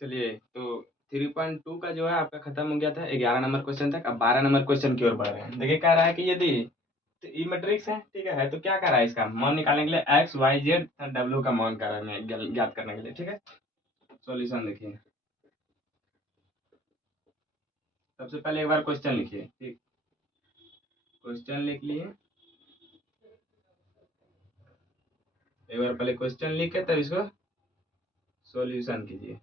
चलिए, तो 3.2 का जो है आपका खत्म हो गया था, 11 नंबर क्वेश्चन तक। अब 12 नंबर क्वेश्चन की ओर बढ़ रहे हैं। देखिए कह रहा है कि यदि तो ई मैट्रिक्स है, ठीक है, तो क्या कर रहा है, इसका मान निकालने के लिए एक्स वाई जेड डब्ल्यू का मान कर रहे हैं ज्ञात करने के लिए, ठीक है। सॉल्यूशन देखिए, सबसे पहले एक बार क्वेश्चन लिखिए, ठीक, क्वेश्चन लिख लिए, एक बार पहले क्वेश्चन लिख के तब इसको सॉल्यूशन कीजिए।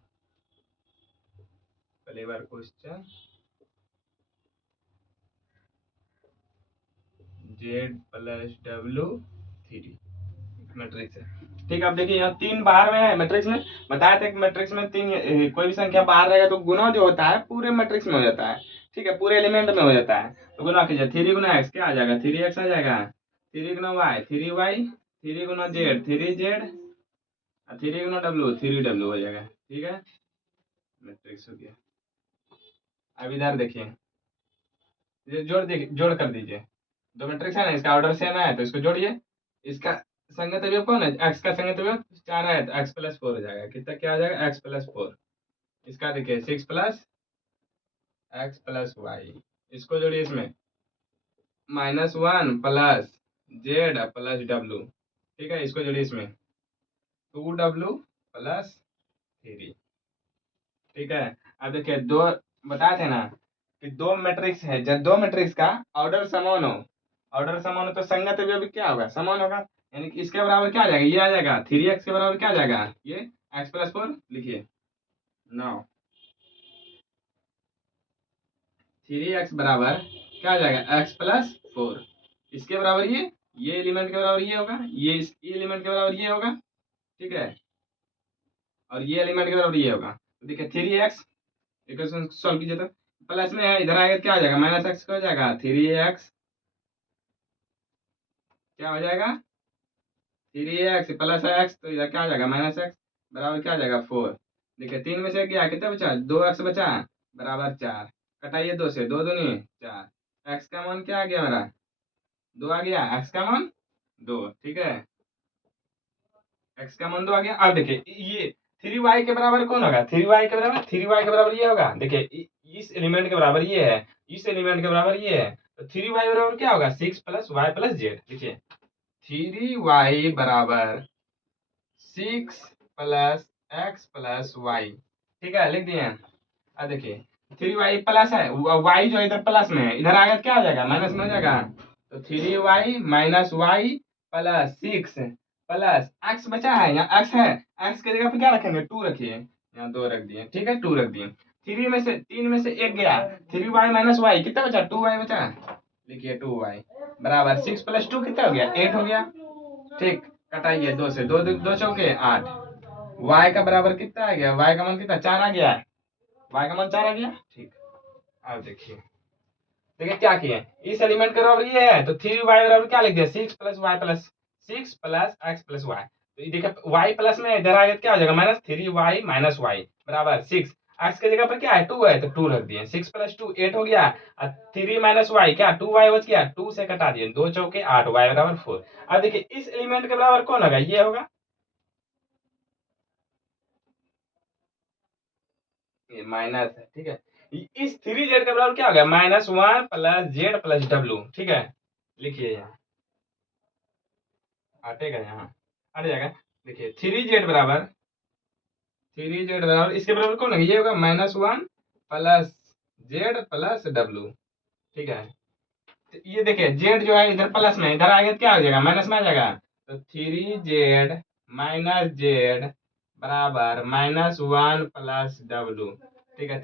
पहले एक बार question Z plus W three matrix है, ठीक है। अब देखिए यहाँ 3 बाहर में है मैट्रिक्स में, बताया था कि मैट्रिक्स में 3 कोई भी संख्या बाहर रहेगा तो गुना जो होता है पूरे मैट्रिक्स में हो जाता है, ठीक है, पूरे एलिमेंट में हो जाता है। तो गुना कीजिए, 3 गुना एक्स क्या आ जाएगा, 3x आ जाएगा, 3 गुना वाई 3y, 3 गुना जेड 3z, 3 गुना डब्ल्यू 3w हो जाएगा, ठीक है, मैट्रिक्स हो गया। अब इधर देखिए, ये जोड़ कर दीजिए, दो मैट्रिक्स है ना, इसका ऑर्डर सेम है तो इसको जोड़िए। इसका संगत अवयव कौन है, एक्स का संगत अवयव 4 है तो एक्स प्लस 4 हो जाएगा, कितना क्या आ जाएगा, एक्स प्लस 4। इसका देखिए 6 प्लस एक्स प्लस वाई, इसको जोड़िए इसमें, -1 प्लस जेड प्लस डब्ल्यू, ठीक है, इसको जोड़िए इसमें 2w प्लस 3, ठीक है। अब देखिए दो बताए थे ना कि दो मैट्रिक्स है, जब दो मैट्रिक्स का ऑर्डर समान हो, ऑर्डर समान हो तो संगत अवयव क्या होगा, समान होगा, यानी कि इसके बराबर क्या आ जाएगा, ये आ जाएगा 3x के बराबर क्या आ जाएगा, ये x प्लस 4 लिखिए। नाउ 3x बराबर क्या आ जाएगा, x प्लस 4, इसके बराबर ये एलिमेंट के बराबर ये होगा, ये इस एलिमेंट के बराबर ये होगा, ठीक है, और ये एलिमेंट के बराबर ये होगा। तो देखिए 3x इक्वेशन सॉल्व कीजिए तो प्लस में है, इधर आएगा क्या आ जाएगा, -x हो जाएगा, 3x क्या हो जाएगा, 3x प्लस x, तो इधर क्या आ जाएगा, -x बराबर क्या आ जाएगा 4। देखिए 3 में से क्या कितना बचा, 2x बचा, बराबर 4, कटाइए 2 से, 2 दूनी 4, x का मान क्या आ गया मेरा, 2 आ गया, x का मान 2, ठीक है, x का मान 2 आ गया। अब देखिए ये 3y के बराबर कौन होगा, 3y के बराबर, 3y के बराबर ये होगा, देखिए इस एलिमेंट के बराबर ये है, इस एलिमेंट के बराबर ये है, तो 3y बराबर क्या होगा, 6 प्लस y प्लस जेड, देखिए 3y बराबर 6 प्लस एक्स प्लस वाई, ठीक है, लिख दिए। अब देखिए 3y प्लस है, y जो इधर प्लस में है, इधर आएगा क्या हो जाएगा, माइनस में हो जाएगा, तो 3y minus y plus 6 plus x बचा है, यहाँ एक्स है, एक्स की जगह पे क्या रखेंगे, 2 रखिए, यहाँ 2 रख दिए, ठीक है, 2 रख दिए। 3 में से एक गया, 3y माइनस वाई कितना बचा, 2y बचा, लिखिए 2y बराबर 6 प्लस 2 कितना हो गया, 8 हो गया, ठीक, कटाइए 2 से, 2 2 चौके 8, y का बराबर कितना आ गया, y का मान कितना 4 आ गया, y का मान 4 आ गया, ठीक। अब देखिए, देखिए क्या किए, इस एलिमेंट के बराबर ये है तो 3y बराबर क्या लिख दिया, 6 plus y plus 6 plus x plus y, तो ये देखिए y प्लस में इधर आ गया क्या हो जाएगा, -3y माइनस वाई बराबर 6, एक्स की जगह पर क्या है 2 है तो 2 रख दिए, 6 प्लस 2 8 हो गया, और 3 माइनस वाई क्या 2y बच गया, 2 से कटा दिए, 2 चौके 8, y बराबर 4। अब देखिए इस एलिमेंट के बराबर कौन होगा, ये होगा, ये माइनस है, ठीक है, इस 3z का बराबर क्या हो गया, -1 प्लस जेड प्लस डब्ल्यू, ठीक है, लिखिए यहाँ हटेगा, यहाँ हट जाएगा। देखिए 3z बराबर इसके बराबर कौन है, ये होगा -1 प्लस जेड प्लस डब्ल्यू, ठीक है, तो ये देखिए जेड जो है इधर प्लस में, इधर आएगा तो क्या हो जाएगा, माइनस में आ जाएगा, तो 3z माइनस जेड बराबर -1 प्लस डब्ल्यू, ठीक है,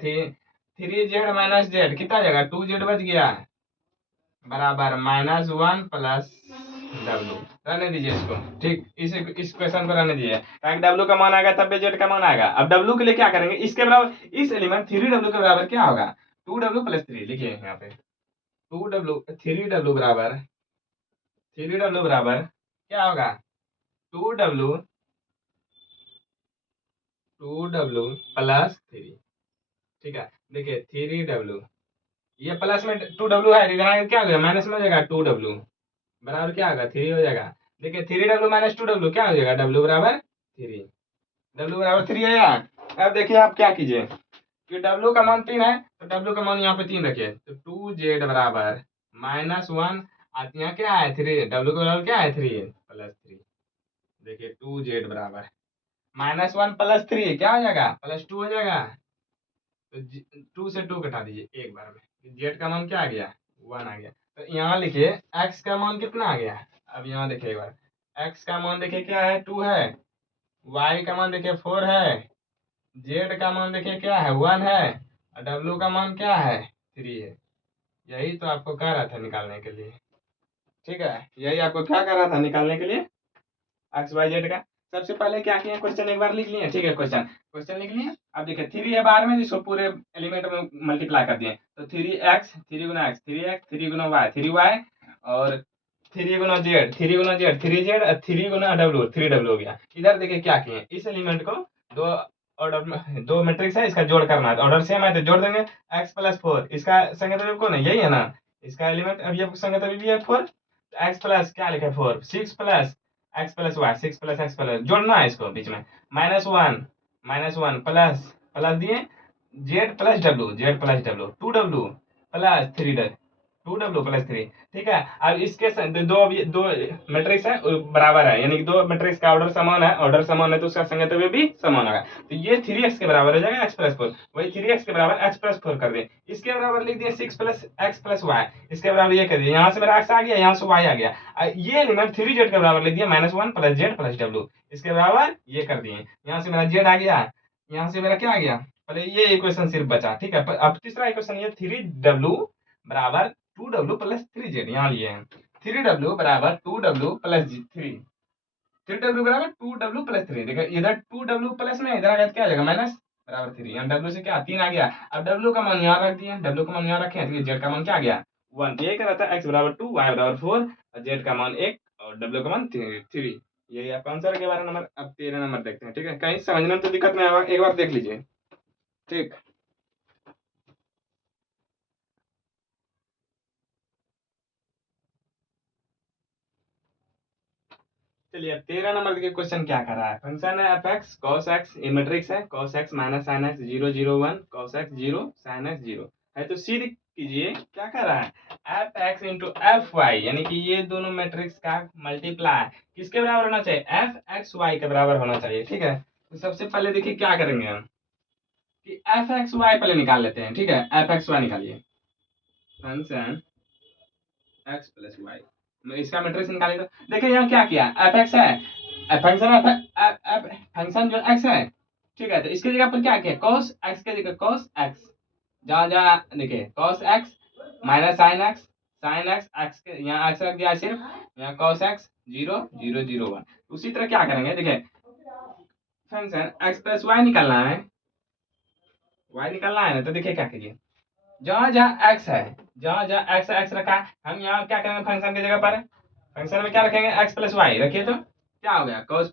3z माइनस जेड कितना आ जाएगा, 2z बच गया, बराबर -1 प्लस डब्ल्यू, रहने दीजिए इसको, ठीक, इस क्वेश्चन को रहने दीजिए, ताकि डब्ल्यू का मान आएगा तब जेड का मान आएगा। अब डब्ल्यू के लिए क्या करेंगे, इसके बराबर इस एलिमेंट 3w के बराबर क्या होगा, 2w प्लस 3, लिखिए यहाँ पे 2w 3w बराबर क्या होगा, 2w 2w प्लस 3, ठीक है, देखिए 3w, ये प्लस में 2w है, इधर आगे क्या हो गया, माइनस में हो जाएगा, 2w बराबर क्या होगा, 3 हो जाएगा। देखिए 3w माइनस 2w क्या हो जाएगा, w बराबर 3, w बराबर 3 आया, अब देखिए आप क्या कीजिए कि W का मान 3 है तो W का मान यहाँ पे 3 रखिए, तो 2Z बराबर -1, यहाँ क्या है 3, W का बराबर क्या है 3 +3। देखिए 2Z बराबर -1 +3 क्या हो जाएगा +2 हो जाएगा। तो 2 से 2 घटा दीजिए एक बार में, जेड का मान क्या आ गया 1 आ गया। तो यहाँ लिखिए एक्स का मान कितना आ गया। अब यहाँ देखिए एक बार एक्स का मान देखिए क्या है 2 है, वाई का मान देखिए 4 है, जेड का मान देखिए क्या है 1 है, और डब्ल्यू का मान क्या है 3 है। यही तो आपको कह रहा था निकालने के लिए, ठीक है, यही आपको क्या कह रहा था निकालने के लिए एक्स वाई जेड का। सबसे पहले क्या किए क्वेश्चन एक बार लिख लिए, ठीक है, क्वेश्चन क्वेश्चन लिख लिए। अब देखिए 3 है बाहर में, जिसको पूरे एलिमेंट में मल्टीप्लाई कर दिए, तो 3x 3 गुना एक्स 3x 3 गुना वाई 3y, और 3 गुना जेड 3 गुना जेड 3z, और 3 गुना डब्ल्यू 3w हो गया। इधर देखिए क्या किए, इस एलिमेंट को दो ऑर्डर में, दो मैट्रिक्स है, इसका जोड़ करना है, तो ऑर्डर सेम है तो जोड़ देंगे। x+4 इसका संगत अवयव कौन है, यही है ना, इसका एलिमेंट अवयव संगत अवयव है 4, तो x प्लस क्या लिखा है 4, 6 plus x plus y 6 plus x plus जोड़ना है इसको बीच में, -1 प्लस प्लस दिए जेड प्लस डब्ल्यू 2w प्लस 2w प्लस 3, ठीक है। अब इसके दो मैट्रिक्स है बराबर है, यानी कि दो मैट्रिक्स का ऑर्डर समान है, ऑर्डर समान है तो उसका संगत अवयव भी समान होगा। तो ये 3x के बराबर हो जाएगा x+4, वही 3x के बराबर x+4 कर दें, इसके बराबर लिख दिए 6 प्लस एक्स प्लस वाई, इसके बराबर ये कर दिए, यहाँ से मेरा x आ गया, यहाँ से y आ गया। ये एलिमेंट 3z के बराबर लिख दिया -1 प्लस जेड प्लस डब्ल्यू, इसके बराबर ये कर दिए, यहाँ से मेरा z आ गया, यहाँ से मेरा क्या आ गया, पहले ये इक्वेशन सिर्फ बचा, ठीक है। अब तीसरा इक्वेशन ये 3w बराबर 2w प्लस 3z, यहाँ लिए हैं 3w बराबर 2w प्लस 3, 3w बराबर 2w प्लस 3, देखिए इधर 2w प्लस में इधर आ गया तो क्या आ जाएगा माइनस बराबर 3, यहाँ w से क्या 3 आ गया। अब w का मान यहाँ रख दिया, w का मान यहाँ रखे तो z का मान क्या आ गया 1, तो ये कह रहा था x बराबर 2 y बराबर 4 और z का मान 1 और w का मान 3। यही आपका आंसर है 12 नंबर। अब 13 नंबर देखते हैं, ठीक है, कहीं समझने में तो दिक्कत नहीं आएगा, एक बार देख लीजिए, ठीक। चलिए अब 13 नंबर के क्वेश्चन क्या कर रहा है, फंक्शन है एफ एक्स कॉस एक्स, ये मैट्रिक्स है cos x minus sine x 0 0 1 cos x 0 sine x 0 है, तो सीध कीजिए क्या कर रहा है f x into f y, यानी कि ये दोनों मैट्रिक्स का मल्टीप्लाई किसके बराबर होना चाहिए एफ एक्स वाई के बराबर होना चाहिए, ठीक है। तो सबसे पहले देखिए क्या करेंगे हम कि एफ एक्स वाई पहले निकाल लेते हैं, ठीक है, एफ एक्स वाई निकालिए, फंक्शन एक्स प्लस वाई, इसका मैट्रिक्स निकालिए। तो देखिए यहाँ क्या किया एफ एक्स है, फंक्शन जो एक्स है, ठीक है, तो इसके जगह पर क्या किया कॉस एक्स के जगह कॉस एक्स, जहाँ जहाँ देखिए cos x minus sine x x के यहाँ एक्स रख दिया सिर्फ, यहाँ कॉस एक्स 0 0 0 1। उसी तरह क्या करेंगे देखिए फंक्शन एक्स प्लस वाई निकालना है ना, तो देखिए क्या कीजिए जहाँ जहाँ एक्स है, जहाँ जहाँ एक्स रखा है, हम यहाँ क्या करेंगे फंक्शन की जगह पर फंक्शन में क्या रखेंगे एक्स प्लस वाई रखिए, तो क्या हो गया कॉस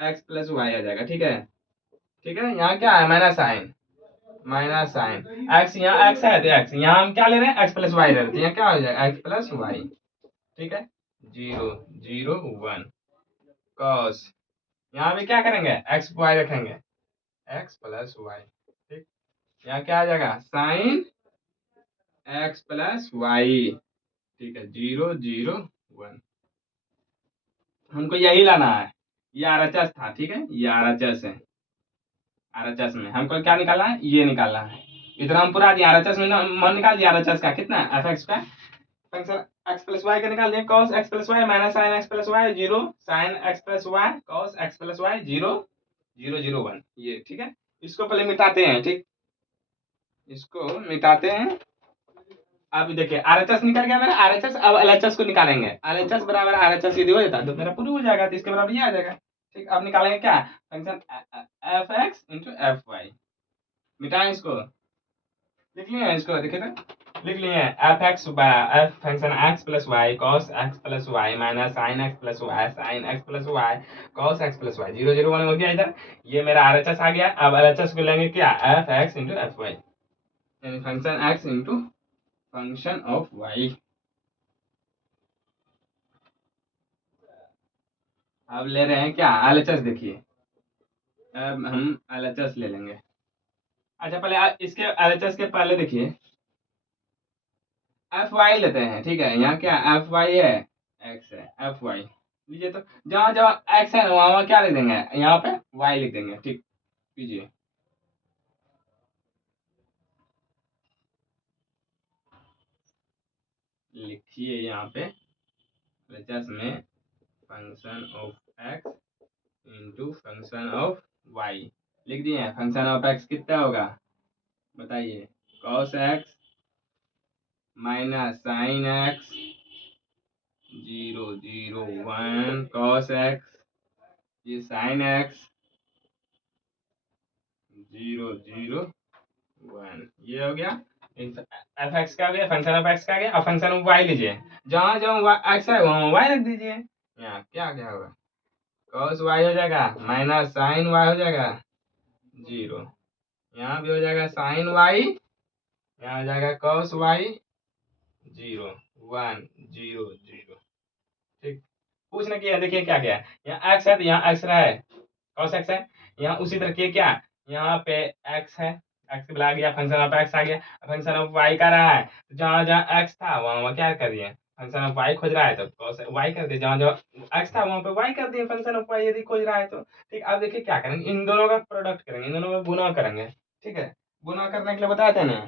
एक्स प्लस वाई आ जाएगा, ठीक है, ठीक है। यहाँ क्या है माइनस साइन एक्स, यहाँ एक्स है तो एक्स, यहाँ हम क्या ले रहे हैं एक्स प्लस वाई ले रहे थे, यहाँ क्या हो जाएगा एक्स प्लस वाई, ठीक है, 0 0 1 कॉस, यहाँ भी क्या करेंगे एक्स वाई रखेंगे एक्स प्लस वाई, ठीक, यहाँ क्या आ जाएगा साइन एक्स प्लस वाई, ठीक है 0 0 1। हमको यही लाना है, ये आरएचएस था, ठीक है, ये आरएचएस है, आरएचएस में हमको क्या निकालना है ये निकालना है, इतना हम पूरा दिया आरएचएस में मान निकाल दिया आरएचएस का कितना एफ एक्स का फंक्शन एक्स प्लस वाई का निकाल दिया cos x plus y minus sine x plus y 0 sine x plus y cos x plus y 0 0 0 1, ये ठीक है। इसको पहले मिटाते हैं, ठीक, इसको मिटाते हैं। अब देखिए आरएचएस निकल गया मेरा आरएचएस, अब एलएचएस को निकालेंगे, एलएचएस बराबर आरएचएस यदि हो जाता तो मेरा प्रूव हो जाएगा, तो इसके बराबर ये आ जाएगा, ठीक। अब निकालेंगे क्या function f x into f y, मिटाएं इसको, लिख लिए इसको देखिए तो लिख लिए f x f function x plus y cos x plus y minus sine x plus y sine x plus y cos x plus y 0 0 1 हो गया इधर, ये मेरा आरएचएस आ गया। अब एलएचएस को लेंगे क्या f x into f y, यानी function x into function of y. अब ले रहे हैं क्या एलएचएस, देखिए अब हम एलएचएस ले लेंगे। अच्छा पहले इसके एलएचएस के पहले देखिए एफ वाई लेते हैं, ठीक है। यहाँ क्या एफ वाई है, एक्स है, एफ वाई लीजिए। तो जहाँ जहाँ एक्स है वहाँ वहाँ क्या लिख देंगे, यहाँ पे वाई लिख देंगे, ठीक। कीजिए लिखिए यहाँ पे एलएचएस में function of x into function of y लिख दिए। फंक्शन ऑफ एक्स कितना होगा बताइए, cos x minus sine x 0 0 1 cos x, ये साइन एक्स 0 0 1, ये हो गया एफ एक्स का हो गया, फंक्शन ऑफ एक्स का आ गया। अब फंक्शन ऑफ वाई लीजिए, जहाँ जहाँ एक्स है वहाँ वाई रख दीजिए। यहाँ क्या क्या होगा, कॉस वाई हो जाएगा माइनस साइन वाई हो जाएगा 0, यहाँ भी हो जाएगा साइन वाई, यहाँ हो जाएगा कॉस वाई 0 1 0 0, ठीक। पूछने की है, देखिए क्या क्या है, यहाँ एक्स है तो यहाँ एक्स रहा है, कॉस एक्स है। यहाँ उसी तरह के क्या, यहाँ पे एक्स है, एक्स बुला गया, फंक्शन ऑफ एक्स आ गया। फंक्शन ऑफ वाई का रहा है, तो जहाँ जहाँ एक्स था वहाँ वहाँ क्या कर दिए, फंक्शन ऑफ वाई खोज रहा है तो कॉस वाई कर दिए, जहाँ जहाँ एक्स था वहाँ पे वाई कर दिए, फंक्शन ऑफ वाई यदि खोज रहा है तो, ठीक। अब देखिए क्या करेंगे, इन दोनों का प्रोडक्ट करेंगे, इन दोनों का गुना करेंगे, ठीक है। गुना करने के लिए बताया था ना,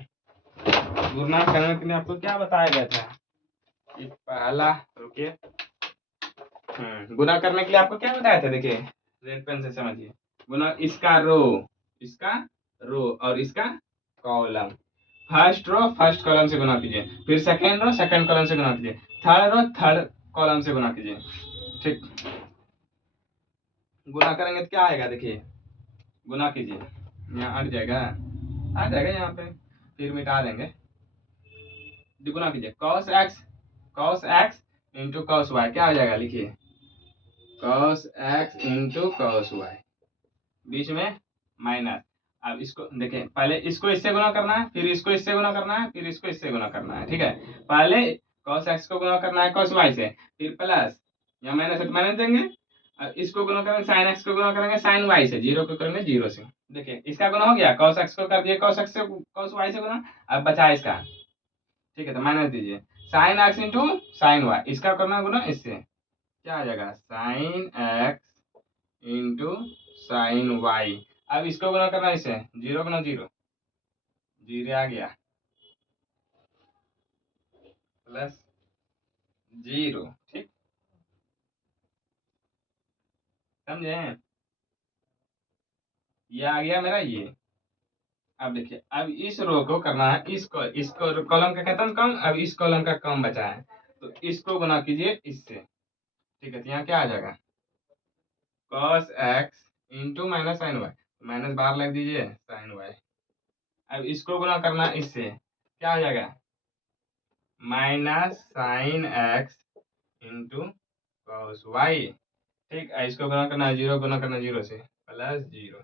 गुना करने के लिए आपको क्या बताया गया था, ये पहला, रुकिए, गुना करने के लिए आपको क्या बताया था, देखिए रेड पेन से समझिए। गुना इसका रो और इसका column, first row first column से गुना कीजिए, फिर सेकेंड रो सेकेंड कॉलम से गुना कीजिए, थर्ड रो थर्ड कॉलम से गुना कीजिए, ठीक। गुना करेंगे तो क्या आएगा, देखिए गुना कीजिए, यहाँ हट जाएगा, आ जाएगा यहाँ पे, फिर मिटा देंगे, गुना कीजिए, cos x into cos y क्या आ जाएगा, लिखिए cos x into cos y, बीच में माइनस। अब इसको देखिए, पहले इसको इससे गुना करना है, फिर इसको इससे गुना करना है, फिर इसको इससे गुना करना है, ठीक है। पहले कॉस एक्स को गुना करना है कॉस वाई से, फिर प्लस या माइनस माइनस देंगे। अब इसको गुना करेंगे साइन एक्स को गुना करेंगे साइन वाई से, 0 को करेंगे 0 से, देखिए इसका गुना हो गया, कॉस एक्स को कर दिए कॉस एक्स से कॉस वाई से गुना, अब बचा इसका, ठीक है। तो माइनस दीजिए, sine x into sine y, इसका करना गुना इससे, क्या आ जाएगा sine x into sine y. अब इसको गुना करना इससे, 0 गुना 0 0 आ गया, प्लस 0, ठीक, समझे, ये आ गया मेरा ये। अब देखिए, अब इस रो को करना है, इसको कॉलम का खत्म कम, अब इस कॉलम का कम बचा है, तो इसको गुना कीजिए इससे, ठीक है। तो यहाँ क्या आ जाएगा, cos x into minus sine y, minus बाहर लग दीजिए साइन वाई। अब इसको गुना करना इससे, क्या आ जाएगा minus sine x into cos y, ठीक है। इसको गुना करना है 0 गुना करना 0 से, प्लस 0,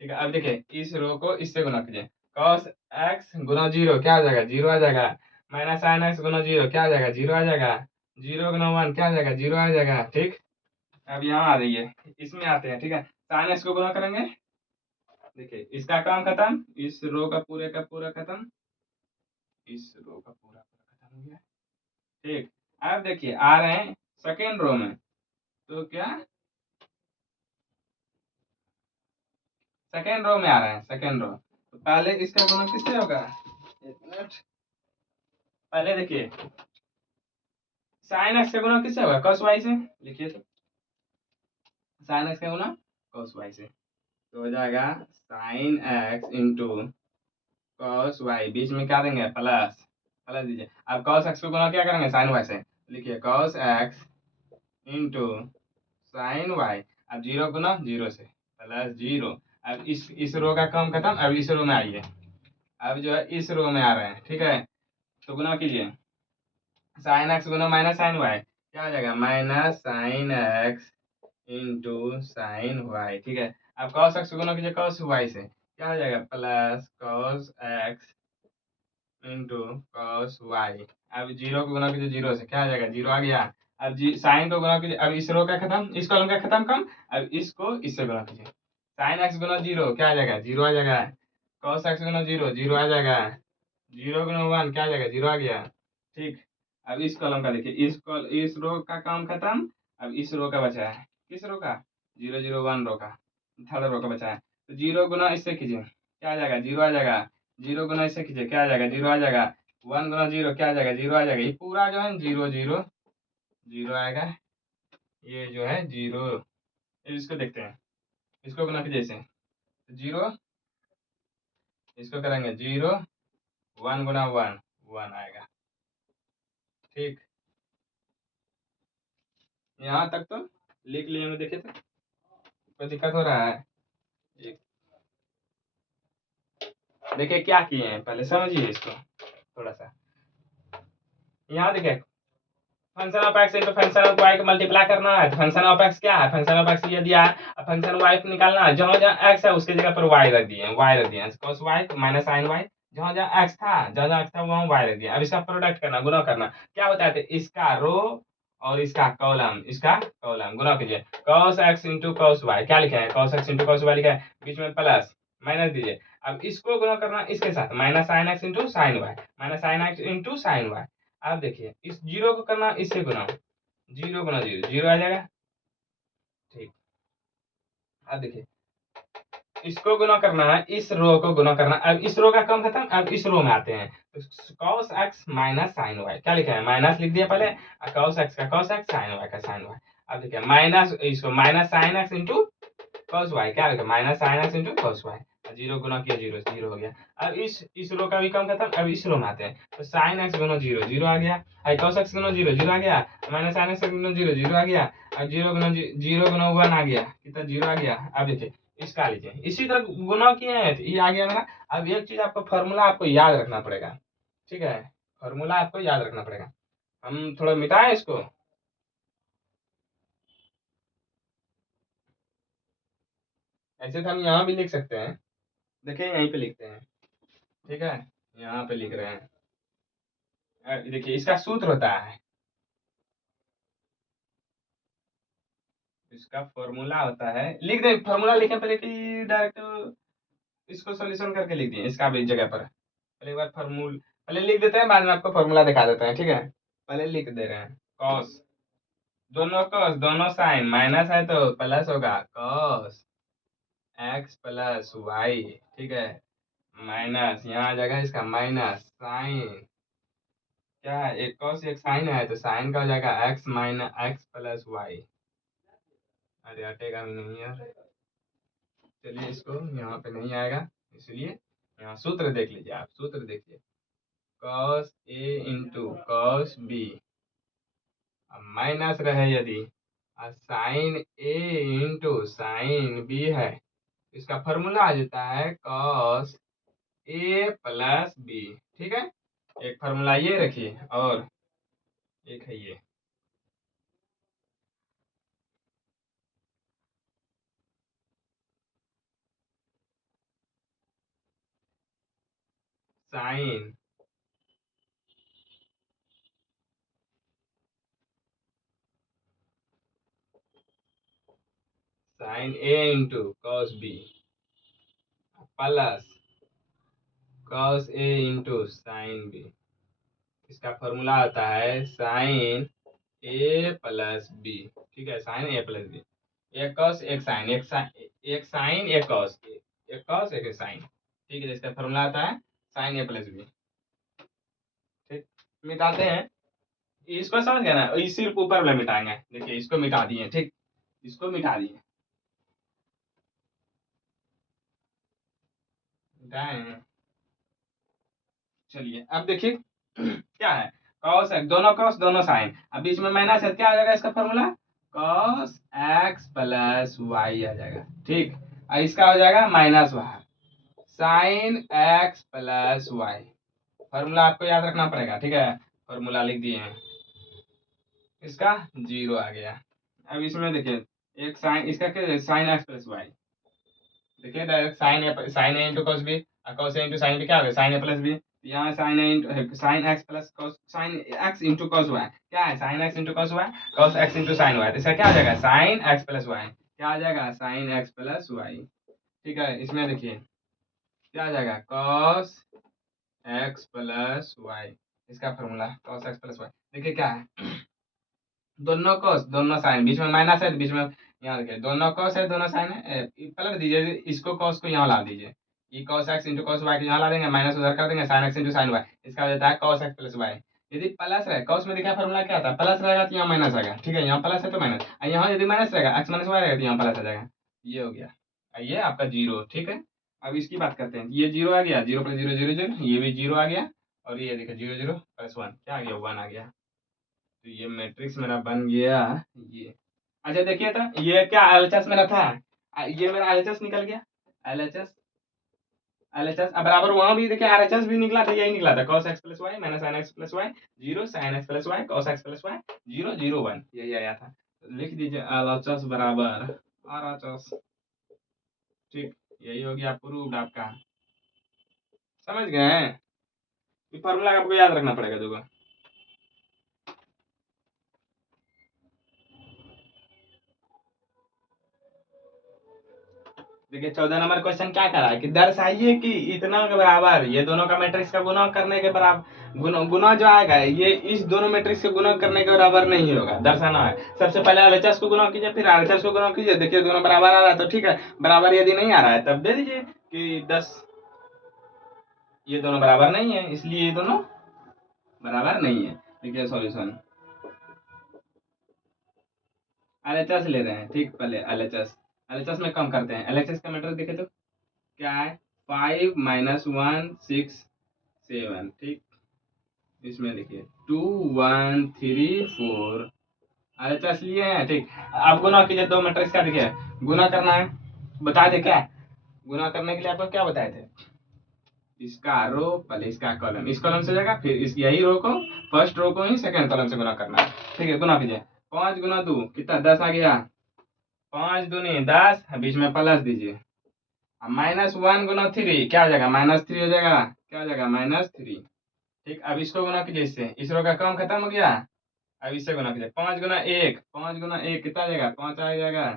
ठीक है। अब देखिए इस रो को इससे गुना कीजिए, कॉस एक्स गुना 0 क्या आ जाएगा 0 आ जाएगा, माइनस साइन एक्स गुना 0 क्या आ जाएगा 0 आ जाएगा, 0 गुना 1 क्या आ जाएगा 0 आ जाएगा, ठीक। अब यहाँ आ जाइए, इसमें आते हैं, ठीक है। साइन एक्स को गुना करेंगे, देखिए इसका काम खत्म, इस रो का पूरे का पूरा खत्म, इस रो का पूरा पूरा खत्म हो गया, ठीक। अब देखिए आ रहे हैं सेकेंड रो में, तो क्या सेकेंड रो में आ रहे हैं, सेकेंड रो, तो पहले इसका गुना किससे होगा, एक मिनट, पहले देखिए साइन एक्स का गुना किससे होगा कॉस वाई से, लिखिए तो साइन एक्स का गुना कॉस वाई से, तो हो जाएगा sine x into cos y, बीच में क्या देंगे प्लस, प्लस दीजिए। अब कॉस एक्स को गुना क्या करेंगे साइन वाई से, लिखिए cos x into sine y, अब 0 गुना 0 से, प्लस 0। अब इस रो का काम खत्म, अब इस रो में आइए, अब जो है इस रो में आ रहे हैं, ठीक है। तो गुना कीजिए, साइन एक्स गुना माइनस साइन वाई क्या हो जाएगा minus sine x into sine y, ठीक है। अब कॉस एक्स गुना कीजिए कॉस वाई से, क्या हो जाएगा plus cos x into cos y. अब 0 को गुना कीजिए 0 से, क्या आ जाएगा 0 आ गया। अब साइन को गुना कीजिए, अब इस रो का खत्म, इस कॉलम का खत्म कम, अब इसको इससे गुना कीजिए, साइन एक्स गुना जीरो क्या आ जाएगा, जीरो आ जाएगा। कॉस एक्स गुना जीरो, जीरो आ जाएगा। जीरो गुना वन क्या आ जाएगा, जीरो आ गया। ठीक, अब इस कॉलम का देखिए, इस रो का काम खत्म। अब इस रो का बचा है, किस रो का, जीरो जीरो वन रो का, थर्ड रो का बचा है। तो जीरो गुना इससे कीजिए क्या आ जाएगा, जीरो आ जाएगा। जीरो गुना इससे कीजिए क्या आ जाएगा, जीरो आ जाएगा। वन गुना जीरो क्या आ जाएगा, जीरो आ जाएगा। ये पूरा जो है जीरो जीरो जीरो आएगा। ये जो है जीरो, इसको देखते हैं, इसको गुना कीजिए इसे, जीरो, इसको करेंगे जीरो, वन गुना वन, वन आएगा। ठीक, यहाँ तक तो लिख लिए में, देखे तो कोई दिक्कत हो रहा है। एक- देखिए क्या किए हैं, पहले समझिए इसको थोड़ा सा। यहाँ देखिए, function of x into function of y को मल्टीप्लाई करना है, तो फंक्शन ऑफ एक्स क्या है, फंक्शन ऑफ एक्स ये दिया है। अब फंक्शन वाई को निकालना है, जहाँ जहाँ एक्स है उसकी जगह पर वाई रख दिए, वाई रख दिए, cos y minus sine y. जहाँ जहाँ एक्स था, जहाँ जहाँ एक्स था वहाँ वाई रख दिया। अब इसका प्रोडक्ट करना, गुना करना, क्या बताए थे, इसका रो और इसका कॉलम, इसका कॉलम गुना कीजिए। cos x into cos y क्या लिखे हैं, cos x into cos y लिखा है, बीच में प्लस माइनस दीजिए। अब इसको गुना करना इसके साथ, minus sine x into sine y, minus sine x into sine y. अब देखिए इस जीरो को करना इससे गुना, जीरो गुना जीरो, जीरो आ जाएगा। ठीक, अब देखिए इसको गुना करना है, इस रो को गुना करना। अब इस रो का काम खत्म, अब इस रो में आते हैं। तो cos x minus sine y क्या लिखा है, माइनस लिख दिया पहले, cos x का cos x, साइन y का साइन y। अब देखिए माइनस, इसको minus sine x into cos y क्या लिखा, minus sine x into cos y। Zero गुना किया, जीरो जीरो हो गया। अब इस रो का भी काम खत्म, अब इस रो में आते हैं। तो साइन एक्स गुना जीरो, जीरो आ गया। cos x गुना जीरो, जीरो आ गया। माइनस साइन एक्स गुना जीरो, जीरो आ गया। अब जीरो गुना वन आ गया, कितना, जीरो आ गया। अब देखिए इसका लीजिए, इसी तरह गुना किए हैं तो ये आ गया मेरा। अब एक चीज आपको, फॉर्मूला आपको याद रखना पड़ेगा, ठीक है, फॉर्मूला आपको याद रखना पड़ेगा। हम थोड़ा मिटाएं इसको, ऐसे तो हम यहाँ भी लिख सकते हैं। देखिए यहीं पे लिखते हैं, ठीक है, यहाँ पे लिख रहे हैं। देखिए इसका सूत्र होता है, इसका फॉर्मूला होता है, लिख दे फॉर्मूला लिखे पहले कि डायरेक्ट इसको सॉल्यूशन करके लिख दिए इसका भी जगह पर। पहले एक बार फॉर्मूल पहले लिख देते हैं, बाद में आपको फॉर्मूला दिखा देते हैं, ठीक है। पहले लिख दे रहे हैं, कॉस, दोनों कॉस दोनों साइन, माइनस है तो प्लस होगा, कॉस एक्स प्लस वाई, ठीक है, माइनस यहाँ आ जाएगा इसका माइनस साइन, क्या है, एक कॉस एक साइन है तो साइन का हो जाएगा x minus x plus y. अरे हटेगा भी नहीं यार, चलिए इसको यहाँ पे नहीं आएगा, इसलिए यहाँ सूत्र देख लीजिए, आप सूत्र देखिए, cos A into cos B, अब माइनस रहे यदि, sign A into sine B है, इसका फॉर्मूला आ जाता है कॉस ए प्लस बी, ठीक है। एक फॉर्मूला ये रखिए, और एक है ये, sine sine A into cos B plus cos A into sine B, इसका फॉर्मूला आता है साइन ए प्लस बी, ठीक है, साइन ए प्लस बी, एक कॉस एक साइन, एक साइन एक कॉस, एक कॉस एक साइन, ठीक है, इसका फॉर्मूला आता है साइन ए प्लस बी। ठीक, मिटाते हैं, इसको समझ गए ना, इस सिर्फ ऊपर वाला मिटाएंगे, देखिए इसको मिटा दिए, ठीक, इसको मिटा दिए, मिटाए हैं। चलिए अब देखिए क्या है, कॉस है, दोनों कॉस दोनों साइन, अब बीच में माइनस है, क्या आ जाएगा इसका formula, cos x plus y आ जाएगा, ठीक। और इसका हो जाएगा माइनस बाहर, sine x plus y, formula आपको याद रखना पड़ेगा, ठीक है, फॉर्मूला लिख दिए हैं, इसका जीरो आ गया। अब इसमें देखिए एक साइन, इसका क्या, साइन एक्स प्लस वाई, देखिए direct sine A into cos B, cos A into sine B क्या हो गया, साइन ए प्लस बी, यहाँ sine A into sine x plus cos, sine x into cos y क्या है, sine x into cos y, cos x into sine y, तो इसका क्या आ जाएगा, साइन एक्स प्लस वाई, क्या आ जाएगा, साइन एक्स प्लस वाई। ठीक है, इसमें देखिए क्या आ जाएगा, cos x प्लस वाई, इसका formula cos x plus y. देखिए क्या है, दोनों cos दोनों साइन, बीच में माइनस है तो बीच में यहाँ देखिए दोनों cos है दोनों साइन है, पलट दीजिए इसको, cos को यहाँ ला दीजिए, ये cos x into cos y को यहाँ ला देंगे, माइनस उधर कर देंगे, sin x into sin y, इसका हो जाता है cos x प्लस वाई। यदि प्लस रहे, cos में देखिए फॉर्मूला क्या था, प्लस रहेगा तो यहाँ माइनस आएगा, ठीक है, यहाँ प्लस है तो माइनस, यहाँ यदि माइनस रहेगा x माइनस वाई रहेगा तो यहाँ प्लस आ जाएगा, ये हो गया, ये आपका जीरो, ठीक है। अब इसकी बात करते हैं, ये जीरो आ गया, zero plus zero zero zero, ये भी जीरो आ गया, और ये देखिए जीरो जीरो प्लस वन क्या आ गया, वन आ गया। तो ये मैट्रिक्स मेरा बन गया ये। अच्छा देखिए तो ये क्या एलएचएस मेरा था, ये मेरा एलएचएस निकल गया, एलएचएस एलएचएस, अब बराबर वहां भी देखिए आरएचएस भी निकला था, यही निकला था cos x plus y minus sin x plus y, zero sin x plus y cos x plus y, zero zero one, यही आया था। तो लिख दीजिए एलएचएस बराबर आरएचएस, ठीक, यही हो गया प्रूव्ड आपका, समझ गए। ये फॉर्मूला आपको याद रखना पड़ेगा देखो। देखिए 14 नंबर क्वेश्चन क्या करा है कि दर्शाइए कि इतना के बराबर ये दोनों का मैट्रिक्स का गुणा करने के बराबर, गुना जो आएगा ये इस दोनों मैट्रिक्स के गुणा करने के बराबर नहीं होगा, दर्शाना है। सबसे पहले एलएचएस को गुणा कीजिए, फिर आरएचएस को गुणा कीजिए, देखिए दोनों बराबर आ रहा है तो ठीक है, बराबर यदि नहीं आ रहा है तब दे दीजिए कि 10, ये दोनों बराबर नहीं है इसलिए ये दोनों बराबर नहीं है। देखिए सॉल्यूशन, एलएचएस ले रहे हैं, ठीक, पहले एलएचएस में कम करते हैं, एलएचएस का मैट्रिक्स देखे तो क्या है, 5 माइनस 1 6 7, ठीक, इसमें देखिए 2 1 3 4, एलएचएस लिए हैं, ठीक। अब गुना कीजिए दो मैट्रिक्स का, देखिए गुना करना है, बताए थे क्या, गुना करने के लिए आपको क्या बताए थे, इसका रो पहले इसका कॉलम, इस कॉलम से जाएगा, फिर इस यही रो को, फर्स्ट रो को ही सेकंड कॉलम से गुना करना है, ठीक है। गुना कीजिए, 5 गुना 2 कितना, 10 आ गया, 5 दूनी 10, बीच में प्लस दीजिए, माइनस 1 गुना 3 क्या हो जाएगा, -3 हो जाएगा, क्या हो जाएगा, -3, ठीक। अब इसको गुना कीजिए इससे, इस रो का काम खत्म हो गया, अब इससे गुना कीजिए, 5 गुना 1, 5 गुना 1 कितना आ जाएगा, 5 आ जाएगा,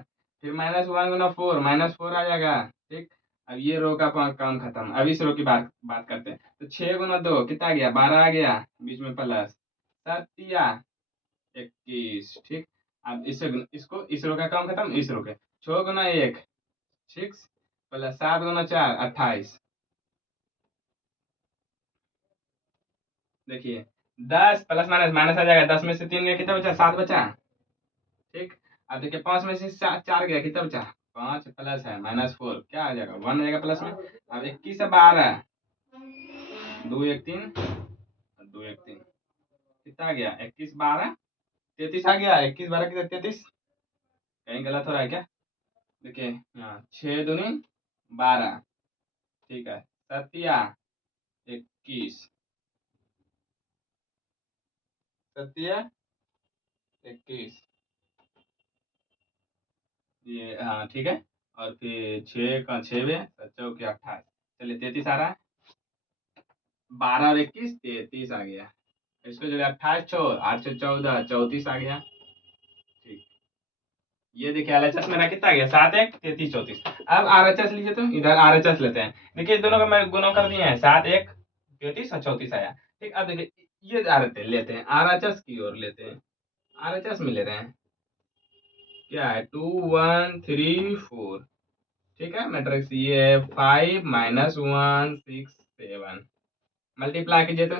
फिर -1 गुना 4 -4 आ जाएगा, ठीक। अब ये रो का काम खत्म, अब इस रो की बात करते हैं, तो 6 गुना 2 कितना आ गया, 12 आ गया, बीच में प्लस, 7 21, ठीक। अब इसको इस रो का काम खत्म, इस रो के 6 गुना 1 6 प्लस 7 गुना 4 28, देखिए 10 प्लस माइनस माइनस आ जाएगा, 10 में से 3 गया कितना बचा, 7 बचा, ठीक। अब देखिए 5 में से 4 गया कितना बचा, 5 प्लस है -4 क्या आ जाएगा, 1 आ जाएगा प्लस में। अब 21 है 12, 2 1 3, 2 1 3 कितना आ गया, 21 12 33 आ गया, 21 12 कितना 33, कहीं गलत हो रहा है क्या, देखिए हाँ 6 दूनी 12, ठीक है, 7 21, 7 21, ये हाँ ठीक है, और फिर 6 का 6 में 7 28, चलिए 33 आ रहा है, 12 और 21 33 आ गया, इसको जो 28 छोड़ 8 से 14 34 आ गया, ठीक। ये देखिए एलएचएस मेरा कितना आ गया, 7 1 33 34। अब आरएचएस लीजिए, तो इधर आरएचएस लेते हैं, देखिए इस दोनों का मैं गुना कर दिए हैं, 7 1 33 और 34 आया, ठीक। अब देखिए ये लेते हैं आरएचएस की ओर लेते हैं, आरएचएस में ले रहे हैं, क्या है 2 1 3 4, ठीक है। मैट्रिक्स ये है 5 -1 6 7, मल्टीप्लाई कीजिए तो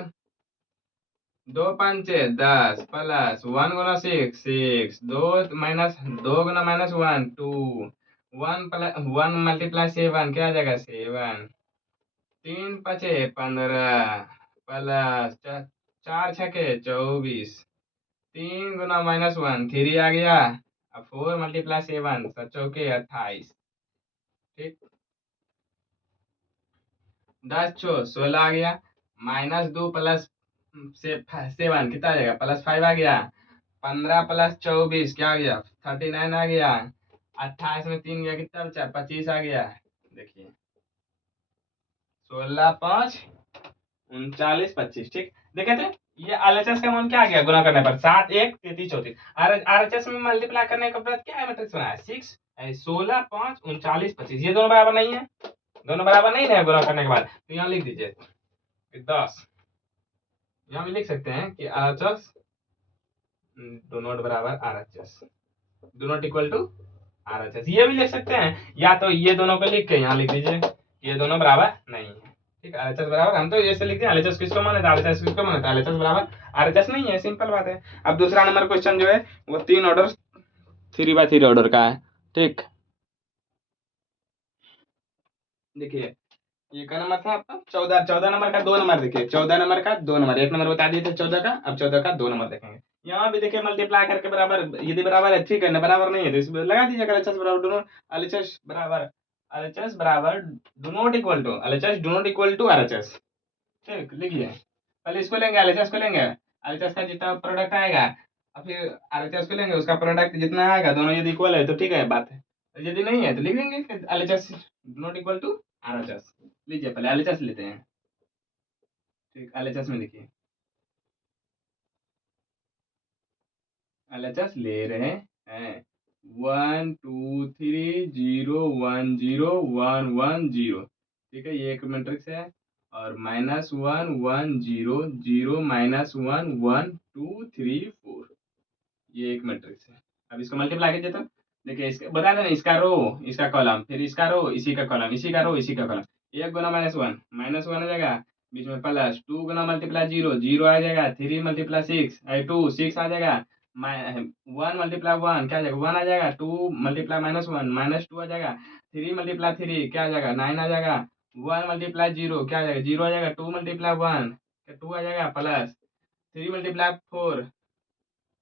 2 5 10 प्लस 1 गुना 6 6, 2 माइनस 2 गुना -1 2, 1 प्लस 1 मल्टीप्लाई 7 क्या आ जाएगा 7, 3 5 15 प्लस 4 6 24, 3 गुना -1 3 आ गया, अब 4 मल्टीप्लाई 7 7 चौके 28, ठीक। 10 छो 16 आ गया, -2 प्लस 7 कितना आ जाएगा, +5 आ गया, 15 प्लस 24 क्या आ गया, 39 आ गया, 28 में 3 गया कितना बचा, 25 आ गया, देखिए 16 5 39 25, ठीक। देखे थे ये आरएचएस का मान क्या आ गया, गुना करने पर 7 1 33 34, आरएचएस में मल्टीप्लाई करने के बाद क्या है मैट्रिक्स बनाया 6 16 5 39 25, ये दोनों बराबर नहीं है, दोनों बराबर नहीं है गुणा करने के बाद, तो यहाँ लिख दीजिए 10। यहाँ भी लिख सकते हैं कि RHS डो नॉट बराबर RHS, do not equal to RHS, ये भी लिख सकते हैं, या तो ये दोनों को लिख के यहाँ लिख दीजिए ये दोनों बराबर नहीं है। ठीक है, RHS बराबर, हम तो ऐसे लिखते हैं RHS किसको माने था, RHS किसको माने था, RHS बराबर RHS नहीं है, सिंपल बात है। अब दूसरा नंबर क्वेश्चन जो है वो 3 ऑर्डर 3x3 ऑर्डर का है। ठीक, देखिए ये का नंबर था आपका 14 नंबर का 2 नंबर, देखिए 14 नंबर का 2 नंबर, एक नंबर बता दिए थे 14 का, अब 14 का 2 नंबर देखेंगे। यहाँ भी देखिए मल्टीप्लाई करके बराबर, यदि बराबर है ठीक है, ना बराबर नहीं है तो इसमें लगा दीजिएगा एलएचएस बराबर दोनों, एलएचएस बराबर do not equal to, LHS do not equal to RHS. ठीक, लिखिए पहले इसको लेंगे, एलएचएस को लेंगे, एलएचएस का जितना प्रोडक्ट आएगा और फिर आरएचएस को लेंगे, उसका प्रोडक्ट जितना आएगा दोनों यदि इक्वल है तो ठीक है बात है, यदि नहीं है तो लिख देंगे LHS do not equal to RHS. लीजिए पहले एलएचएस लेते हैं। ठीक, एलएचएस में देखिए एलएचएस ले रहे हैं 1 2 3 0 1 0 1 1 0। ठीक है, ये एक मैट्रिक्स है, और -1 1 0 0 -1 1 2 3 4, ये एक मैट्रिक्स है। अब इसको मल्टीप्लाई कीजिए तो देखिए, इसका बता देना, इसका रो इसका कॉलम, फिर इसका रो इसी का कॉलम, इसी का रो इसी का कॉलम, 1 गुना -1 आ जाएगा, बीच में प्लस 2 गुना मल्टीप्लाई 0 0 आ जाएगा, 3 मल्टीप्लाई 6 2 6 आ जाएगा, 1 मल्टीप्लाई 1 क्या आ जाएगा 1 आ जाएगा, 2 मल्टीप्लाई -1 -2 आ जाएगा, 3 मल्टीप्लाई 3 क्या आ जाएगा 9 आ जाएगा, 1 मल्टीप्लाई 0 क्या आ जाएगा 0 आ जाएगा, 2 मल्टीप्लाई 1 2 आ जाएगा, प्लस 3 मल्टीप्लाई 4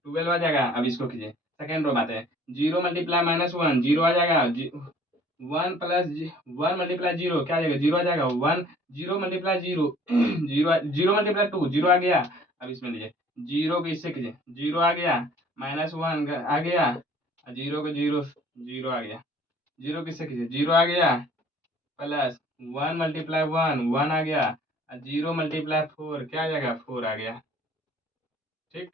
12 आ जाएगा। अब इसको कीजिए, सेकेंड रो बात है, 0 मल्टीप्लाई -1 0 आ जाएगा, 1 प्लस 1 मल्टीप्लाई 0 क्या आ जाएगा 0 आ जाएगा, 1 0 मल्टीप्लाई 0 0 मल्टीप्लाई 2 0 आ गया। अब इसमें लीजिए 0 को इससे कीजिए 0 आ गया, -1 आ गया, 0 को 0 0 आ गया, 0 किससे कीजिए 0 आ गया, प्लस 1 मल्टीप्लाई 1 1 आ गया, 0 मल्टीप्लाई 4 क्या आ जाएगा 4 आ गया। ठीक,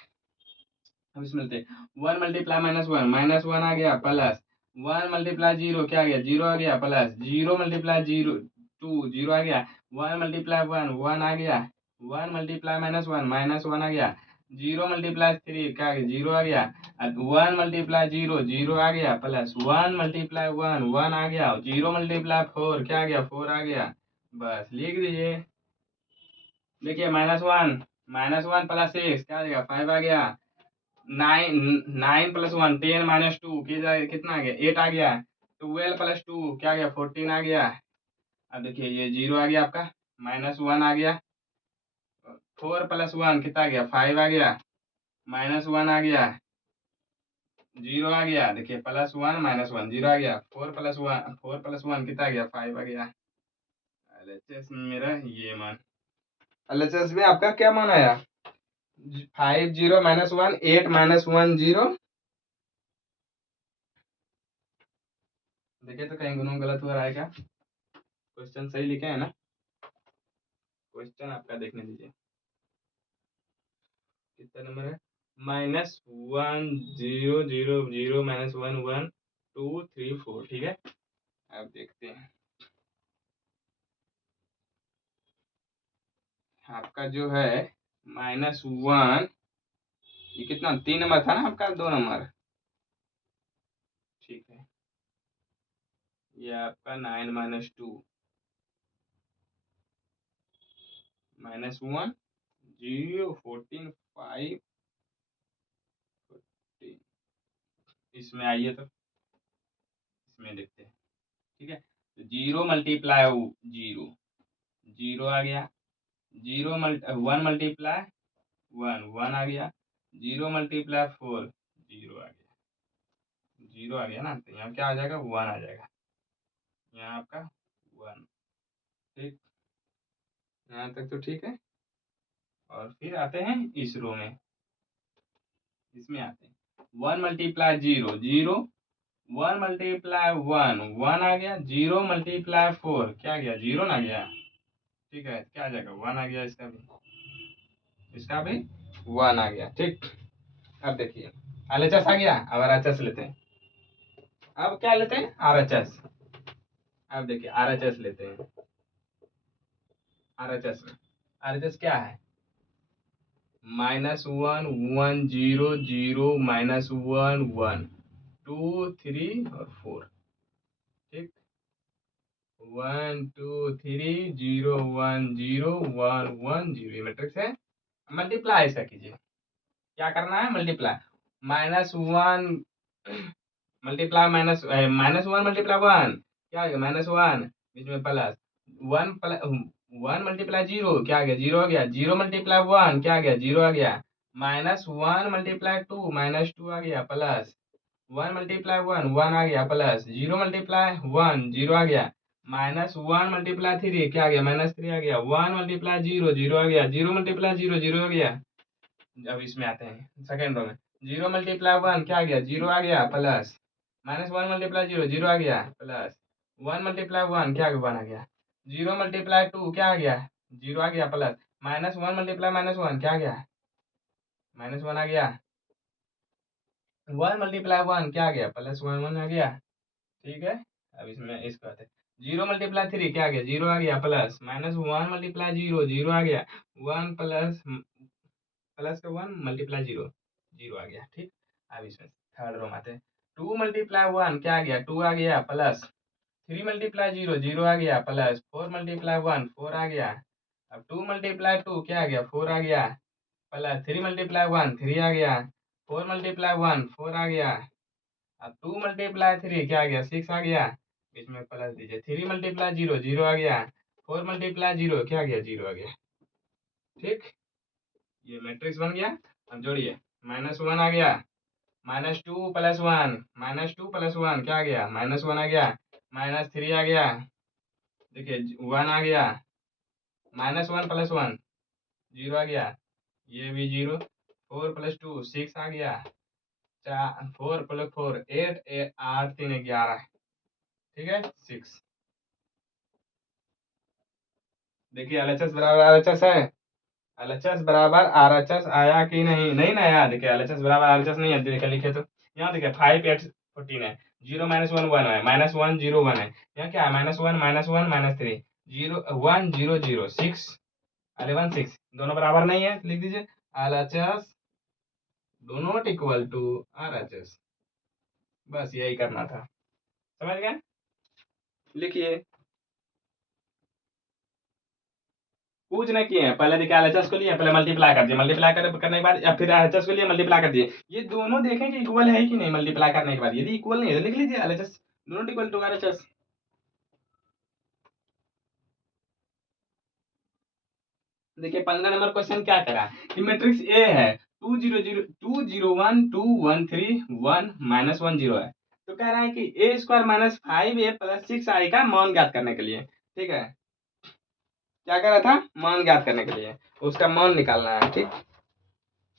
अब इसमें मिलते हैं 1 मल्टीप्लाई -1 आ गया, प्लस 1 मल्टीप्लाई 0 क्या आ गया 0 आ गया, प्लस 0 मल्टीप्लाई 0 2 0 आ गया, 1 मल्टीप्लाई 1 1 आ गया, 1 मल्टीप्लाई -1 आ गया, 0 मल्टीप्लाई 3 क्या आ गया 0 आ गया, 1 मल्टीप्लाई 0 0 आ गया, प्लस 1 मल्टीप्लाई 1 1 आ गया, 0 मल्टीप्लाई 4 क्या आ गया 4 आ गया। बस लिख दीजिए, देखिए -1 प्लस 6 क्या आ जाएगा 5 आ गया, 9 प्लस 1 10 -2 कितना आ गया 8 आ गया, 12 प्लस 2 क्या आ गया 14 आ गया। अब देखिए ये 0 आ गया आपका, -1 आ गया, 4 प्लस 1 कितना आ गया 5 आ गया, -1 आ गया, 0 आ गया, देखिए +1 -1 0 आ गया, 4 प्लस 1 कितना आ गया 5 आ गया। एलएचएस में मेरा ये मान, एलएचएस में आपका क्या मान आया 5 0 -1 8 -1 0। देखिए तो कहीं गुना गलत हो रहा है क्या, क्वेश्चन सही लिखे है ना, क्वेश्चन आपका देखने दीजिए कितना नंबर है, -1 0 0 0 -1 1 2 3 4। ठीक है, अब देखते हैं आपका जो है -1, ये कितना 3 नंबर था ना आपका 2 नंबर। ठीक है, ये आपका 9 -2 -1 0 14 5 14, इसमें आइए तो इसमें देखते हैं। ठीक है, तो 0 मल्टीप्लाई 0 0 आ गया, 1 मल्टीप्लाई 1 1 आ गया, 0 मल्टीप्लाई 4 0 आ गया, 0 आ गया ना, तो यहाँ क्या आ जाएगा 1 आ जाएगा, यहाँ आपका 1। ठीक, यहाँ तक तो ठीक है। और फिर आते हैं इस रो में, इसमें आते हैं 1 मल्टीप्लाई 0 0, 1 मल्टीप्लाई 1 1 आ गया, 0 मल्टीप्लाई 4 क्या आ गया 0 ना गया। ठीक है, क्या आ जाएगा 1 आ गया, इसका भी 1 आ गया। ठीक, अब देखिए एलएचएस आ गया, अब आरएचएस लेते हैं। अब क्या लेते हैं, RHS। अब देखिए RHS लेते हैं। RHS में RHS क्या है, -1 1 0 0 -1 1 2 3 और 4। ठीक, 1 2 3 0 1 0 1 1 0, ये मैट्रिक्स है। मल्टीप्लाई इसका कीजिए, क्या करना है, मल्टीप्लाई -1 मल्टीप्लाई -1 मल्टीप्लाई 1 क्या आ गया, -1 बीच में प्लस 1 मल्टीप्लाई 0 क्या आ गया, 0 आ गया। 0 मल्टीप्लाई 1 क्या आ गया, 0 आ गया। -1 मल्टीप्लाई 2 -2 आ गया, प्लस 1 मल्टीप्लाई 1 1 आ गया, प्लस 0 मल्टीप्लाई 1 0 आ गया। -1 मल्टीप्लाई 3 क्या आ गया, -3 आ गया। 1 मल्टीप्लाई 0 0 आ गया। 0 मल्टीप्लाई 0 0 आ गया। अब इसमें आते हैं सेकेंड रो में, 0 मल्टीप्लाई 1 क्या आ गया, 0 आ गया, प्लस -1 मल्टीप्लाई 0 0 आ गया, प्लस 1 मल्टीप्लाई 1 क्या आ गया, 1 आ गया। 0 मल्टीप्लाई 2 क्या आ गया, 0 आ गया, प्लस -1 मल्टीप्लाई -1 क्या आ गया, -1 आ गया। 1 मल्टीप्लाई 1 क्या आ गया, +1 1 आ गया। ठीक है, अब इसमें इसको आते हैं। 0 मल्टीप्लाई 3 क्या आ गया, 0 आ गया, प्लस -1 मल्टीप्लाई 0 0 आ गया। 1 प्लस प्लस का 1 मल्टीप्लाई 0 0 आ गया। ठीक, अब इसमें थर्ड रो में आते हैं। 2 मल्टीप्लाई 1 क्या आ गया, 2 आ गया, प्लस 3 मल्टीप्लाई 0 0 आ गया, प्लस 4 मल्टीप्लाई 1 4 आ गया। अब 2 मल्टीप्लाई 2 क्या आ गया, 4 आ गया, प्लस 3 मल्टीप्लाई 1 3 आ गया। 4 मल्टीप्लाई 1 4 आ गया। अब 2 मल्टीप्लाई 3 क्या आ गया, 6 आ गया। इसमें प्लस दीजिए। 3 मल्टीप्लाई 0 0 आ गया। 4 मल्टीप्लाई 0 क्या आ गया, 0 आ गया। ठीक, ये मैट्रिक्स बन गया। अब जोड़िए, -1 आ गया, -2 प्लस 1 -2 प्लस 1 क्या आ गया, -1 आ गया। -3 आ गया, देखिए 1 आ गया। -1 प्लस 1 0 आ गया, ये भी 0। 4 प्लस 2 6 आ गया। 4 प्लस 4 8 8 3 11। ठीक है, 6। देखिए LHS बराबर RHS है। LHS बराबर RHS आया कि नहीं, नहीं ना आया। देखिए LHS बराबर RHS नहीं है, देखिए लिखे तो यहाँ देखिए 5 8 14 है। 0 -1 1 है, -1 0 1 है। यहाँ क्या है, -1 -1 -3 0 1 0 0 6 11 6, दोनों बराबर नहीं है, लिख दीजिए LHS do not equal to RHS। बस यही करना था, समझ गए। लिखिए, कुछ नहीं किए हैं। पहले देखिए LHS को लिए, पहले मल्टीप्लाई कर दिए, मल्टीप्लाई करने के बाद या फिर LHS को लिए मल्टीप्लाई कर दिए। ये दोनों देखें कि इक्वल है कि नहीं, मल्टीप्लाई करने के बाद यदि इक्वल नहीं है तो लिख लीजिए LHS not equal to RHS। देखिए 15 नंबर क्वेश्चन क्या करा कि मैट्रिक्स ए है 2 0 0 2 0 1 2 1 3 1 -1 0 है। तो कह रहा है कि a square -5a plus 6i का मान ज्ञात करने के लिए। ठीक है, क्या कह रहा था, मान ज्ञात करने के लिए उसका मान निकालना है। ठीक,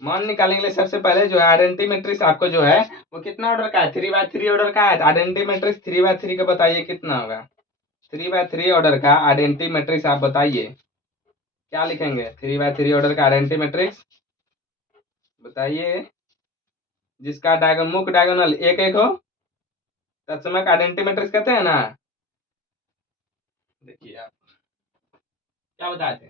मान निकालने के लिए सबसे पहले जो है आइडेंटिटी मैट्रिक्स आपको जो है वो कितना ऑर्डर का है, 3x3 ऑर्डर का है। आइडेंटिटी मैट्रिक्स 3x3 का बताइए कितना होगा, 3x3 ऑर्डर का आइडेंटिटी मैट्रिक्स आप बताइए क्या लिखेंगे। 3x3 ऑर्डर का आइडेंटिटी मैट्रिक्स बताइए जिसका मुख्य डायगोनल एक एक हो, तत्समक आइडेंटिटी मैट्रिक्स कहते हैं ना। देखिए आप क्या बताए थे,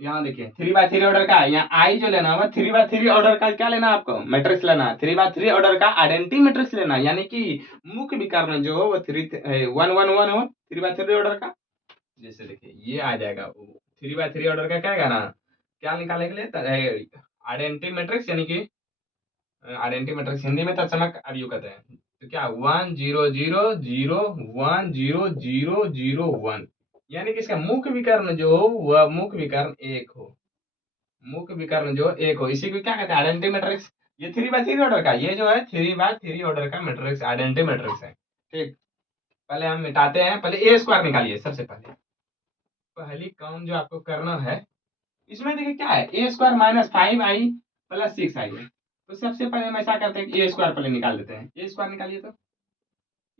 यहाँ देखिए 3x3 ऑर्डर का, यहाँ आई जो लेना होगा 3x3 ऑर्डर का क्या लेना, आपको मैट्रिक्स लेना। 3x3 ऑर्डर का आइडेंटिटी मैट्रिक्स लेना, यानी कि मुख्य विकर्ण जो हो वो 1 1 1 हो 3x3 ऑर्डर का। जैसे देखिए ये आ जाएगा 3x3 ऑर्डर का, क्या है ना, क्या निकालने के लिए आइडेंटिटी मैट्रिक्स, यानी कि आइडेंटिटी मैट्रिक्स हिंदी में तत्समक अवयव कहते हैं। तो क्या 1 0 0 0 1 0 0 0 1, यानी कि इसका मुख्य विकर्ण जो हो वह मुख्य विकर्ण एक हो, मुख्य विकर्ण जो एक हो, इसी को क्या कहते हैं, आइडेंटिटी मैट्रिक्स। ये 3x3 ऑर्डर का, ये जो है 3x3 ऑर्डर का मैट्रिक्स आइडेंटिटी मैट्रिक्स है। ठीक, पहले हम मिटाते हैं, पहले ए स्क्वायर निकालिए। सबसे पहले पहली काम जो आपको करना है, इसमें देखिए क्या है, ए स्क्वायर -5i प्लस 6i है। तो सबसे पहले हम ऐसा करते हैं कि ए स्क्वायर पहले निकाल देते हैं। ए स्क्वायर निकालिए, तो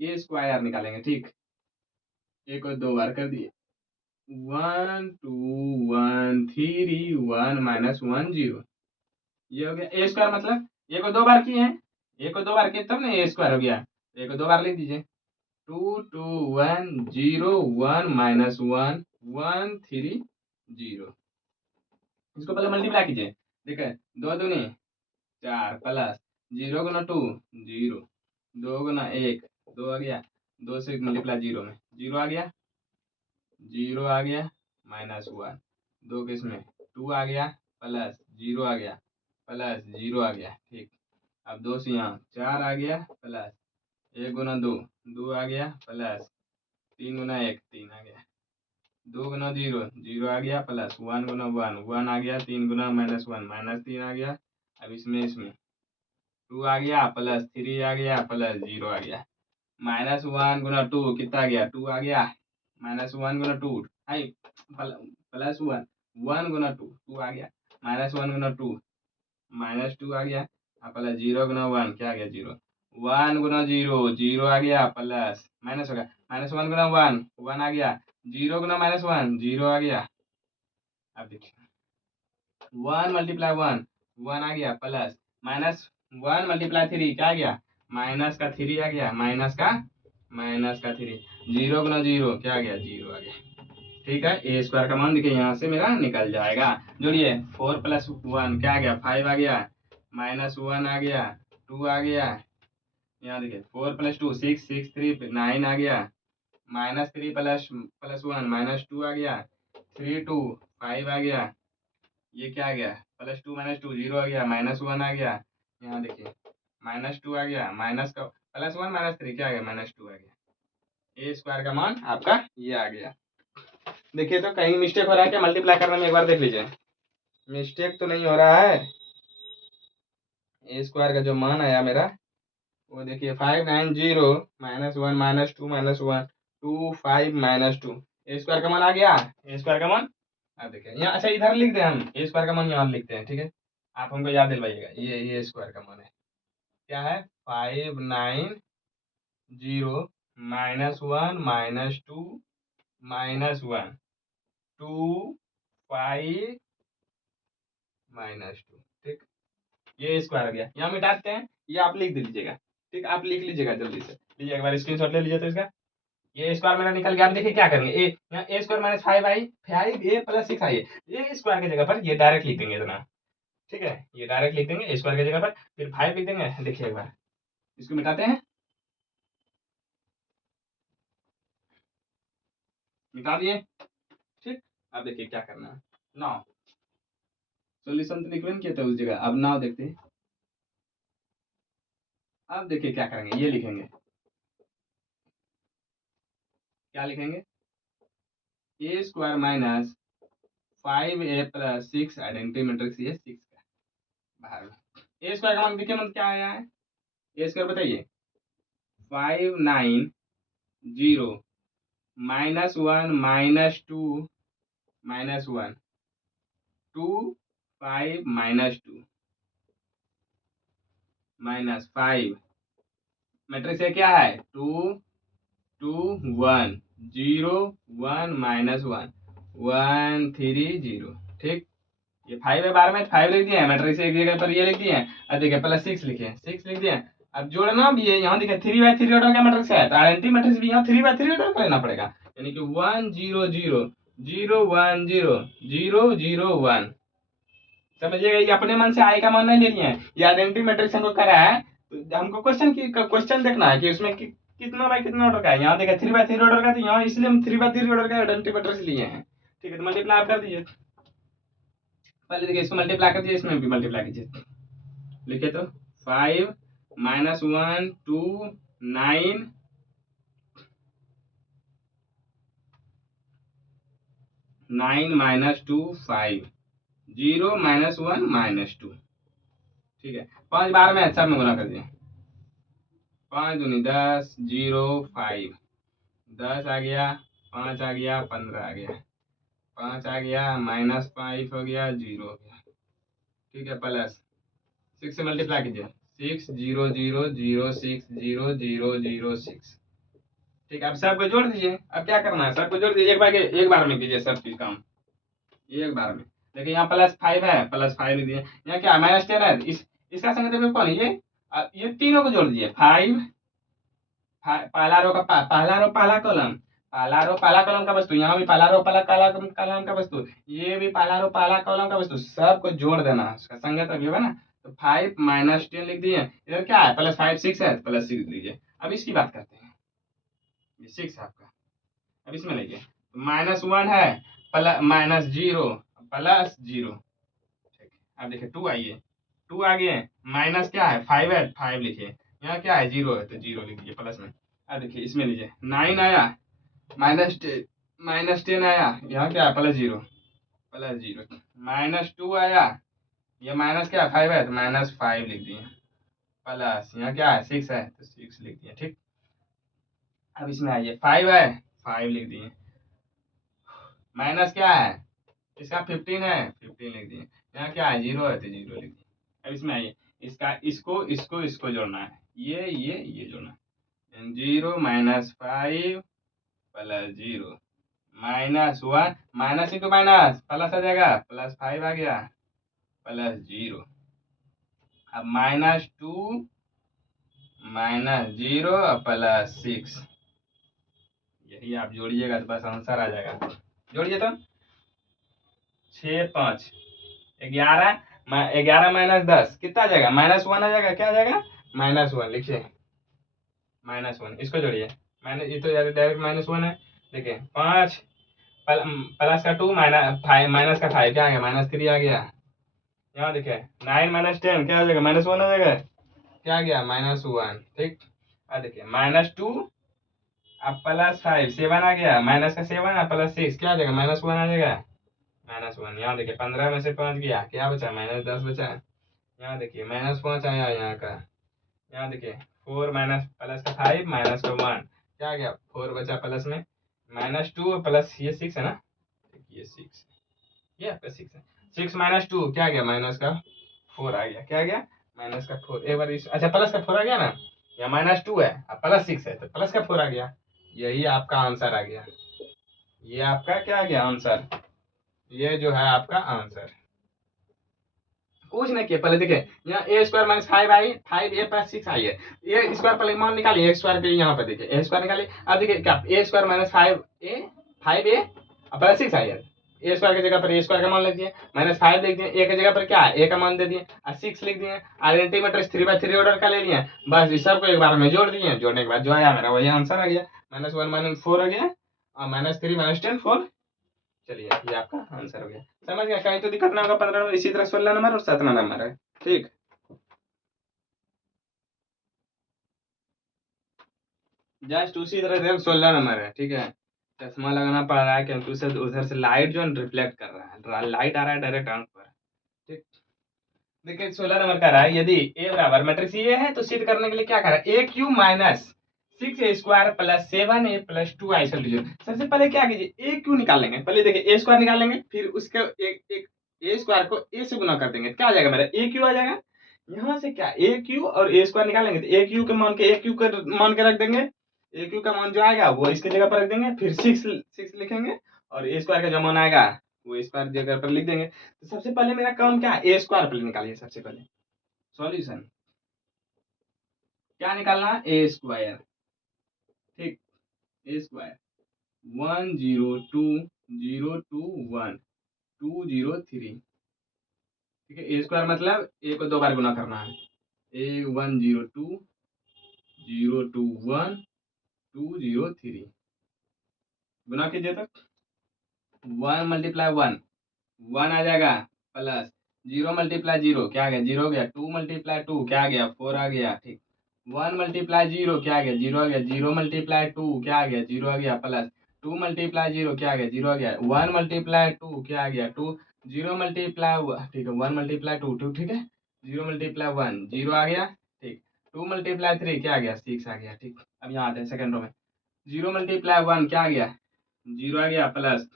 ए स्क्वायर निकालेंगे। ठीक, ए को 2 बार कर दिए, 1 2 1 3 1 -1 0, ये हो गया ए स्क्वायर। मतलब ए को 2 बार किए हैं, ए को 2 बार किए तब ना ए स्क्वायर हो गया। एक को 2 बार लिख दीजिए। 2 2 1 0 1 माइनस 1 1 3 0। इसको पहले मल्टीप्लाई कीजिए। देखिए 2 दूनी 4 प्लस 0 गुना 2 0, 2 गुना 1 2 आ गया, 2 से मल्टीप्लाई 0 में 0 आ गया, 0 आ गया माइनस 1, 2 के इसमें 2 आ गया प्लस 0 आ गया प्लस 0 आ गया। ठीक, अब 2 से यहाँ 4 आ गया प्लस 1 गुना 2 2 आ गया प्लस 3 गुना 1 3 आ गया, 2 गुना 0 0 आ गया प्लस 1 गुना 1 1 आ गया, 3 गुना माइनस 1 माइनस 3 आ गया। अब इसमें 2 आ गया प्लस 3 आ गया प्लस 0 आ गया, माइनस 1 गुना 2 कितना आ गया 2 आ गया, माइनस 1 गुना 2 आई प्लस 1 1 गुना 2 2 आ गया, माइनस 1 गुना 2 माइनस 2 आ गया, प्लस 0 गुना 1 क्या आ गया 0, 1 गुना 0 0 आ गया प्लस माइनस होगा माइनस 1 गुना 1 1 आ गया, 0 गुना माइनस 1 0 आ गया। अब देखिए 1 मल्टीप्लाई 1 1 आ गया प्लस माइनस 1 मल्टीप्लाई 3 क्या आ गया माइनस का 3 आ गया, माइनस का 3 0 गुना 0 क्या आ गया 0 आ गया। ठीक है, ए स्क्वायर का मान देखिए यहाँ से मेरा निकल जाएगा। जोड़िए 4 प्लस 1 क्या आ गया 5 आ गया, माइनस 1 आ गया 2 आ गया, यहाँ देखिए 4 प्लस 2 6 6 3 9 आ गया, माइनस 3 प्लस प्लस 1 माइनस 2 आ गया, 3 2 5 आ गया, ये क्या आ गया प्लस 2 माइनस 2 0 आ गया, माइनस 1 आ गया, यहाँ देखिए माइनस 2 आ गया, माइनस का प्लस 1 माइनस 3 क्या आ गया माइनस 2 आ गया। ए स्क्वायर का मान आपका ये आ गया। देखिए तो कहीं मिस्टेक हो रहा है क्या मल्टीप्लाई करने में, एक बार देख लीजिए मिस्टेक तो नहीं हो रहा है। ए स्क्वायर का जो मान आया मेरा वो देखिए 590 माइनस 1 माइनस 2 माइनस 1 2 5 माइनस 2, ए स्क्वायर का मान आ गया। ए स्क्वायर का मान अब देखिए यहाँ, अच्छा इधर लिख दे, हम ए स्क्वायर का मान यहाँ लिखते हैं। ठीक है, आप हमको याद दिलवाइएगा, ये स्क्वायर का मान है क्या है 590 माइनस 1 माइनस 2 माइनस 1 2 5 माइनस 2। ठीक, ये स्क्वायर आ गया, यहाँ मिटाते हैं, ये आप लिख दीजिएगा। ठीक, आप लिख लीजिएगा जल्दी से, लीजिए एक बार स्क्रीनशॉट ले लीजिए। तो इसका ये स्क्वायर मेरा निकल गया। आप देखिए क्या करेंगे, ए यहाँ ए स्क्वायर माइनस 5 ए प्लस 6 आई, ये स्क्वायर की जगह पर ये डायरेक्ट लिख देंगे इतना। ठीक है, ये डायरेक्ट लिख देंगे स्क्वायर की जगह पर, फिर 5 लिख देंगे। देखिए एक बार इसको मिटाते हैं, मिटा दिए। ठीक, अब देखिए क्या करना है, नाउ सोल्यूशन तो लिखवे किया था उस जगह, अब नाउ देखते हैं। अब देखिए क्या करेंगे, ये लिखेंगे, क्या लिखेंगे ए स्क्वायर माइनस 5 ए प्लस 6 आइडेंटिटी मैट्रिक्स, ये 6 का बाहर में ए स्क्वायर का मान देखिए मतलब क्या आया है, ए स्क्वायर बताइए 590 minus 1 minus 2 minus 1 2 5 minus 2 minus 5, matrix ये क्या है 2 2 1 0 1 माइनस 1 1 3 0। ठीक, ये 5 है, बार में 5 लिख दिए, मैट्रिक्स एक जगह पर ये लिख दिए, अब देखिए प्लस 6 लिखे 6 लिख दिए। अब जोड़ना भी है, यहाँ देखिए 3/3 ऑर्डर का मैट्रिक्स है, तो आइडेंटिटी मैट्रिक्स भी यहाँ 3/3 ऑर्डर का लेना पड़ेगा, यानी कि 1 0 0 0 1 0 0 0 1। समझिएगा, ये अपने मन से आई का मान नहीं ले लिए, ये आइडेंटिटी मैट्रिक्स हमको करा है, तो हमको क्वेश्चन देखना है कि उसमें कितना बाय कितना ऑर्डर का है। यहाँ देखिए 3/3 ऑर्डर का, तो यहाँ इसलिए हम 3/3 ऑर्डर का आइडेंटिटी मैट्रिक्स लिए हैं। ठीक है, तो मल्टीप्लाई आप कर दीजिए, पहले देखिए इसको मल्टीप्लाई कर दीजिए, इसमें भी मल्टीप्लाई कीजिए। लिखे तो 5 माइनस 1 2 9 9 माइनस 2 5 0 माइनस 1 माइनस 2। ठीक है, 5 बार में सब में गुना कर दिए, 5 दूनी 10 0 5 10 आ गया, 5 आ गया 15 आ गया, 5 आ गया माइनस 5 हो गया 0 हो गया। ठीक है, प्लस 6 से मल्टीप्लाई कीजिए, 6 0 0 0 6 0 0 0 6। ठीक है, अब सबको जोड़ दीजिए। अब क्या करना है, सबको जोड़ दीजिए, एक बार में कीजिए सब चीज काम एक बार में। देखिए यहाँ +5 है, +5 लिख दिए, यहाँ क्या -10 है, इसका संगत में कौन है ये, ये तीनों को जोड़ दीजिए 5 पहला रो का पहला रो पहला कॉलम, पहला रो पहला कॉलम का वस्तु, यहाँ भी पहला रो पहला कॉलम का वस्तु, ये भी पहला रो पहला कॉलम का वस्तु, सबको जोड़ देना, उसका संगत अभी होगा ना। तो 5 माइनस 10 लिख दिए, इधर क्या है +5 6 है, +6 लीजिए। अब इसकी बात करते हैं, ये 6 है आपका, अब इसमें लीजिए -1 है -0 +0, ठीक है। अब देखिए 2 आइए, 2 आ गए, माइनस क्या है 5 है, 5 लिखिए, यहाँ क्या है 0 है तो 0 लिख दीजिए प्लस में। अब देखिए इसमें लीजिए 9 आया, -10 आया, यहाँ क्या है +0 -2 आया, ये माइनस क्या है 5 है तो -5 लिख दिए, प्लस यहाँ क्या है 6 है तो 6 लिख दिए, ठीक। अब इसमें आइए 5 है, 5 लिख दिए, माइनस क्या है इसका 15 है, 15 लिख दिए, यहाँ क्या है 0 है तो 0 लिख दिए। अब इसमें आइए इसका इसको जोड़ना है, ये जोड़ना है, 0 -5 +0 -1 माइनस इंटू माइनस प्लस आ जाएगा, +5 आ गया +0। अब -2 -0 और +6, यही आप जोड़िएगा तो बस आंसर आ जाएगा। जोड़िए तो 6 5 11 -10 कितना आ जाएगा -1 आ जाएगा, क्या आ जाएगा -1, लिखिए -1, इसको जोड़िए, माइनस ये तो डायरेक्ट -1 है। देखिए 5 प्लस का 2 माइनस का 5 क्या आ गया -3 आ गया। यहाँ देखिए 9 -10 क्या आ जाएगा -1 आ जाएगा, क्या आ गया -1, ठीक। अब देखिए -2 अब +5 7 आ गया, माइनस का 7 और +6 क्या आ जाएगा -1 आ जाएगा, -1। यहाँ देखिए 15 में से 5 गया, क्या बचा -10 बचा। यहाँ देखिए -5 आया यहाँ का, यहाँ देखिए 4 माइनस प्लस का 5 माइनस का 1 क्या आ गया 4 बचा, प्लस में -2 प्लस ये 6 है ना, ये 6 ये आपका 6 है, 6 -2 क्या आ गया -4 आ गया, क्या आ गया -4। एक बार अच्छा प्लस का 4 आ गया ना, या -2 है अब +6 है तो प्लस का 4 आ गया, यही आपका आंसर आ गया। ये आपका क्या आ गया आंसर, ये जो है आपका आंसर। कुछ नहीं किया, पहले देखिए यहाँ a² - 5 आई, 5a + 6 आई है, ए स्क्वायर पहले मान निकालिए, a² पे यहाँ पे देखिए a² निकालिए। अब देखिए क्या a² - 5a + 6 आई है, a² की जगह पर a² का मान लिख दिए, -5 लिख दिए, a की जगह पर क्या है a का मान दे दिए और 6 लिख दिए, आइडेंटिटी मैट्रिक्स 3/3 ऑर्डर का ले लिए, बस इस सबको एक बार में जोड़ दिए, जोड़ने के बाद जो आया मेरा वही आंसर आ गया, -1 -4 आ गया और -3 -10 4। चलिए ये आपका आंसर हो गया, समझ गया, कहीं तो दिक्कत ना होगा। 15 नंबर इसी तरह 16 नंबर और 17 नंबर है, ठीक। जस्ट उसी तरह से 16 नंबर है, ठीक है। चश्मा लगाना पड़ रहा है क्योंकि उसे उधर से लाइट जो रिफ्लेक्ट कर रहा है, लाइट आ रहा है डायरेक्ट आंख पर, ठीक। देखिए 16 नंबर का रहा है, यदि ए बराबर मैट्रिक्स ये है तो सिद्ध करने के लिए क्या करा, a³ - 6a² + 7a + 2 आइसोल्यूशन। सबसे पहले क्या कीजिए a³ निकाल लेंगे, पहले देखिए a² निकाल लेंगे, फिर उसके एक a² को a से गुना कर देंगे, क्या आ जाएगा मेरा a³ आ जाएगा। यहाँ से क्या a³ और a² निकालेंगे तो a³ के मान के a³ का मान के रख देंगे, a³ का मान जो आएगा वो इसके जगह पर रख देंगे, फिर 6 लिखेंगे और a² का जो मान आएगा वो स्क्वायर जगह पर लिख देंगे। तो सबसे पहले मेरा काम क्या है a² पहले निकालिए, सबसे पहले सॉल्यूशन क्या निकालना है a², ठीक। a², 1 0 2 0 2 1 2 0 3, ठीक है। a² मतलब a को 2 बार गुना करना है, a1 0 2 0 2 1 2 0 3 गुना कीजिए तो 1 × 1 1 आ जाएगा, प्लस 0 × 0 क्या आ गया 0 हो गया, 2 × 2 क्या आ गया 4 आ गया, ठीक। 1 × 0 क्या आ गया 0 आ गया, 0 × 2 क्या आ गया 0 आ गया, प्लस 2 × 0 क्या आ गया 0 आ गया, 1 × 2 क्या आ गया 2, 0 × ठीक है 1 × 2 2, ठीक है। 0 × 1 0 आ गया, ठीक। 2 × 3 क्या आ गया 6 आ गया, ठीक। अब यहाँ आते हैं सेकंड रो में, 0 × 1 क्या आ गया 0 आ गया, प्लस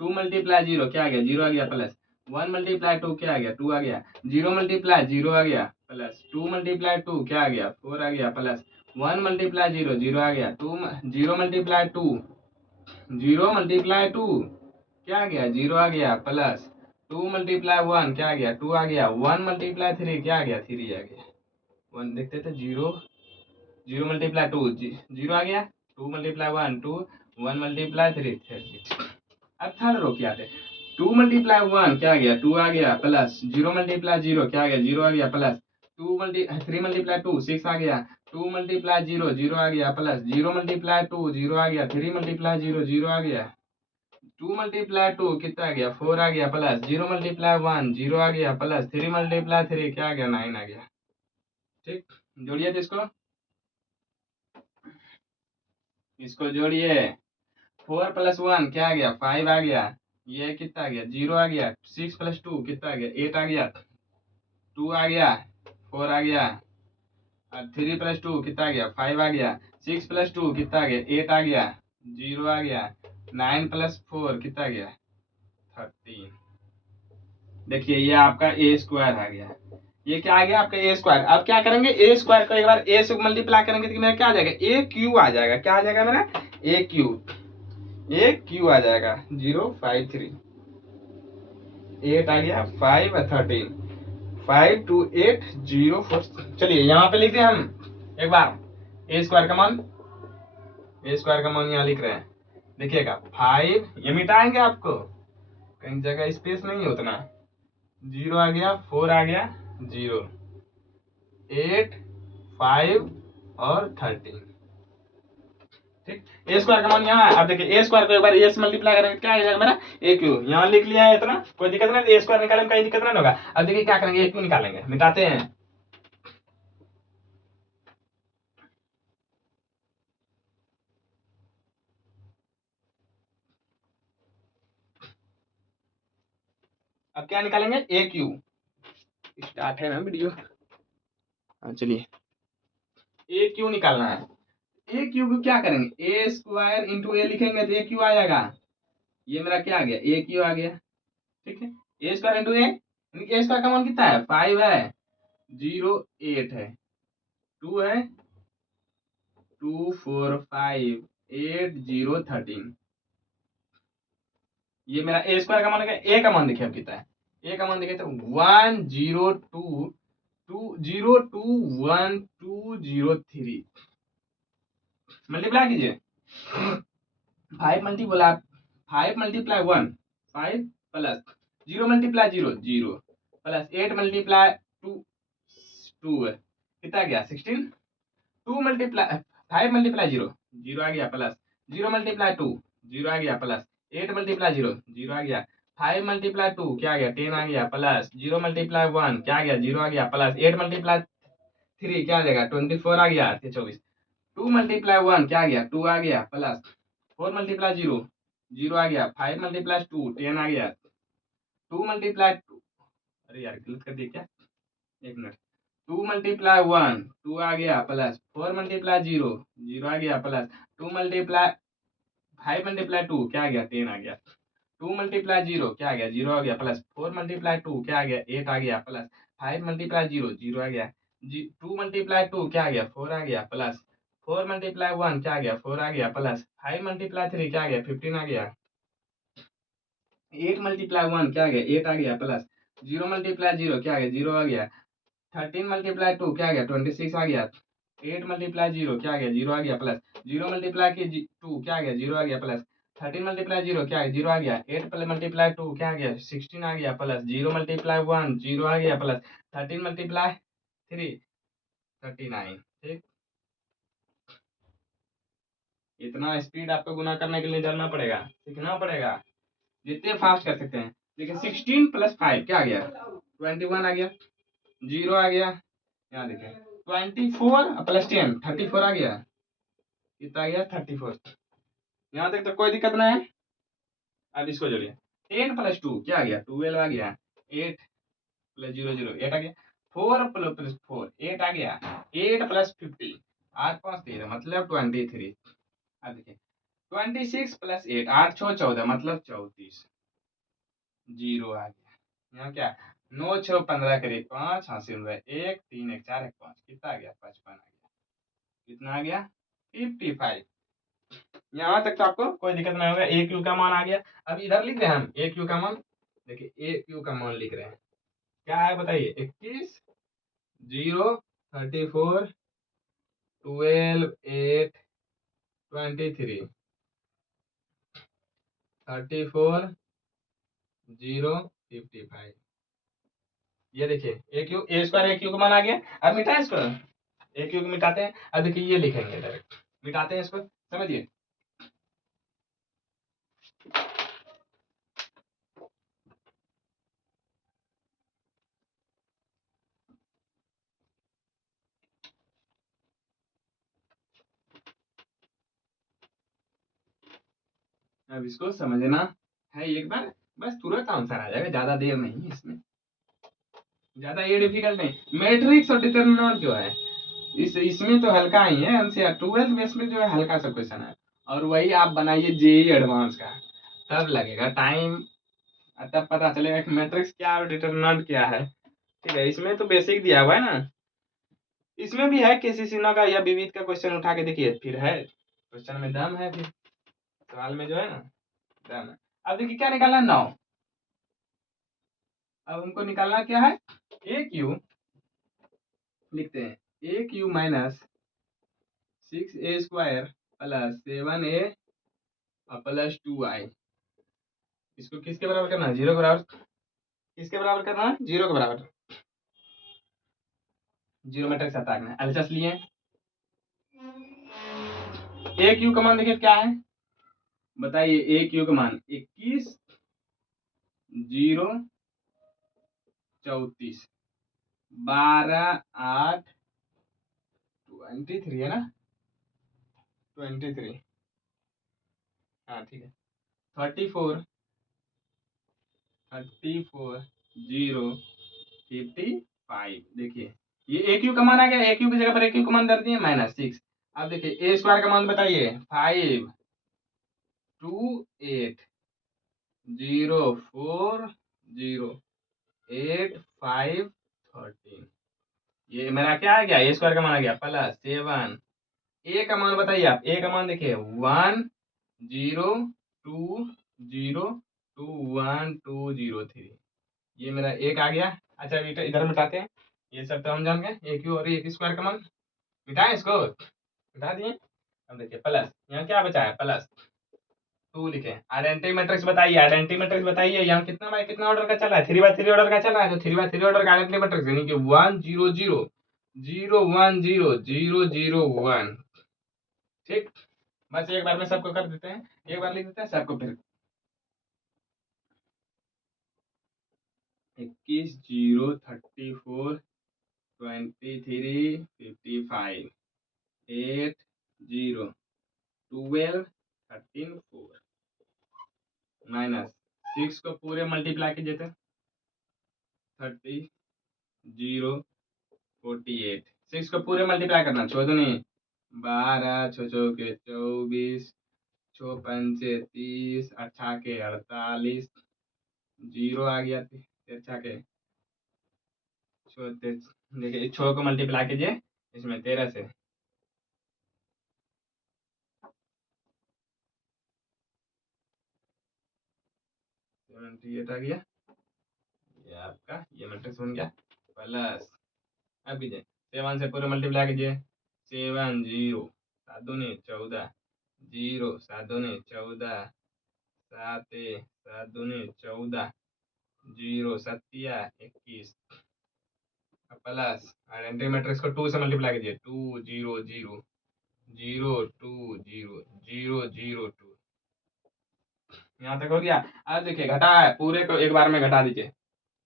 2 × 0 क्या आ गया 0 आ गया, प्लस 1 × 2 क्या आ गया 2 आ गया, 0 × 0 आ गया, प्लस 2 × 2 क्या आ गया 4 आ गया, प्लस 1 × 0 0 आ गया, 2 0 × 2 0 × 2 क्या आ गया 0 आ गया, प्लस 2 × 1 क्या आ गया 2 आ गया, 1 × 3 क्या आ गया 3 आ गया। 1 देखते थे 0 0 मल्टीप्लाई 2 0 आ गया, 2 मल्टीप्लाई 1 2, 1 मल्टीप्लाई 3 3। अब थर्ड रो क्या आते, 2 मल्टीप्लाई 1 क्या आ गया 2 आ गया, प्लस 0 मल्टीप्लाई 0 क्या आ गया 0 आ गया, प्लस 3 मल्टीप्लाई 2 6 आ गया, 2 मल्टीप्लाई 0 0 आ गया, प्लस 0 मल्टीप्लाई 2 0 आ गया, 3 मल्टीप्लाई 0 0 आ गया, 2 मल्टीप्लाई 2 कितना आ गया 4 आ गया, प्लस 0 मल्टीप्लाई 1 0 आ गया, प्लस 3 मल्टीप्लाई 3 क्या आ गया 9 आ गया। ठीक, जोड़िए तो इसको जोड़िए, 4 प्लस 1 क्या आ गया 5 आ गया, ये कितना आ गया 0 आ गया, 6 प्लस 2 कितना आ गया 8 आ गया, 2 आ गया 4 आ गया, और 3 प्लस 2 कितना आ गया 5 आ गया, 6 प्लस 2 कितना आ गया 8 आ गया, 0 आ गया, 9 प्लस 4 कितना आ गया 13। देखिए ये आपका ए स्क्वायर आ गया, ये क्या आ गया आपका ए स्क्वायर। अब क्या करेंगे ए स्क्वायर को एक बार ए से मल्टीप्लाई करेंगे तो मेरा क्या आ जाएगा ए क्यू आ जाएगा, क्या आ जाएगा मेरा ए क्यू आ जाएगा 053, 8 आ गया 5 और 13, 52804। चलिए यहाँ पे लिख दें हम एक बार ए स्क्वायर का मान यहाँ लिख रहे हैं, देखिएगा 5, ये मिटाएंगे आपको कहीं जगह स्पेस नहीं है उतना, 0 आ गया 4 आ गया 0, 8 5 और 13। ठीक, ए स्क्वायर का मान यहाँ है। अब देखिए ए स्क्वायर को एक बार ए से मल्टीप्लाई करेंगे क्या आ जाएगा मेरा ए क्यू, यहाँ लिख लिया है इतना, कोई दिक्कत नहीं, ए स्क्वायर निकालने में कहीं दिक्कत नहीं होगा। अब देखिए क्या करेंगे ए क्यू निकालेंगे, मिटाते हैं, अब क्या निकालेंगे ए क्यू, स्टार्ट है ना वीडियो, चलिए ए क्यू निकालना है। ए क्यू को क्या करेंगे ए स्क्वायर इंटू ए लिखेंगे तो ए क्यू आ जाएगा, ये मेरा क्या आ गया ए क्यू आ गया। ठीक है, ए स्क्वायर इंटू ए स्क्वायर का मान कितना है 5 है, 0 8 है, 2 है 2 4 5 8 0 13, ये मेरा ए स्क्वायर का मान है। ए का मान देखिए अब कितना है, ए का मान देखिए तो 1021203 मल्टीप्लाई कीजिए, 5 multiply 1 5 plus 0 multiply 0 0 plus 8 multiply 2 2 है कितना गया 16, 2 मल्टीप्लाई 5 मल्टीप्लाई 0 0 आ गया, प्लस 0 मल्टीप्लाई 2 0 आ गया, प्लस 8 मल्टीप्लाई 0 0 आ गया, 5 मल्टीप्लाई 2 क्या आ गया 10 आ गया, प्लस 0 मल्टीप्लाई 1 क्या आ गया 0 आ गया, प्लस 8 मल्टीप्लाई 3 क्या आ जाएगा 24 आ गया 24, 2 मल्टीप्लाई 1 क्या आ गया 2 आ गया, प्लस 4 मल्टीप्लाई 0 0 आ गया, 5 मल्टीप्लाई 2 10 आ गया, 2 मल्टीप्लाई 2, अरे यार गलत कर दिया क्या, एक मिनट, 2 मल्टीप्लाई 1 2 आ गया, प्लस 4 मल्टीप्लाई 0 0 आ गया, प्लस 2 मल्टीप्लाई 5 मल्टीप्लाई 2 क्या आ गया 10 आ गया, 2 मल्टीप्लाई 0 क्या आ गया 0 आ गया, प्लस 4 मल्टीप्लाई 2 क्या आ गया 8 आ गया, प्लस 5 मल्टीप्लाई 0 0 आ गया, 2 मल्टीप्लाई 2 क्या आ गया 4 आ गया, प्लस 4 मल्टीप्लाई 1 क्या आ गया 4 आ गया, प्लस 5 मल्टीप्लाई 3 क्या आ गया 15 आ गया, 8 मल्टीप्लाई 1 क्या आ गया 8 आ गया, प्लस 0 मल्टीप्लाई 0 क्या आ गया 0 आ गया, 13 मल्टीप्लाई 2 क्या आ गया 26 आ गया, 8 मल्टीप्लाई 0 क्या आ गया 0 आ गया, प्लस 0 मल्टीप्लाई 2 क्या आ गया 0 आ गया, प्लस 13 मल्टीप्लाई 0 क्या है 0 आ गया, 8 मल्टीप्लाई 2 क्या आ गया 16 आ गया, प्लस 0 मल्टीप्लाई 1 0 आ गया, प्लस 13 मल्टीप्लाई 3 39। ठीक, इतना स्पीड आपको गुना करने के लिए जानना पड़ेगा, सीखना पड़ेगा, जितने फास्ट कर सकते हैं। देखिए 16 प्लस 5 क्या आ गया 21 आ गया, 0 आ गया, यहाँ देखिए 24 प्लस 10 34 आ गया, कितना आ गया 34, यहाँ तक तो कोई दिक्कत नहीं है। अब इसको जोड़िए 10 प्लस 2 क्या आ गया 12 आ गया, 8 प्लस 0 0 8 आ गया, 4 प्लस 4 8 आ गया, 8 प्लस 50 8 5 13 मतलब 23। अब देखिए 26 प्लस 8 8 6 14 मतलब 34, 0 आ गया, यहाँ क्या 9 6 15 करीब 5 हासिल हुआ 1 3 1 4 1 5 कितना आ गया 55 आ गया, कितना आ गया 55। यहाँ तक तो आपको कोई दिक्कत नहीं होगा, ए क्यू का मान आ गया। अब इधर लिख रहे हैं हम ए क्यू का मान, देखिए ए क्यू का मान लिख रहे हैं क्या है बताइए 21 0 34 12 8 23 34 0 55। ये देखिए A Q A square A Q का मान आ गया। अब मिटाएं इसको, ए क्यू मिटाते हैं। अब देखिए ये लिखेंगे डायरेक्ट, मिटाते हैं इसको, समझिए। अब इसको समझना है एक बार, बस तुरंत आंसर आ जाएगा, ज्यादा देर नहीं है इसमें, ज्यादा ये डिफिकल्ट नहीं। मैट्रिक्स और डिटरमिनेंट जो है इसमें तो हल्का ही है एनसीआर, 12th बेस में जो है हल्का सा क्वेश्चन है। और वही आप बनाइए जेई एडवांस का, तब लगेगा टाइम, तब पता चलेगा कि मैट्रिक्स क्या और डिटरमिनेंट क्या है। ठीक है, इसमें तो बेसिक दिया हुआ है ना, इसमें भी है केसी सिन्हा का या विविध का क्वेश्चन उठा के देखिए, फिर है क्वेश्चन में दम है, फिर सवाल में जो है ना दम है। अब देखिए क्या निकालना है, 9। अब हमको निकालना क्या है, ए क्यू लिखते हैं, A Q minus 6a square plus 7a plus 2i। इसको किसके बराबर करना है, 0 के बराबर। किसके बराबर करना है, 0 के बराबर। 0 मैट्रिक्स आता है, एलएचएस लिए। ए क्यू का मान देखिए क्या है, बताइए। ए क्यू का मान 21 0 34 12 8 23 है ना, 23। हाँ ठीक है, 34 0 55। देखिए ये ए क्यू का मान आ गया, ए क्यू की जगह पर ए क्यू का मान दे दिए -6। अब देखिए ए स्क्वायर का मान बताइए, 5 2 8 0 4 0 8 5 13। ये मेरा क्या आ गया, ए स्क्वायर का मान आ गया +7। ए का मान बताइए आप, ए का मान देखिए 1 0 2 0 2 1 2 0 3। ये मेरा एक आ गया। अच्छा बेटा इधर मिटाते हैं, ये सब तो हम जान गए, ए क्यू और ए स्क्वायर का मान। मिटाएं इसको, मिटा दिए। अब देखिए प्लस, यहाँ क्या बचा है, +2 लिखे। आइडेंटिटी मैट्रिक्स बताइए, आइडेंटिटी मैट्रिक्स बताइए, यहाँ कितना बाय कितना ऑर्डर का चला है, 3 बाय 3 ऑर्डर का चला है, तो 3 बाय 3 ऑर्डर का आइडेंटिटी मैट्रिक्स यानी कि 1 0 0 0 1 0 0 0 1। ठीक, बस एक बार में सबको कर देते हैं, एक बार लिख देते हैं सबको फिर। 21 0 34 23 55 8 0 12 13 4 -6 को पूरे मल्टीप्लाई कीजिए तो 30 0 48। 6 को पूरे मल्टीप्लाई करना, छो दूनी 12 छो छो के 24 छो पंचे 30 अट्ठा के 48 0 आ गया, तिरछा के छो देखिए छो को मल्टीप्लाई कीजिए इसमें 13 से, 78 आ गया। ये आपका ये मैट्रिक्स बन गया प्लस। अब कीजिए 7 से पूरे मल्टीप्लाई कीजिए, 7 0 7 दूनी 14 0 7 दूनी 14 7 7 दूनी 14 0 सत्या 21 प्लस आइडेंटिटी मैट्रिक्स को 2 से मल्टीप्लाई कीजिए, 2 0 0 0 2 0 0 0 2। यहाँ तक हो गया। अब देखिए घटा है, पूरे को एक बार में घटा दीजिए,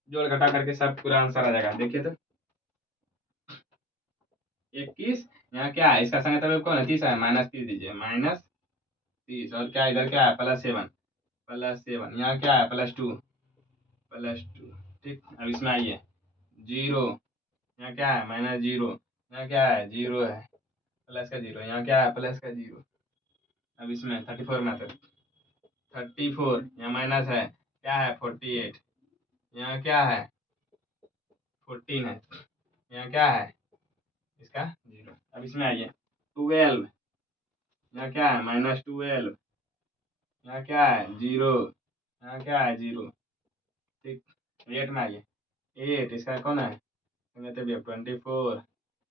जोड़ घटा करके सब पूरा आंसर आ जाएगा। देखिए तो 21, यहाँ क्या है, इसका संगत कौन है, 30 है, -30 दीजिए, -30। और क्या इधर क्या है, +7 यहाँ क्या है, +2। ठीक, अब इसमें आइए 0, यहाँ क्या है -0, यहाँ क्या है 0 है, प्लस का 0, यहाँ क्या है प्लस का 0। अब इसमें 34 में आता है, 34 यहाँ माइनस है, क्या है 48, यहाँ क्या है 14 है, यहाँ क्या है इसका 0। अब इसमें आइए 12, यहाँ क्या है -12, यहाँ क्या है 0, यहाँ क्या है 0। ठीक, 8 में आइए, 8 इसका कौन है, 24,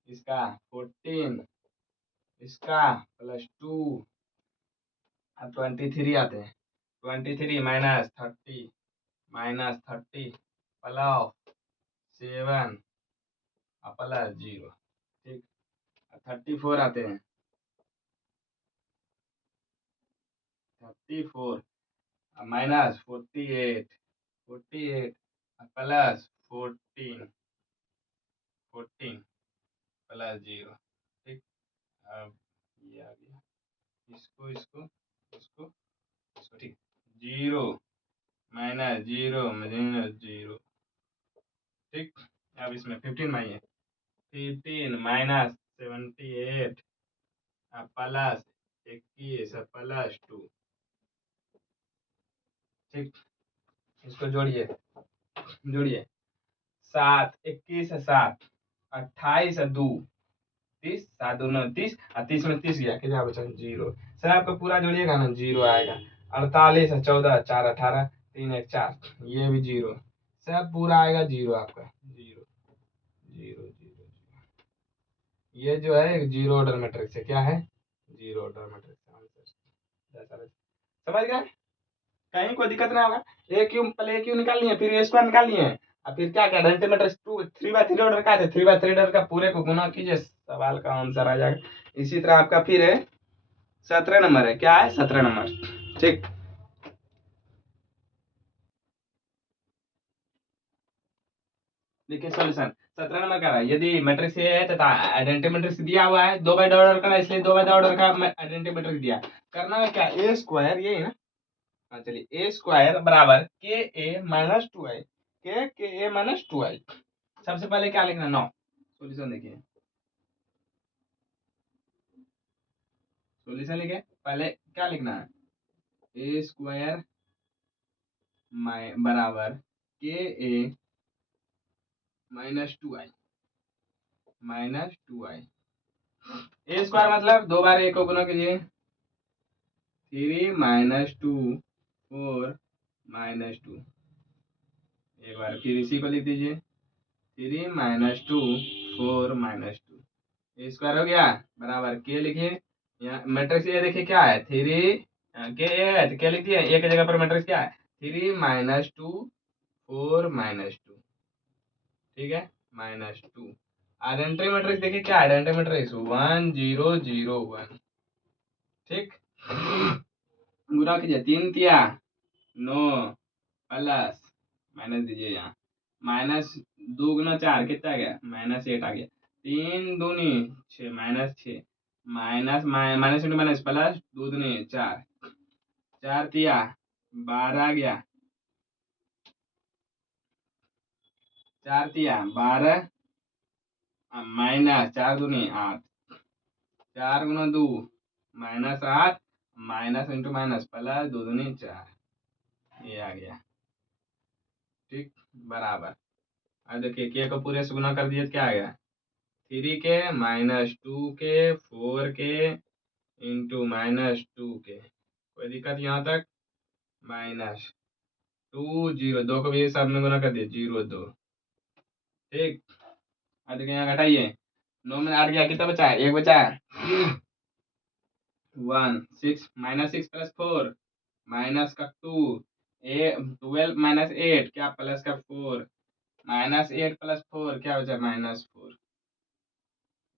इसका 14, इसका प्लस 2, अब 23 आते हैं। 23 -30 प्लस 7 प्लस 0। ठीक, 34 आते हैं। 34 -48 प्लस 14 प्लस 0। ठीक, अब ये आ गया, इसको इसको इसको इसको। ठीक, 0 -0 ठीक, अब इसमें 15 माइए। 15 -78 प्लस 21 प्लस 2। ठीक, इसको जोड़िए जोड़िए। 7 21 है 7, 28 है 2, 30 7 2 9 30, और 30 में 30 गया, कितना बचा 0। सर आपका पूरा जोड़िएगा ना 0 आएगा। 48 है 14, 4 18, 3 1 4, ये भी 0। सब पूरा आएगा 0 आपका। 0 0 0। ये जो है एक जीरो ऑर्डर मैट्रिक्स है। क्या है? Zero order matrix answer. समझ गए? कहीं कोई दिक्कत ना होगा। ए क्यू पहले ए क्यू निकाल लिए, फिर ए स्क्वायर निकाल लिए, और फिर क्या क्या आइडेंटिटी मैट्रिक्स 2 3/3 ऑर्डर का थे, 3/3 ऑर्डर का पूरे को गुना कीजिए, सवाल का आंसर आ जाएगा। इसी तरह आपका फिर है 17 नंबर है। क्या है? 17 नंबर। ठीक, देखिए सॉल्यूशन 17 नंबर का है। यदि मैट्रिक्स ए है तथा आइडेंटिटी मैट्रिक्स दिया हुआ है, 2/2 ऑर्डर का, इसलिए 2/2 ऑर्डर का आइडेंटिटी मैट्रिक्स दिया। करना है क्या? ए स्क्वायर, ये है ना। हाँ चलिए, ए स्क्वायर बराबर के ए माइनस 2 आई, के ए माइनस 2 आई। सबसे पहले क्या लिखना? 9। सॉल्यूशन देखिए, सॉल्यूशन लिखे पहले क्या लिखना है? ए स्क्वायर बराबर के ए -2i। ए स्क्वायर मतलब 2 बार ए को गुना कीजिए, 3 -2 4 -2। एक बार फिर इसी को लिख दीजिए, 3 -2 4 -2। ए स्क्वायर हो गया बराबर के लिखिए। यहाँ मैट्रिक्स ये देखिए क्या है, 3 के ए है तो क्या लिख दिए, ए की जगह पर मैट्रिक्स क्या है, 3 -2 4 -2। ठीक है, -2। आइडेंटिटी मैट्रिक्स देखिए क्या है, आइडेंटिटी मैट्रिक्स 1 0 0 1। ठीक, गुना कीजिए, 3 तिया 9 प्लस माइनस दीजिए यहाँ, -2 गुना 4 कितना आ गया, -8 आ गया। 3 दूनी 6 -6, माइनस इंटू माइनस प्लस 2 दूनी 4, 4 तिया 12 आ गया, 4 तिया 12 माइनस 4 दूनी 8, 4 गुना 2 -8, माइनस इंटू माइनस प्लस 2 दूनी 4, ये आ गया। ठीक, बराबर। अब देखिए के को पूरे से गुना कर दिए तो क्या आ गया, 3 के -2 के 4 के इंटू -2 के। कोई दिक्कत यहाँ तक? -2 0 2 को भी सब में गुना कर दिए, 0 2। ठीक, अब देखिए यहाँ घटाइए, 9 में 8 गया, कितना बचा है, 1 बचा है, 1 6 -6 प्लस 4 माइनस का 2 12 -8 क्या प्लस का 4 -8 प्लस 4 क्या बचा, -4।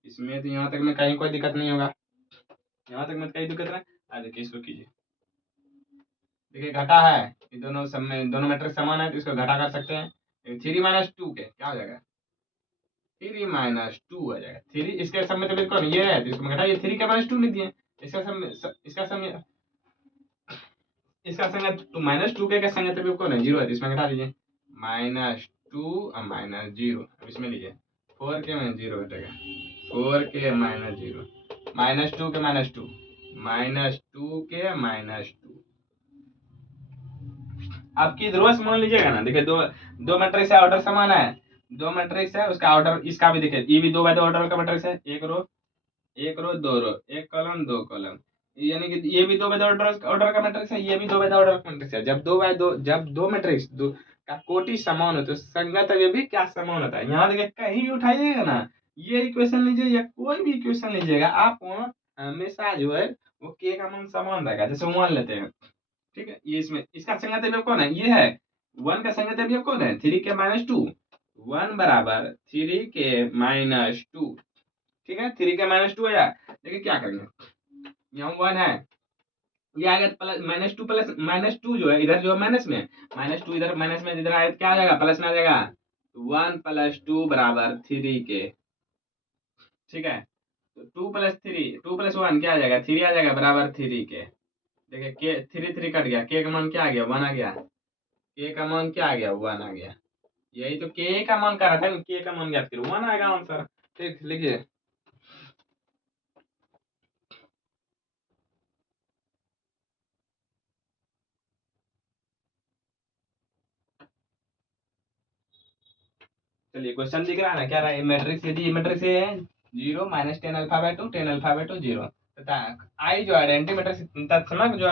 इसमें तो यहाँ तक में कहीं कोई दिक्कत नहीं होगा, यहाँ तक में कहीं दिक्कत नहीं। आ देखिए इसको कीजिए, देखिए घटा है, ये दोनों सब में दोनों मैट्रिक्स समान है तो इसको घटा कर सकते हैं। 3 -2 के क्या हो जाएगा, 3 -2 आ जाएगा। 3 इसके सब में तो बिल्कुल ये है तो इसको घटाइए, 3 के -2 लिख दिए। इसका सब में इसका संगत तो -2 के संगत तो बिल्कुल है 0 है तो इसमें घटा दीजिए, -2 और -0। अब इसमें लीजिए 4 के में 0 घटेगा, 4 के -0, -2 के -2, -2 के -2। आप किस रो से मान लीजिएगा ना, देखिए दो मैट्रिक्स है, ऑर्डर समान है, 2 मैट्रिक्स है, उसका ऑर्डर इसका भी देखिए, ये भी 2 बाय 2 ऑर्डर का मैट्रिक्स है, एक रो 2 रो, एक कॉलम 2 कॉलम, यानी कि ये भी 2 बाय 2 ऑर्डर का मैट्रिक्स है, ये भी 2 बाय 2 ऑर्डर का मैट्रिक्स है। जब दो मैट्रिक्स का कोटि समान हो तो संगत ये भी क्या समान होता है। यहाँ देखिए कहीं भी उठाइएगा ना, ये इक्वेशन लीजिए या कोई भी इक्वेशन लीजिएगा आप, हमेशा जो है वो के का मान समान रहेगा। जैसे 1 लेते हैं, ठीक है, ये इसमें इसका संगत अवयव कौन है, ये है 1 का संगत अवयव कौन है, 3 के -2। 1 बराबर 3 के -2, ठीक है, 3 के -2 आया। देखिए क्या करेंगे, यहाँ 1 है, ये आ गया प्लस -2 प्लस -2 जो है इधर जो है माइनस में, -2 इधर माइनस में, इधर आया तो क्या आ जाएगा, प्लस में आ जाएगा। 1 + 2 बराबर 3 के, ठीक है। तो 2 + 1 क्या आ जाएगा, 3 आ जाएगा, बराबर 3 के। देखिए के 3 कट गया, के का मान क्या आ गया, 1 आ गया, के का मान क्या आ गया, 1 आ गया। यही तो के का मान कह रहा था, के का मान ज्ञात करो, 1 आएगा आंसर। ठीक, लिखिए। चलिए क्वेश्चन दिख रहा है ना, क्या रहा है, मैट्रिक्स यदि मैट्रिक्स ये है 0 -10 अल्फा/2 10 अल्फा/2 0 तथा आई जो आइडेंटिटी मैट्रिक्स तत्समक जो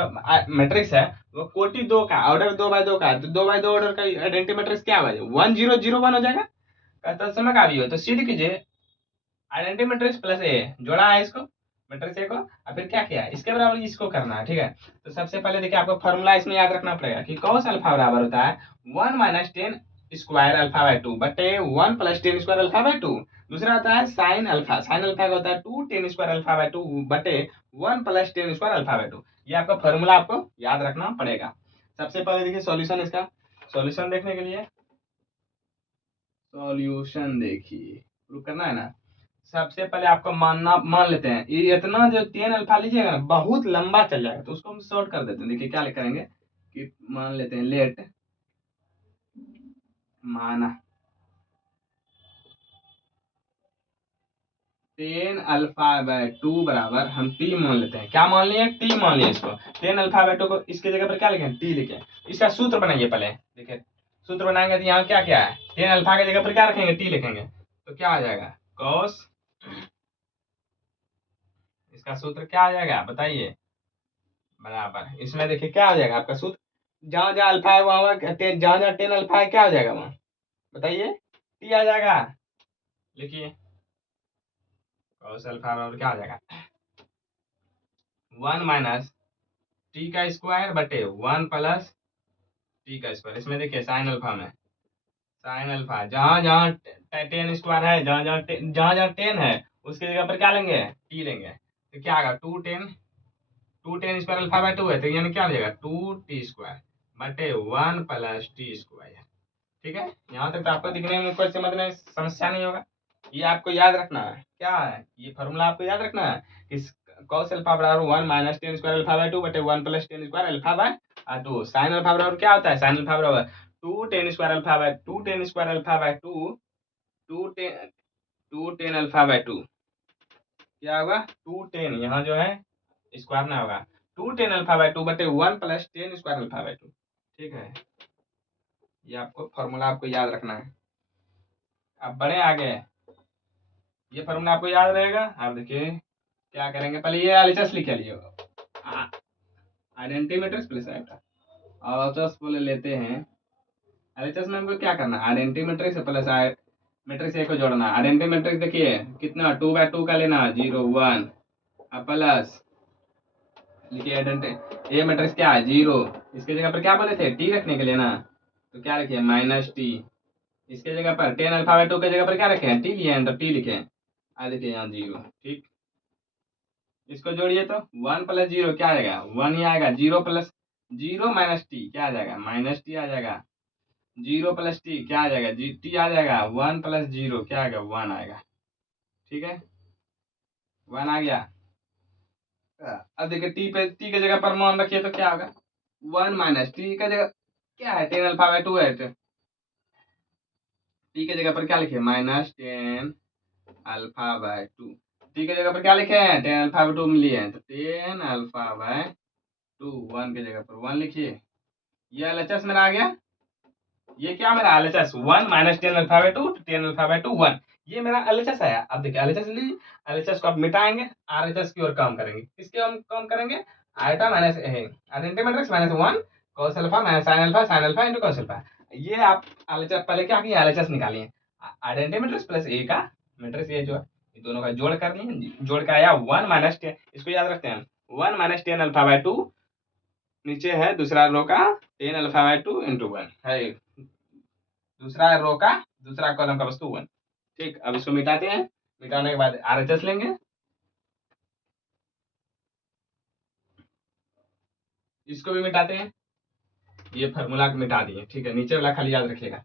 मैट्रिक्स है वो कोटि 2 का, ऑर्डर 2/2 का, तो 2/2 ऑर्डर का आइडेंटिटी मैट्रिक्स क्या है, 1 0 0 1 हो जाएगा। तत्समक आ भी हो तो सीध कीजिए, आइडेंटिटी मैट्रिक्स प्लस ए जोड़ा है इसको, मैट्रिक्स ए को, और फिर क्या किया, इसके बराबर इसको करना है, ठीक है। तो सबसे पहले देखिए आपको फॉर्मूला इसमें याद रखना पड़ेगा कि cos अल्फा बराबर होता है 1 - 10 स्क्वायर अल्फा/2 बटे 1 + 10 स्क्वायर अल्फा/2। दूसरा होता है साइन अल्फा का होता है 2 10 स्क्वायर अल्फा/2 बटे 1 + 10 स्क्वायर अल्फा/2। ये आपका फॉर्मूला आपको याद रखना पड़ेगा। सबसे पहले देखिए सॉल्यूशन, इसका सॉल्यूशन देखने के लिए सॉल्यूशन देखिए शुरू करना है ना। सबसे पहले आपको मान लेते हैं, ये इतना जो 10 अल्फा लीजिएगा ना बहुत लंबा चल जाएगा, तो उसको हम शॉर्ट कर देते हैं। देखिए क्या करेंगे कि मान लेते हैं, लेट माना 10 अल्फा/2 बराबर हम टी मान लेते हैं, क्या मान लिए, टी मान लिए इसको। 10 अल्फा/2 को इसके जगह पर क्या लिखें, टी लिखें। इसका सूत्र बनाइए पहले, देखिए सूत्र बनाएंगे तो यहाँ क्या क्या है, 10 अल्फा की जगह पर क्या रखेंगे, टी लिखेंगे, तो क्या आ जाएगा, कॉस, इसका सूत्र क्या आ जाएगा बताइए, बराबर इसमें देखिए क्या हो जाएगा आपका सूत्र, जहां जहां अल्फा है वहां वहां जहां जहां 10 अल्फा है क्या हो जाएगा वहां, बताइए, टी आ जाएगा। लिखिए cos अल्फा बराबर क्या हो जाएगा, 1 - टी का स्क्वायर बटे 1 + टी का स्क्वायर। इसमें देखिए साइन अल्फा में, साइन अल्फा जहां जहां 10 स्क्वायर है, जहां जहां 10 है उसकी जगह पर क्या लेंगे, टी लेंगे, तो क्या आएगा 2 10 स्क्वायर अल्फा/2 है, तो यानी क्या हो जाएगा 2 टी स्क्वायर बटे 1 + टी स्क्वायर। ठीक है, यहाँ तक तो आपको दिखने में कोई समझने में समस्या नहीं होगा। ये आपको याद रखना है, क्या है ये फॉर्मूला आपको याद रखना है कि cos अल्फा बराबर 1 - 10 स्क्वायर अल्फा/2 बटे 1 + 10 स्क्वायर अल्फा/2। साइन अल्फा बराबर क्या होता है, साइन अल्फा बराबर 2 10 स्क्वायर अल्फा/2 10 स्क्वायर अल्फा/2 2 10 2 10 अल्फा/2 क्या होगा 2 10, यहाँ जो है स्क्वायर ना होगा, 2 10 अल्फा/2 बटे 1 + 10 स्क्वायर अल्फा/2। ठीक है, ये आपको फॉर्मूला आपको याद रखना है। अब बढ़े आगे, ये फॉर्मूला आपको याद रहेगा। आप देखिए क्या करेंगे, पहले ये एलएचएस लिख लीजिए, identity matrix plus iota, LHS बोले लेते हैं। एलएचएस में हमको क्या करना है, identity matrix plus matrix A को जोड़ना है। आइडेंटिटी मैट्रिक्स देखिए कितना 2/2 का लेना, 0 1, अब प्लस लिखिए आइडेंटिटी ए मैट्रिक्स क्या है 0, इसके जगह पर क्या बोले थे, टी रखने के लिए ना, तो क्या लिखे -टी, इसके जगह पर 10 अल्फा/2 के जगह पर क्या रखे हैं, टी लिए हैं, तो टी लिखे, आ देखिए यहाँ 0। ठीक, इसको जोड़िए तो 1 + 0 क्या आएगा, 1 ही आएगा। 0 + 0 - टी क्या आ जाएगा, -टी आ जाएगा। 0 + टी क्या आ जाएगा, टी आ जाएगा। 1 + 0 क्या आएगा, 1 आएगा। ठीक है, 1 आ गया। अब देखिए टी के जगह पर मान रखिए तो क्या होगा, 1 - टी का जगह क्या है, 10 अल्फा/2 है, तो टी के जगह पर क्या लिखे, -10 अल्फा/2। टी के जगह पर क्या लिखे हैं, 10 अल्फा/2 मिली है, तो 10 अल्फा/2 1 के जगह पर 1 लिखिए। ये एलएचएस मेरा आ गया। ये क्या मेरा एलएचएस 1 - 10 अल्फा/2 10 अल्फा/2 1, ये मेरा एलएचएस आया। अब देखिए एलएचएस लीजिए, एलएचएस को आप मिटाएंगे, आरएचएस की ओर कम करेंगे। किसके हम कम करेंगे, iota minus identity matrix -1 cos alpha sin alpha into cos alpha. ये आप एलएचएस पहले क्या किए, एलएचएस निकालिए, आइडेंटिटी मैट्रिक्स प्लस ए का मैट्रिक्स ये जो है ये दोनों का जोड़ कर लिए, जोड़ के आया 1 माइनस 10, इसको याद रखते हैं 1 माइनस 10 अल्फा बाय 2, नीचे है दूसरा रो का 10 अल्फा बाय 2 इंटू 1 है, दूसरा रो का दूसरा कॉलम का वस्तु 1। ठीक, अब इसको मिटाते हैं, मिटाने के बाद आरएचएस लेंगे, इसको भी मिटाते हैं, ये फार्मूला मिटा दिए। ठीक है, नीचे वाला खाली याद रखिएगा,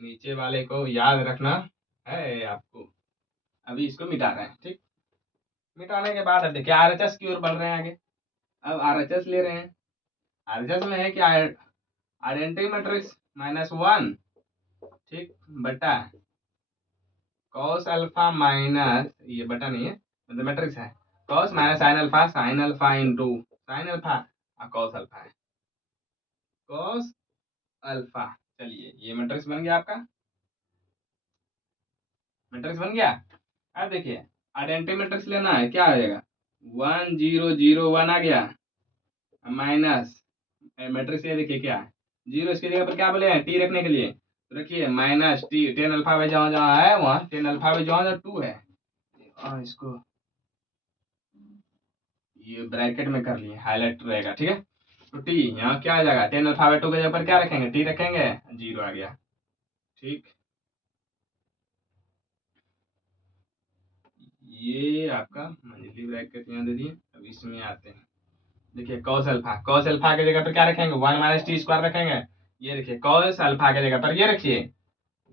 नीचे वाले को याद रखना है आपको। अभी इसको मिटा रहे हैं। ठीक, मिटाने के बाद अब देखिए आरएचएस की ओर बढ़ रहे हैं आगे। अब आरएचएस ले रहे हैं, आरएचएस में है क्या, आइडेंटिटी मैट्रिक्स -1, ठीक, बटा कॉस अल्फा माइनस, ये बटा नहीं है मतलब मैट्रिक्स है, cos minus sine alpha into sine alpha cos alpha है, कॉस अल्फा। चलिए ये मैट्रिक्स बन गया, आपका मैट्रिक्स बन गया। अब देखिए आइडेंटिटी मैट्रिक्स लेना है, क्या आ जाएगा 1 0 0 1 आ गया, माइनस मैट्रिक्स ये देखिए क्या है, 0 इसकी जगह पर क्या बोले हैं टी रखने के लिए, तो रखिए माइनस टी, 10 अल्फा में जहाँ जहाँ है वहाँ 10 अल्फा में जहाँ जहाँ 2 है, और इसको ये ब्रैकेट में कर लिए, हाईलाइट रहेगा। ठीक है, तो टी यहाँ क्या आ जाएगा, 10 अल्फा बाय 2 के जगह पर क्या रखेंगे, टी रखेंगे, 0 आ गया। ठीक, ये आपका मंझली ब्रैकेट यहाँ दे दिए। अब इसमें आते हैं, देखिए कॉस अल्फा, कॉस अल्फा के जगह पर क्या रखेंगे 1 माइनस टी स्क्वायर रखेंगे, ये देखिए कॉस अल्फा के जगह पर ये रखिए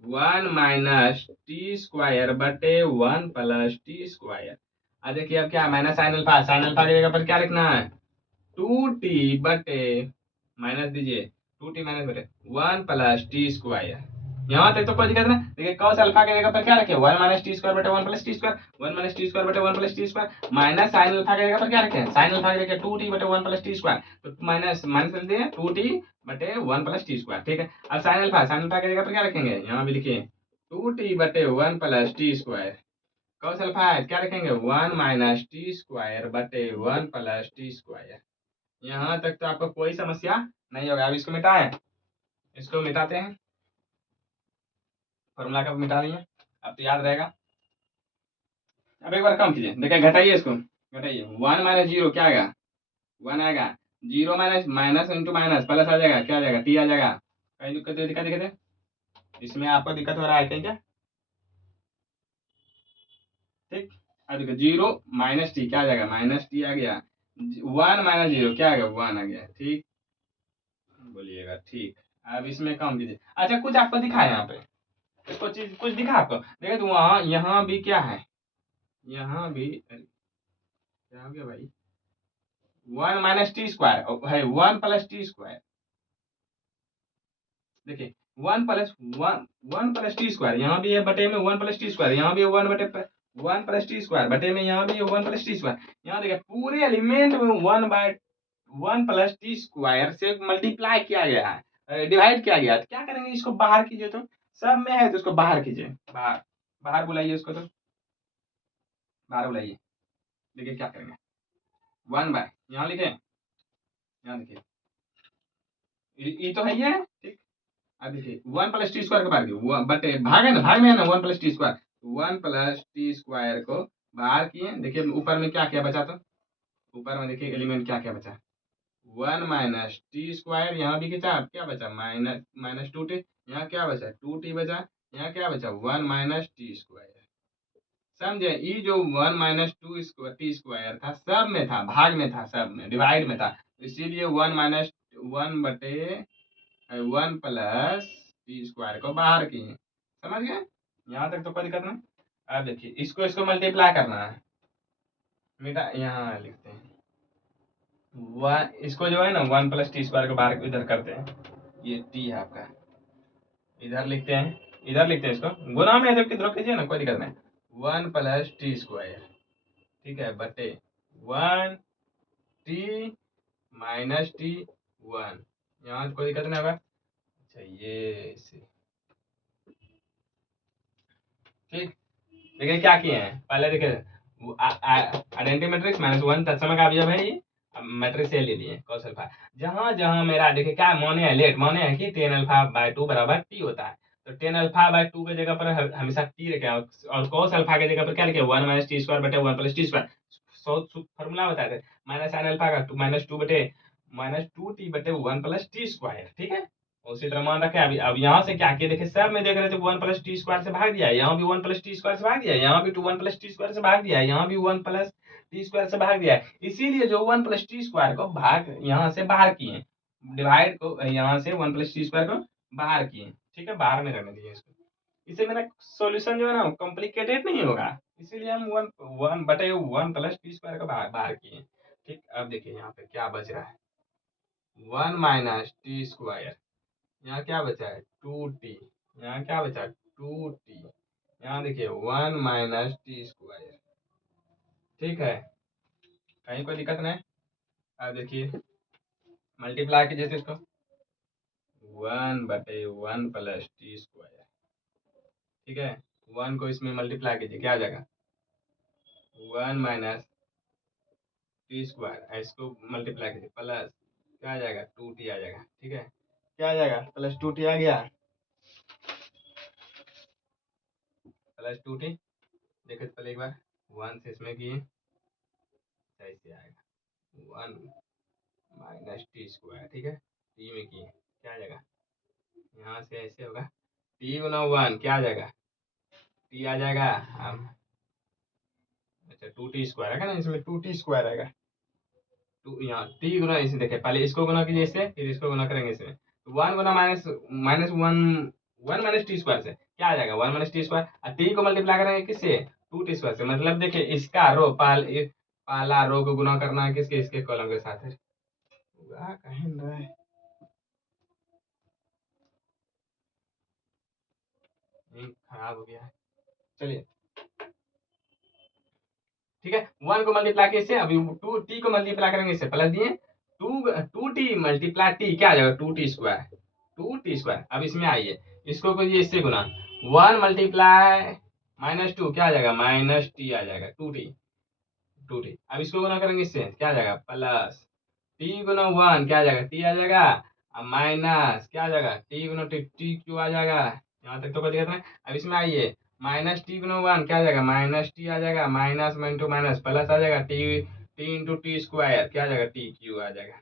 1 माइनस टी स्क्वायर बटे 1 प्लस टी स्क्वायर। अब देखिए अब क्या minus sine alpha, sine alpha की जगह पर क्या लिखना है 2t बटे, माइनस दीजिए 2t माइनस बटे 1 प्लस टी स्क्वायर। यहाँ तक तो कोई दिक्कत नहीं। देखिए cos अल्फा की जगह पर क्या रखे 1 माइनस टी स्क्वायर बटे 1 plus t square, 1 minus T square बटे 1 plus t square, minus sine alpha की जगह पर क्या रखे साइन अल्फा की जगह 2t बटे 1 प्लस टी स्क्वायर, तो माइनस माइनस कर दिए 2t बटे 1 प्लस टी स्क्वायर। ठीक है, अब साइन अल्फा की जगह पर क्या रखेंगे, यहाँ भी लिखिए 2t बटे 1 plus t square, cos alpha क्या रखेंगे 1 माइनस टी स्क्वायर बटे 1 प्लस टी स्क्वायर। यहाँ तक तो आपको कोई समस्या नहीं होगा। अब इसको मिटाएं, इसको मिटाते हैं, फॉर्मूला का मिटा दिए, अब तो याद रहेगा। अब एक बार कम कीजिए, देखिए घटाइए, इसको घटाइए 1 माइनस 0 क्या आएगा 1 आएगा, 0 minus minus into minus plus आ जाएगा, क्या आ जाएगा टी आ जाएगा। कहीं दिक्कत दिक्कत इसमें आपको दिक्कत हो रहा है क्या? ठीक, अब देखो 0 माइनस टी क्या आ जाएगा माइनस टी आ गया, 1 माइनस 0 क्या आ गया 1 आ गया। ठीक, बोलिएगा ठीक। अब इसमें कम कीजिए। अच्छा कुछ आपको दिखा है यहाँ पे, इसको चीज कुछ दिखा आपको, देखिए तो वहाँ यहाँ भी क्या है, यहाँ भी क्या हो गया भाई 1 माइनस टी स्क्वायर है 1 प्लस टी स्क्वायर, देखिए 1 प्लस टी स्क्वायर यहाँ भी है बटे में 1 प्लस टी स्क्वायर, यहाँ भी है 1 प्लस टी स्क्वायर बटे में यहाँ भी है 1 प्लस टी स्क्वायर। यहाँ देखिए पूरे एलिमेंट में 1 प्लस टी स्क्वायर से मल्टीप्लाई किया गया है, डिवाइड किया गया है। तो क्या करेंगे, इसको बाहर कीजिए, तो सब में है तो इसको बाहर कीजिए, बाहर बाहर बुलाइए उसको, तो बाहर बुलाइए। देखिए क्या करेंगे 1 बाय यहाँ लिखे, यहाँ देखिए ये तो है ही है। ठीक, अब देखिए 1 प्लस टी स्क्वायर के बाहर बटे भाग है ना, भाग में है ना 1 plus t square, 1 plus t square को बाहर किए। देखिए ऊपर में क्या क्या बचा, तो ऊपर में देखिए एलिमेंट क्या क्या बचा 1 माइनस टी स्क्वायर, यहाँ भी क्या क्या बचा माइनस माइनस 2t, यहाँ क्या बचा 2t बचा, यहाँ क्या बचा 1 माइनस टी स्क्वायर। समझे, ये जो 1 माइनस टी स्क्वायर था सब में था, भाग में था, सब में डिवाइड में था, इसीलिए 1 माइनस 1 बटे 1 प्लस टी स्क्वायर को बाहर किए। समझ गए, यहाँ तक तो कोई दिक्कत नहीं। अब देखिए इसको इसको मल्टीप्लाई करना है, बेटा यहाँ लिखते हैं इसको जो है ना 1 प्लस टी स्क्वायर को बाहर इधर करते हैं, ये टी है आपका, इधर लिखते हैं, इधर लिखते हैं, इसको गुना में जब किधर कीजिए ना कोई दिक्कत नहीं, 1 प्लस टी स्क्वायर, ठीक है, बटे 1 टी माइनस टी 1, यहाँ कोई दिक्कत नहीं होगा। अच्छा ये ठीक, देखिए क्या किए हैं, पहले देखिए आइडेंटिटी मैट्रिक्स -1 तत्सम का अवयव है, ये मैट्रिक्स से ले लिए cos अल्फा, जहां जहां मेरा देखिए क्या माने है लेट माने है कि 10 अल्फा बाय 2 बराबर टी होता है, तो टेन अल्फा बाय टू की जगह पर हमेशा टी रखें, और कॉस अल्फा की जगह पर क्या लिखे, वन माइनस टी स्क्वायर बटे one plus t square. Formula बता दे, माइनस साइन अल्फा का माइनस टू बटे माइनस टू टी बटे वन प्लस टी स्क्वायर। ठीक है, उसी तरह मान रखे। अभी अब यहाँ से क्या किया, देखिए सब में देख रहे थे वन प्लस टी स्क्वायर से भाग दिया, यहाँ भी वन प्लस टी स्क्वायर से भाग दिया, यहाँ भी two one plus t square से भाग दिया, यहाँ भी वन प्लस टी स्क्वायर से भाग दिया। इसीलिए जो वन प्लस टी स्क्वायर को भाग यहाँ से बाहर किए, डिवाइड को यहाँ से वन प्लस टी स्क्वायर को बाहर किए। ठीक है, बाहर में रहने दिए इसको। इससे मेरा सॉल्यूशन जो है ना कॉम्प्लिकेटेड नहीं होगा, इसीलिए हम वन वन बटे वन प्लस टी स्क्वायर को बाहर किए। ठीक, अब देखिए यहाँ पे क्या बच रहा है, वन माइनस टी स्क्वायर, यहाँ क्या बचा है टू टी, यहाँ क्या बचा टू टी, यहाँ देखिए वन माइनस टी स्क्वायर। ठीक है, कहीं कोई दिक्कत नहीं। अब देखिए मल्टीप्लाई कीजिए तो इसको, वन बटे वन प्लस टी स्क्वायर। ठीक है, वन को इसमें मल्टीप्लाई कीजिए, क्या आ जाएगा वन माइनस टी स्क्वायर, इसको मल्टीप्लाई कीजिए प्लस क्या आ जाएगा टू टी आ जाएगा। ठीक है, क्या आ जाएगा प्लस टू टी आ गया, प्लस टू टी। देखिए तो पहले एक बार वन से इसमें किए, ऐसे आएगा वन माइनस टी स्क्वायर। ठीक है, टी में किए क्या आ जाएगा, यहाँ से ऐसे होगा टी गुना वन क्या आ जाएगा टी आ जाएगा। अच्छा टू टी स्क्वायर है ना, इसमें टू टी स्क्वायर आएगा, टू यहाँ टी गुना इसे देखे, पहले इसको गुना कीजिए इससे, फिर इसको गुना करेंगे इसमें, तो वन गुना minus minus one, one minus T square से क्या आ जाएगा वन माइनस टी स्क्वायर, और टी को मल्टीप्लाई करेंगे किससे टू टी स्क्वायर से। मतलब देखिए इसका रो पहला रो को गुना करना है किसके, इसके कॉलम के साथ है। कहीं रहे खराब हो गया है, चलिए ठीक है। वन को मल्टीप्लाई किससे, अभी टू टी को मल्टीप्लाई करेंगे इससे, प्लस दिए two two t multiply t क्या आ जाएगा two T square, two T square. अब इसमें आइए इसको कीजिए इससे गुना, वन मल्टीप्लाई माइनस टू क्या आ जाएगा माइनस टी आ जाएगा, टू टी टू टी। अब इसको गुना करेंगे इससे क्या आ जाएगा प्लस टी गुना वन क्या आ जाएगा टी आ जाएगा, अब माइनस क्या आ जाएगा टी गुना टी, टी क्यू आ जाएगा। यहाँ तक तो कोई दिक्कत नहीं। अब इसमें आइए माइनस टी गुना वन क्या आ जाएगा माइनस टी आ जाएगा, माइनस में इंटू माइनस प्लस आ जाएगा T, T into T square क्या आ जाएगा टी क्यू आ जाएगा।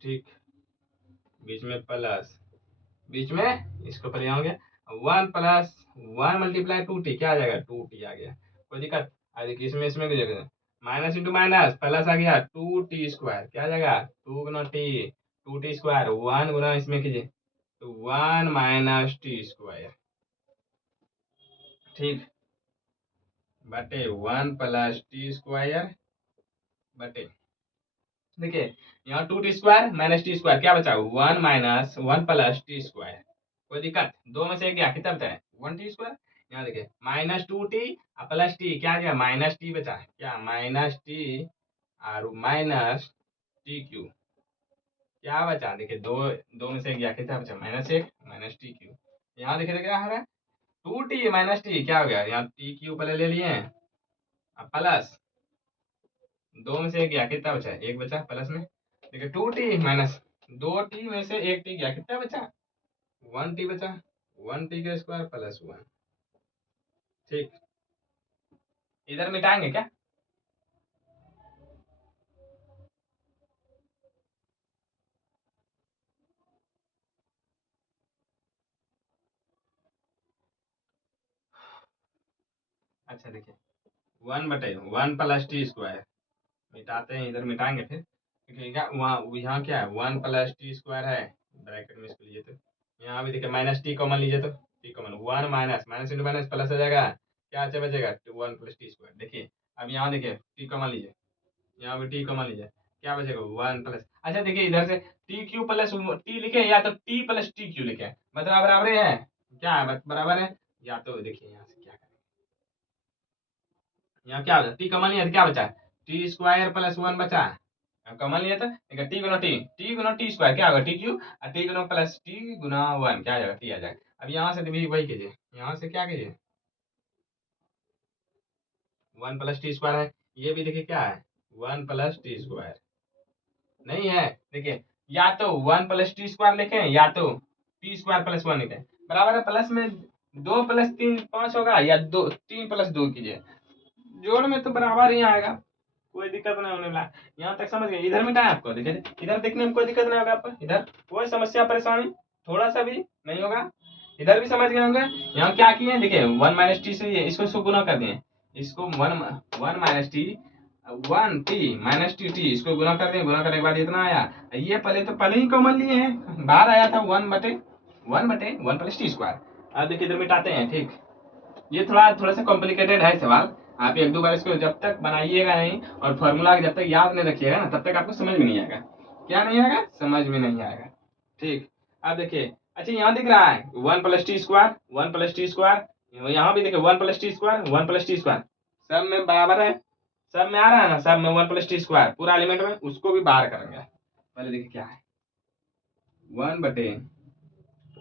ठीक, बीच में प्लस, बीच में इसको पहले हो गया one plus one multiply two T क्या आ जाएगा टू टी आ गया, कोई दिक्कत। आ देखिए इसमें इसमें माइनस इंटू माइनस प्लस आ गया टू टी स्क्वायर क्या आ जाएगा टू गुना T, two T square one गुना इसमें कीजिए तो वन माइनस टी स्क्वायर। ठीक, बटे वन प्लस टी स्क्वायर बटे, देखिए यहाँ two T square minus T square क्या बचा one minus one plus t square, कोई दिक्कत। दो में से क्या कितना बचा है वन टी स्क्वायर। यहाँ देखिए minus two T plus T क्या गया माइनस टी बचा क्या माइनस टी, और माइनस टी क्यू क्या बचा, देखिए दो दो में से गया कितना बचा माइनस एक माइनस टी क्यू। यहाँ देखिए क्या है टू टी माइनस टी क्या हो गया, यहाँ टी क्यू पहले ले लिए प्लस दो में से एक गया कितना बचा एक बचा प्लस में, देखिए टू टी माइनस दो टी में से एक टी गया कितना बचा वन टी बचा, वन टी का स्क्वायर प्लस वन। ठीक, इधर मिटाएंगे क्या, अच्छा देखिए वन बटे वन प्लस टी स्क्वायर मिटाते हैं, इधर मिटाएंगे फिर देखिए क्या वहाँ यहाँ क्या है वन प्लस टी स्क्वायर है, ब्रैकेट में इसको लीजिए तो यहाँ भी देखिए माइनस टी कॉमन लीजिए तो T common one minus minus into minus plus हो जाएगा क्या अच्छा बचेगा वन प्लस टी स्क्वायर। देखिए अब यहाँ देखिए टी कॉमन लीजिए, यहाँ भी टी कॉमन लीजिए क्या बचेगा वन प्लस, अच्छा देखिए इधर से टी क्यू प्लस टी लिखे या तो टी प्लस टी क्यू लिखे, मतलब बराबर है क्या है बराबर है, या तो देखिए यहाँ से क्या करें, यहाँ क्या बचा टी कॉमन लिया तो क्या बचा टी स्क्वायर प्लस वन बचा, कॉमन लिया था ठीक है टी गुना टी स्क्वायर क्या होगा टी क्यू, और टी गुना प्लस टी गुना वन क्या आ जाएगा टी आ जाएगा। अब यहाँ से भी वही कीजिए, यहाँ से क्या कीजिए वन प्लस टी स्क्वायर है, ये भी देखिए क्या है वन प्लस टी स्क्वायर नहीं है, देखिए या तो वन प्लस टी स्क्वायर लिखें या तो टी स्क्वायर प्लस वन लिखें, बराबर है प्लस में 2 + 3 5 होगा, या 3 + 2 कीजिए, जोड़ में तो बराबर ही आएगा, कोई दिक्कत नहीं होने वाला। यहाँ तक समझ गए? इधर मिटा है आपको, देखिए इधर देखने में कोई दिक्कत नहीं होगा आपको, इधर कोई समस्या परेशानी थोड़ा सा भी नहीं होगा, इधर भी समझ गए होंगे। यहाँ क्या किए, देखिए 1 - t से इसको गुना कर दिए, इसको 1 - t इसको गुना कर दिए, गुना करने के बाद इतना आया, ये पहले ही कॉमन लिए हैं, बाहर आया था 1/1 + t²। अब देखिए इधर मिटाते हैं, ठीक। ये थोड़ा सा कॉम्प्लिकेटेड है सवाल, आप 1 2 बार इसको जब तक बनाइएगा नहीं और फॉर्मूला जब तक याद नहीं रखिएगा ना, तब तक आपको समझ में नहीं आएगा। क्या नहीं आएगा? समझ में नहीं आएगा, ठीक। अब देखिए, अच्छा यहाँ दिख रहा है 1 + t², 1 + t², यहाँ भी देखिए 1 + t², 1 + t², सब में बराबर है, सब में आ रहा है ना, सब में 1 + t² पूरा एलिमेंट में, उसको भी बाहर करेंगे। पहले देखिए क्या है, 1/1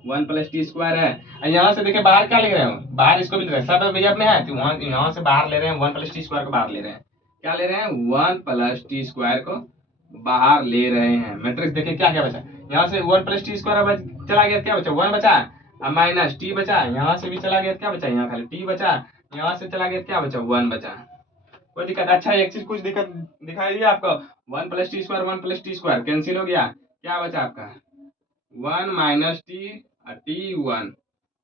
+ t² है। यहाँ से देखिए बाहर क्या लिख रहे हो, बाहर इसको भी ले रहे हैं, सब अवयव में है तो वहाँ यहाँ से बाहर ले रहे हैं, 1 + t² को बाहर ले रहे हैं। क्या ले रहे हैं? 1 + t² को बाहर ले रहे हैं। मैट्रिक्स देखिए क्या क्या बचा, यहाँ से 1 + t² चला गया, क्या बचा? 1 बचा, अब माइनस t बचा, यहाँ से भी चला गया, क्या बचा? यहाँ खाली t बचा, यहाँ से चला गया, क्या बचा? 1 बचा। कोई दिक्कत? अच्छा एक चीज कुछ दिक्कत दिखाई दिया आपको, 1 + t² 1 + t² कैंसिल हो गया, क्या बचा आपका? 1 - t, t1।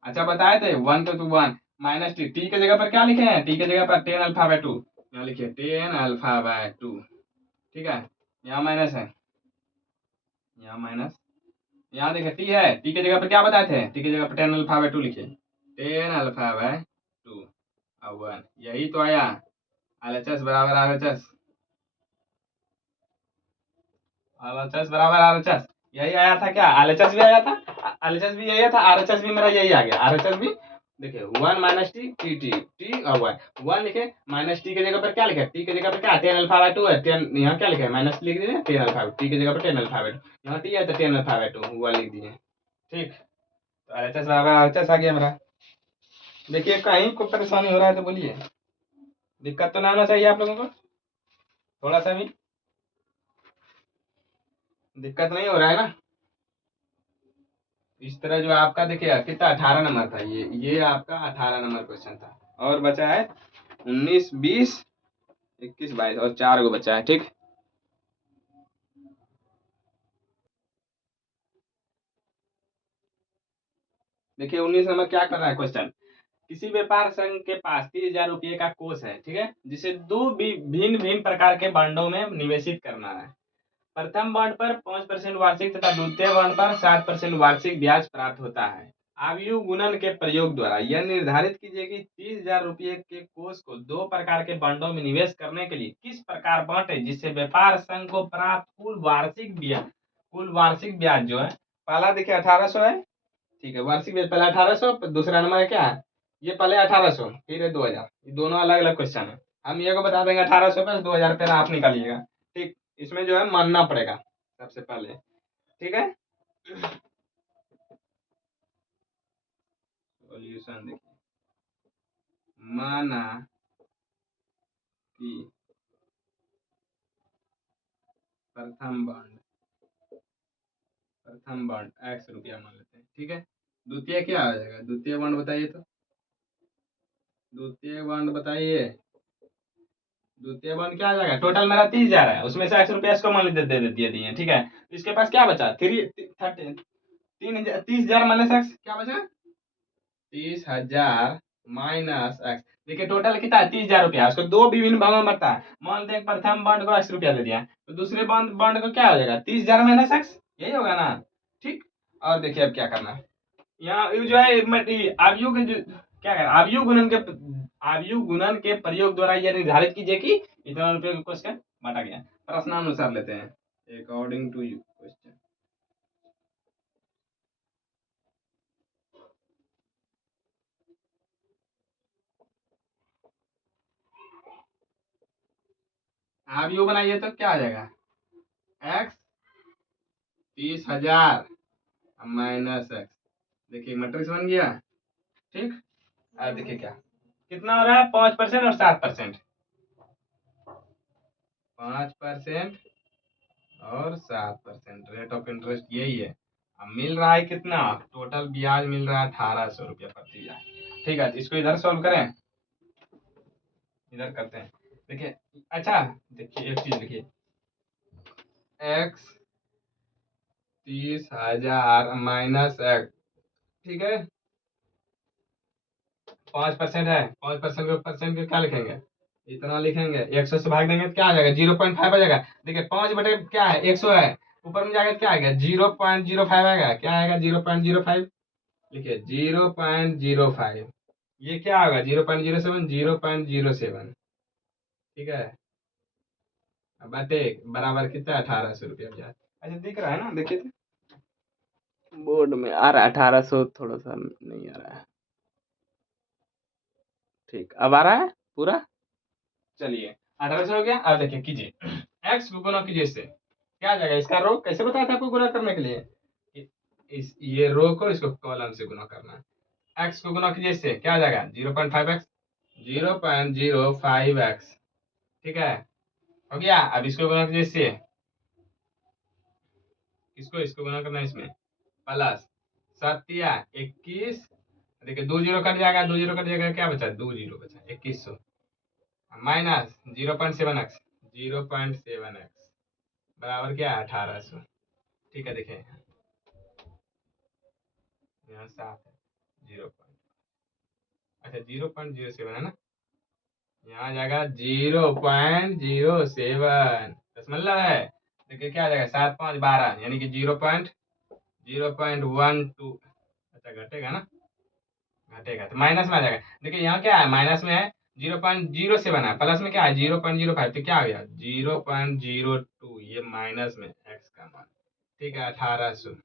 अच्छा बताए थे 1 तो 1 -t, t के जगह पर क्या लिखे हैं? t के जगह पर 10α/2, यहाँ लिखिए 10α/2, ठीक है। यहाँ माइनस है, यहाँ माइनस, यहाँ देखिए t है, t के जगह पर क्या बताए थे? t के जगह पर 10α/2 लिखिए, 10α/2 अब 1, यही तो आया RHS बराबर RHS, RHS बराबर RHS, यही आया था क्या? RHS भी आया था, RHS भी यही था, RHS भी मेरा यही आ गया, RHS भी देखिए 1 - t, t और 1 लिखे, -t के जगह पर क्या लिखे? t के जगह पर क्या? 10α/2 है, 10 यहाँ क्या लिखे? माइनस लिख दिए, 10α, t के जगह पर 10α/2, यहाँ t है तो 10α/2 1 लिख दिए, ठीक। तो RHS बराबर RHS आ गया मेरा। देखिए कहीं को परेशानी हो रहा है तो बोलिए, दिक्कत तो ना आना चाहिए आप लोगों को, थोड़ा सा भी दिक्कत नहीं हो रहा है ना? इस तरह जो आपका देखिए कितना 18 नंबर था, ये आपका 18 नंबर क्वेश्चन था, और बचा है 19 20 21 22 और 4 गो बचा है, ठीक। देखिए 19 नंबर क्या कर रहा है क्वेश्चन, किसी व्यापार संघ के पास 30,000 रुपये का कोष है, ठीक है, जिसे दो भिन्न भिन्न प्रकार के बॉन्डों में निवेशित करना है। प्रथम बॉन्ड पर 5% वार्षिक तथा द्वितीय बॉन्ड पर 7% वार्षिक ब्याज प्राप्त होता है। आयु गुणन के प्रयोग द्वारा यह निर्धारित कीजिए कि 30,000 रुपये के कोष को दो प्रकार के बॉन्डों में निवेश करने के लिए किस प्रकार बांटे, जिससे व्यापार संघ को प्राप्त कुल वार्षिक ब्याज जो है, पहला देखिए 1800 है, ठीक है, वार्षिक ब्याज पहला 1800, दूसरा नंबर है क्या है? ये पहले 1800 फिर है 2000, ये दोनों अलग अलग क्वेश्चन है। हम ये को बता देंगे 1800 पे 2000 पे आप निकालिएगा, ठीक। इसमें जो है मानना पड़ेगा सबसे पहले, ठीक है। सॉल्यूशन देखिए, माना कि प्रथम बॉन्ड x रुपया मान लेते हैं, ठीक है। द्वितीय क्या आ जाएगा? द्वितीय बॉन्ड बताइए तो, द्वितीय बॉन्ड बताइए, द्वितीय बॉन्ड क्या आ जाएगा? टोटल मेरा 30,000 है, उसमें से x रुपया इसको मान लेते दे दिए, ठीक है। तो इसके पास क्या बचा? 30,000 माइनस एक्स, क्या बचा? 30,000 माइनस एक्स, देखिए टोटल कितना है? 30,000 रुपया, उसको दो विभिन्न भागों में बढ़ता है। मान लें प्रथम बॉन्ड को x रुपया दे दिया, तो दूसरे बॉन्ड बॉन्ड को क्या हो जाएगा? 30,000 माइनस एक्स, यही होगा ना, ठीक। और देखिए अब क्या करना है, यहाँ ये जो है आयु के जो क्या कर आयु गुणन के प्रयोग द्वारा यह निर्धारित कीजिए कि इतना रुपये का क्वेश्चन बांटा गया। प्रश्नानुसार लेते हैं, अकॉर्डिंग टू यू क्वेश्चन। आप यू बनाइए तो क्या आ जाएगा? एक्स 30,000 माइनस एक्स, देखिए मैट्रिक्स बन गया, ठीक। अब देखिए क्या कितना हो रहा है? 5% और 7%, 5% और 7% रेट ऑफ इंटरेस्ट यही है। अब मिल रहा है कितना, टोटल ब्याज मिल रहा है 1800 रुपया प्रति ब्याज। ठीक है, तो इसको इधर सॉल्व करें, इधर करते हैं। देखिए, अच्छा देखिए एक चीज लिखिए, एक्स 30,000 माइनस एक्स, ठीक है, 5% है, 5% के परसेंट के क्या लिखेंगे, इतना लिखेंगे, 100 से भाग देंगे तो क्या आ जाएगा, 0.5 आ जाएगा। देखिए 5 बटे क्या है, 100 है, ऊपर में जाएगा तो क्या आएगा, 0.05 आएगा, क्या आएगा 0.05, लिखिए 0.05, ये क्या होगा 0.07, 0.07, ठीक है, अब बटे बराबर कितना, 1800 रुपया ब्याज। अच्छा दिख रहा है ना, देखिए तो बोर्ड में आ रहा है 1800, थोड़ा सा नहीं आ रहा है, ठीक अब आ रहा है पूरा। चलिए 1800 हो गया। अब देखिए कीजिए, एक्स को गुना कीजिए इससे, क्या आ जाएगा, इसका रो कैसे बताया था आपको गुना करने के लिए, ये रो को इसको कॉलम से गुना करना है। एक्स को गुना कीजिए इससे, क्या आ जाएगा 0.5x, 0.05x, ठीक है, हो गया। अब इसको गुना कीजिए इससे, इसको गुना करना है इसमें, प्लस 7 या 21, देखिए 2 जीरो कट जाएगा, 2 जीरो कट जाएगा, क्या बचा, 2 जीरो बचा, 2100, माइनस 0.7x, 0.7x बराबर क्या है, 1800, ठीक है। देखिए यहाँ 7 है, 0.07 है ना, यहाँ आ जाएगा 0.07, दशमलव है। देखिए क्या आ जाएगा, 7×5 = 12, यानी कि 0.12, अच्छा घटेगा ना, घटेगा तो माइनस में आ जाएगा। देखिए यहाँ क्या है, माइनस में है, 0.07 है, प्लस में क्या है 0.05, तो क्या आ गया 0.02, ये माइनस में एक्स का मान, ठीक है 1800।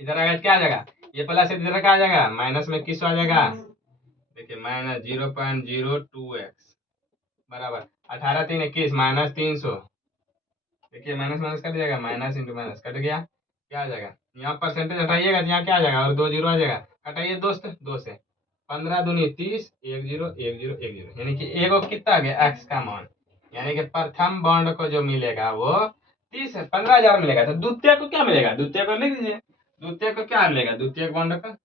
इधर आएगा तो क्या आ जाएगा, ये प्लस इधर क्या आ जाएगा, माइनस में किस आ जाएगा, देखिए माइनस 0.02x बराबर 18×3 = 21, -300, देखिए माइनस माइनस कट जाएगा, माइनस इंटू माइनस कट गया, क्या आ जाएगा, यहाँ परसेंटेज हटाइएगा तो यहाँ क्या आ जाएगा, और 2 जीरो आ जाएगा, हटाइए दोस्त, 2 से 15 दूनी 30, 1 जीरो 1 जीरो 1 जीरो, यानी कि एगो कितना आ गया, एक्स का मान, यानी कि प्रथम बॉन्ड को जो मिलेगा वो 15,000 मिलेगा। तो द्वितीय को क्या मिलेगा, द्वितीय को लिख दीजिए, द्वितीय को क्या मिलेगा, द्वितीय बॉन्ड का,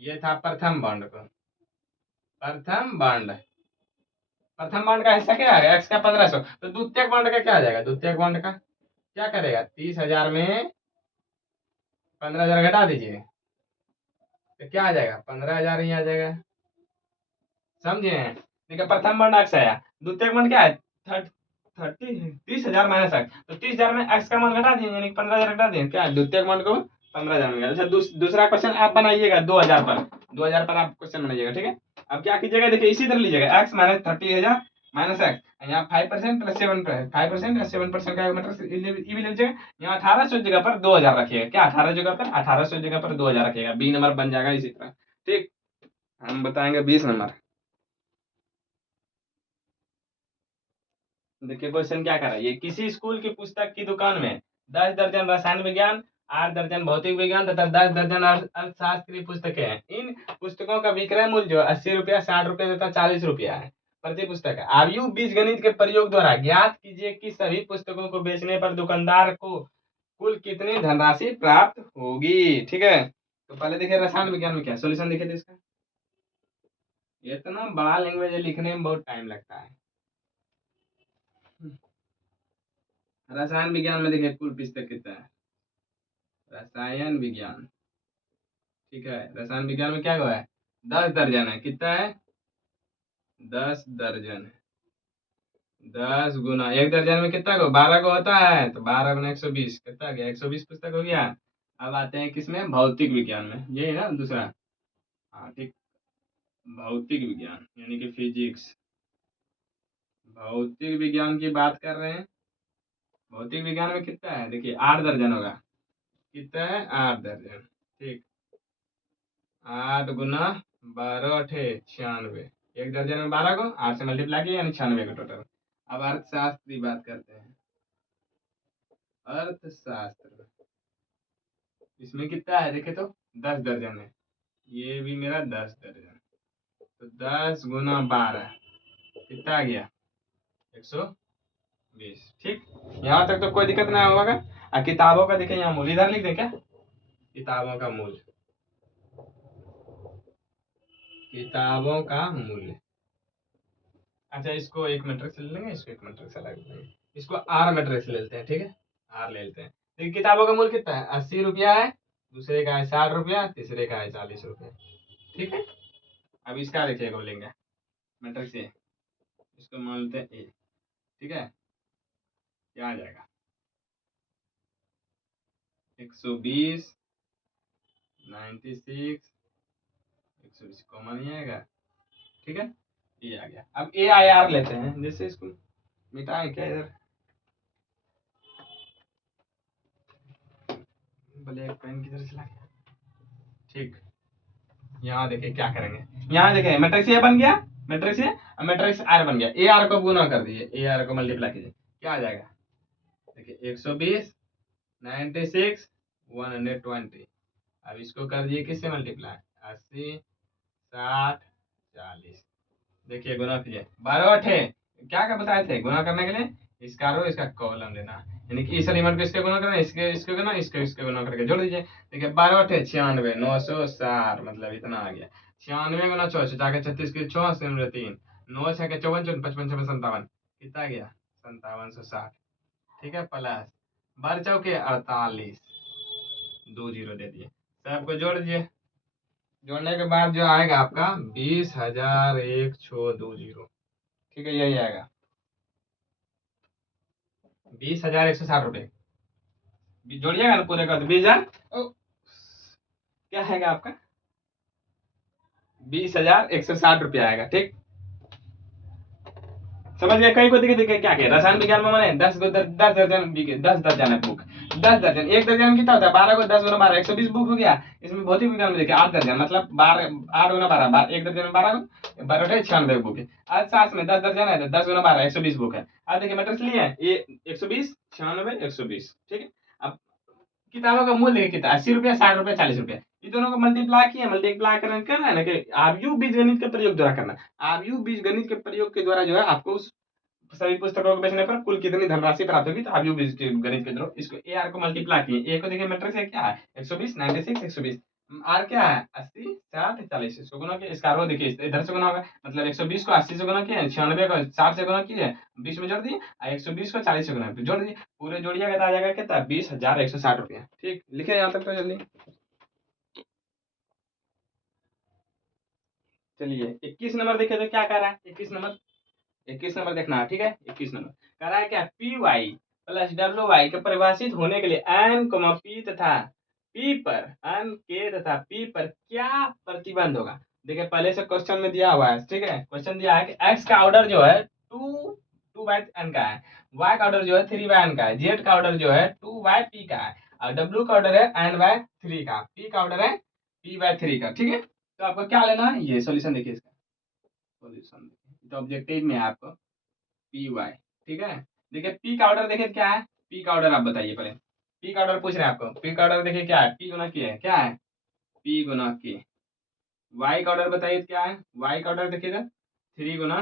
ये था प्रथम बॉन्ड को, प्रथम बॉन्ड, प्रथम बॉन्ड का हिस्सा क्या है, एक्स का 1500, तो द्वितीय बॉन्ड का क्या आ जाएगा, द्वितीय बॉन्ड का क्या करेगा, 30,000 में 15,000 घटा दीजिए, तो क्या आ जाएगा, 15,000 ही आ जाएगा, समझे। देखिए प्रथम बॉन्ड एक्स आया, द्वितीय बॉन्ड क्या है, 30,000 माइनस एक्स, तो 30,000 में एक्स का मान घटा दिए, यानी 15,000 घटा दिए, क्या द्वितीय बॉन्ड को 15,000 मिलेगा। अच्छा दूसरा क्वेश्चन आप बनाइएगा 2,000 पर, 2,000 पर आप क्वेश्चन बनाइएगा, ठीक है। अब क्या कीजिएगा, देखिए इसी तरह लीजिएगा, एक्स माइनस 30,000 माइनस एक्स, यहाँ 5% प्लस 7%, 5% या 7% का मतलब ये भी लीजिएगा, यहाँ 1800 जगह पर 2,000 रखिएगा, क्या 1800 जगह पर 2,000 रखिएगा, बी नंबर बन जाएगा इसी तरह, ठीक। हम बताएंगे 20 नंबर। देखिए क्वेश्चन क्या कर रहा है, ये किसी स्कूल की पुस्तक की दुकान में 10 दर्जन रसायन विज्ञान, 8 दर्जन भौतिक विज्ञान तथा 10 दर्जन अर्थशास्त्र की पुस्तकें हैं। इन पुस्तकों का विक्रय मूल्य जो 80 रुपया, 60 रुपया तथा 40 रुपया है प्रति पुस्तक है। आयु बीजगणित के प्रयोग द्वारा ज्ञात कीजिए कि सभी पुस्तकों को बेचने पर दुकानदार को कुल कितनी धनराशि प्राप्त होगी, ठीक है। तो पहले देखिए रसायन विज्ञान में क्या सोल्यूशन देखे थे इसका, इतना बड़ा लैंग्वेज है, लिखने में बहुत टाइम लगता है। रसायन विज्ञान में देखिए कुल पुस्तक कितना है, रसायन विज्ञान, ठीक है, रसायन विज्ञान में क्या हुआ है, 10 दर्जन है, कितना है 10 दर्जन, 10 गुना एक दर्जन में कितना को 12 को होता है, तो 12 गुना 120 कितना गया, 120 पुस्तक हो गया। अब आते हैं किसमें, भौतिक विज्ञान में, ये है ना दूसरा, हाँ ठीक, भौतिक विज्ञान यानी कि फिजिक्स, भौतिक विज्ञान की बात कर रहे हैं। भौतिक विज्ञान में कितना है, देखिए 8 दर्जन होगा, कितना है 8 दर्जन, ठीक, 8 गुना 12 × 8 = 96, एक दर्जन में 12 को 8 से मल्टीप्लाई किया यानी 96 का टोटल। अब अर्थशास्त्र की बात करते हैं, अर्थशास्त्र इसमें कितना है, देखे तो 10 दर्जन है, ये भी मेरा 10 दर्जन, तो 10 × 12 कितना आ गया, 120, ठीक। यहाँ तक तो कोई दिक्कत ना होगा। किताबों का देखिए यहाँ मूल इधर लिख दें क्या, किताबों का मूल, किताबों का मूल्य। अच्छा इसको एक मैट्रिक्स ले लेंगे, इसको एक मैट्रिक्स अलग ले लेंगे, इसको आर मैट्रिक्स ले लेते हैं, ठीक है, आर ले लेते हैं। देखिए किताबों का मूल्य कितना है, 80 रुपया है, दूसरे का है 60 रुपया, तीसरे का है 40 रुपया, ठीक है। अब इसका देखिएगा बोलेंगे मैट्रिक्स ए, इसको मान लेते हैं ए, ठीक है। क्या आ जाएगा 120, 96, 120 कॉमन ही आएगा, ठीक है, ये आ गया। अब ए आई आर लेते हैं, जैसे इसको मिटाएं क्या इधर, ब्लैक पेन की तरह चला गया, ठीक। यहाँ देखिए क्या करेंगे, यहाँ देखिए मैट्रिक्स ए बन गया, मैट्रिक्स ए, मैट्रिक्स आर बन गया, ए आर को गुना कर दीजिए, ए आर को मल्टीप्लाई कीजिए, क्या आ जाएगा देखिए 120, 96, 120। अब इसको कर दिए किससे मल्टीप्लाई, 80, 60, 40, देखिए गुना कीजिए 12 क्या क्या बताए थे गुना करने के लिए, इसका रो इसका कॉलम लेना, यानी कि इस एलिमेंट को इसके गुना करना, इसके गुना इसके गुना करके जोड़ दीजिए। देखिए 12 96, 960, मतलब इतना आ गया। 96 गुना 4 जाके 36 के 3, 9 6 के 54, 55 56 57, कितना गया 5760, ठीक है, प्लस 12 चौके 48, 2 जीरो दे दिए, सबको जोड़ दीजिए। जोड़ने के बाद जो आएगा आपका 20,120, ठीक है, यही आएगा 20,160 रुपये। जोड़िएगा ना पूरे का तो 20,000, क्या आएगा आपका 20,160 रुपया आएगा, ठीक। समझ गए, कई को देखिए देखिए क्या क्या रसायन विज्ञान में मैंने 10 दर्जन 10 दर्जन है बुक, 10 दर्जन, एक दर्जन में कितना होता है 12 को 10 गुना 12 120 बुक हो गया। इसमें भौतिक विज्ञान में देखिए 8 दर्जन मतलब 12 8 गुना 12, एक दर्जन में 12 को 12 96 बुक है। आज सास में 10 दर्जन है तो 10 गुना 12 120 बुक है। आज देखिए मैट्रिक्स लिए हैं ये 120, 96, 120, ठीक है। अब किताबों का मूल्य देखिए कितना 80 रुपया, 60 रुपया, 40 रुपया, ये दोनों को मल्टीप्लाई किया, मल्टीप्लाई करना है ना कि आव्यूह बीजगणित के प्रयोग द्वारा करना। आव्यूह बीजगणित के प्रयोग के द्वारा जो है आपको उस सभी पुस्तकों को बेचने पर कुल कितनी धनराशि प्राप्त होगी, तो आव्यूह बीजगणित के द्वारा इसको ए आर को मल्टीप्लाई किए, ए को देखिए मैट्रिक्स है क्या है 120, 96, 120, आर क्या है 80, 60, 40, इसको गुना किया, इसका रो देखिए इधर से गुना होगा, मतलब 120 को 80 से गुना किया, 96 को 60 से गुना किया, 20 में जोड़ दिए, 120 को 40 से गुना जोड़ दिए, पूरे जोड़िएगा तो आ जाएगा कितना 20,160 रुपया, ठीक। लिखे यहाँ तक तो जल्दी। चलिए 21 नंबर देखिए तो क्या कह रहा है, 21 नंबर देखना है, ठीक है। 21 नंबर कह रहा है क्या, P Y plus W Y के परिभाषित होने के लिए एन पी तथा पी पर एन के तथा पी पर क्या प्रतिबंध होगा। देखिए पहले से क्वेश्चन में दिया हुआ है, ठीक है, क्वेश्चन दिया है कि एक्स का ऑर्डर जो है 2 बाय एन का है, वाई का ऑर्डर जो है 3 बाय एन का है, जेड का ऑर्डर जो है 2 बाय पी का है, और डब्ल्यू का ऑर्डर है n/3 का, पी का ऑर्डर है p/3 का, ठीक है। तो आपको क्या लेना है, ये सॉल्यूशन देखिए इसका, सॉल्यूशन तो ऑब्जेक्टिव में है आपको पी वाई, ठीक है। देखिए पी का ऑर्डर देखिए क्या है, पी का ऑर्डर आप बताइए पहले, पी का ऑर्डर पूछ रहे हैं आपको, पी का ऑर्डर देखिए क्या है, पी गुना के है, क्या है पी गुना के। वाई का ऑर्डर बताइए क्या है, वाई का ऑर्डर देखिएगा 3 गुना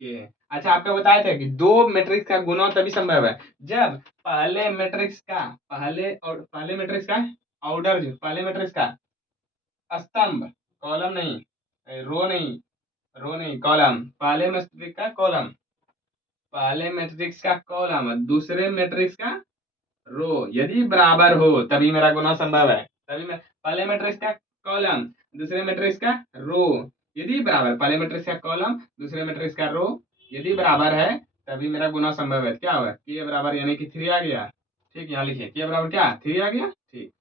के। अच्छा आपको बताया था कि दो मैट्रिक्स का गुना तभी संभव है जब पहले मैट्रिक्स का ऑर्डर, जो पहले मैट्रिक्स का स्तंभ, कॉलम नहीं, रो नहीं कॉलम, पहले मैट्रिक्स का कॉलम, पहले मैट्रिक्स का कॉलम दूसरे मैट्रिक्स का रो यदि बराबर हो तभी मेरा गुना संभव है, तभी मैं पहले मैट्रिक्स का कॉलम दूसरे मैट्रिक्स का रो यदि बराबर, पहले मैट्रिक्स का कॉलम दूसरे मैट्रिक्स का रो यदि बराबर है तभी मेरा गुना संभव है। क्या होगा के बराबर यानी कि 3 आ गया, ठीक, यहाँ लिखिए के बराबर क्या 3 आ गया, ठीक।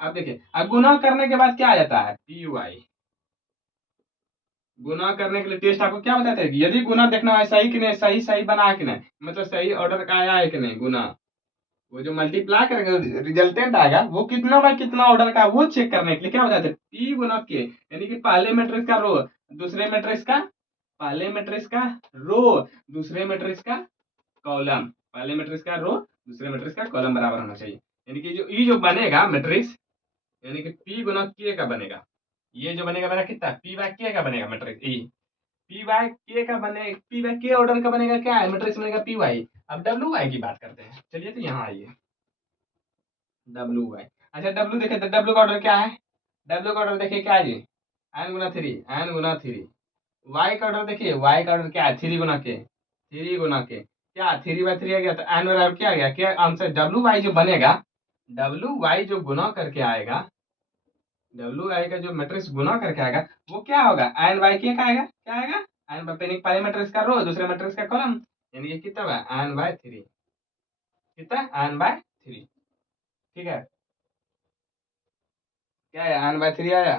अब देखिए अब गुना करने के बाद क्या आ जाता है पी वाई, गुना करने के लिए टेस्ट आपको क्या बताते हैं कि यदि गुना देखना है सही कि नहीं, सही सही बना है कि नहीं, मतलब सही ऑर्डर का आया है कि नहीं गुना, वो जो मल्टीप्लाई करेंगे रिजल्टेंट आएगा वो कितना बाय कितना ऑर्डर का, वो चेक करने के लिए क्या बताते हैं पी गुना के, यानी कि पहले मैट्रिक्स का रो दूसरे मैट्रिक्स का, पहले मैट्रिक्स का रो दूसरे मैट्रिक्स का कॉलम, पहले मैट्रिक्स का रो दूसरे मैट्रिक्स का कॉलम बराबर होना चाहिए, यानी कि जो ये जो बनेगा मैट्रिक्स, यानी कि पी गुना के का बनेगा, ये जो बनेगा मेरा कितना पी बाय के का बनेगा मैट्रिक्स ई, पी बाय के का बने, पी बाय के ऑर्डर का बनेगा क्या है मैट्रिक्स बनेगा पी वाई, अब डब्ल्यू वाई की बात करते हैं। चलिए तो यहाँ आइए, डब्ल्यू वाई। अच्छा डब्ल्यू देखे तो डब्ल्यू का ऑर्डर क्या है, डब्ल्यू का ऑर्डर देखिए क्या है जी, एन गुना थ्री, एन गुना थ्री। वाई का ऑर्डर देखिए, वाई का ऑर्डर क्या है, थ्री गुना के, थ्री गुना के क्या, थ्री बाय थ्री आ गया, तो एन बराबर क्या आ गया, क्या आंसर डब्ल्यू वाई जो बनेगा, डब्ल्यू वाई जो गुना करके आएगा, डब्ल्यू आई का जो मैट्रिक्स गुना करके आएगा वो क्या होगा, एन बाई के का आएगा, क्या आएगा, एन बाई, पहले मैट्रिक्स का रो दूसरे मैट्रिक्स का कॉलम, यानी कि कितना है एन बाय थ्री, कितना एन बाय थ्री। ठीक है, क्या है एन बाय थ्री आया।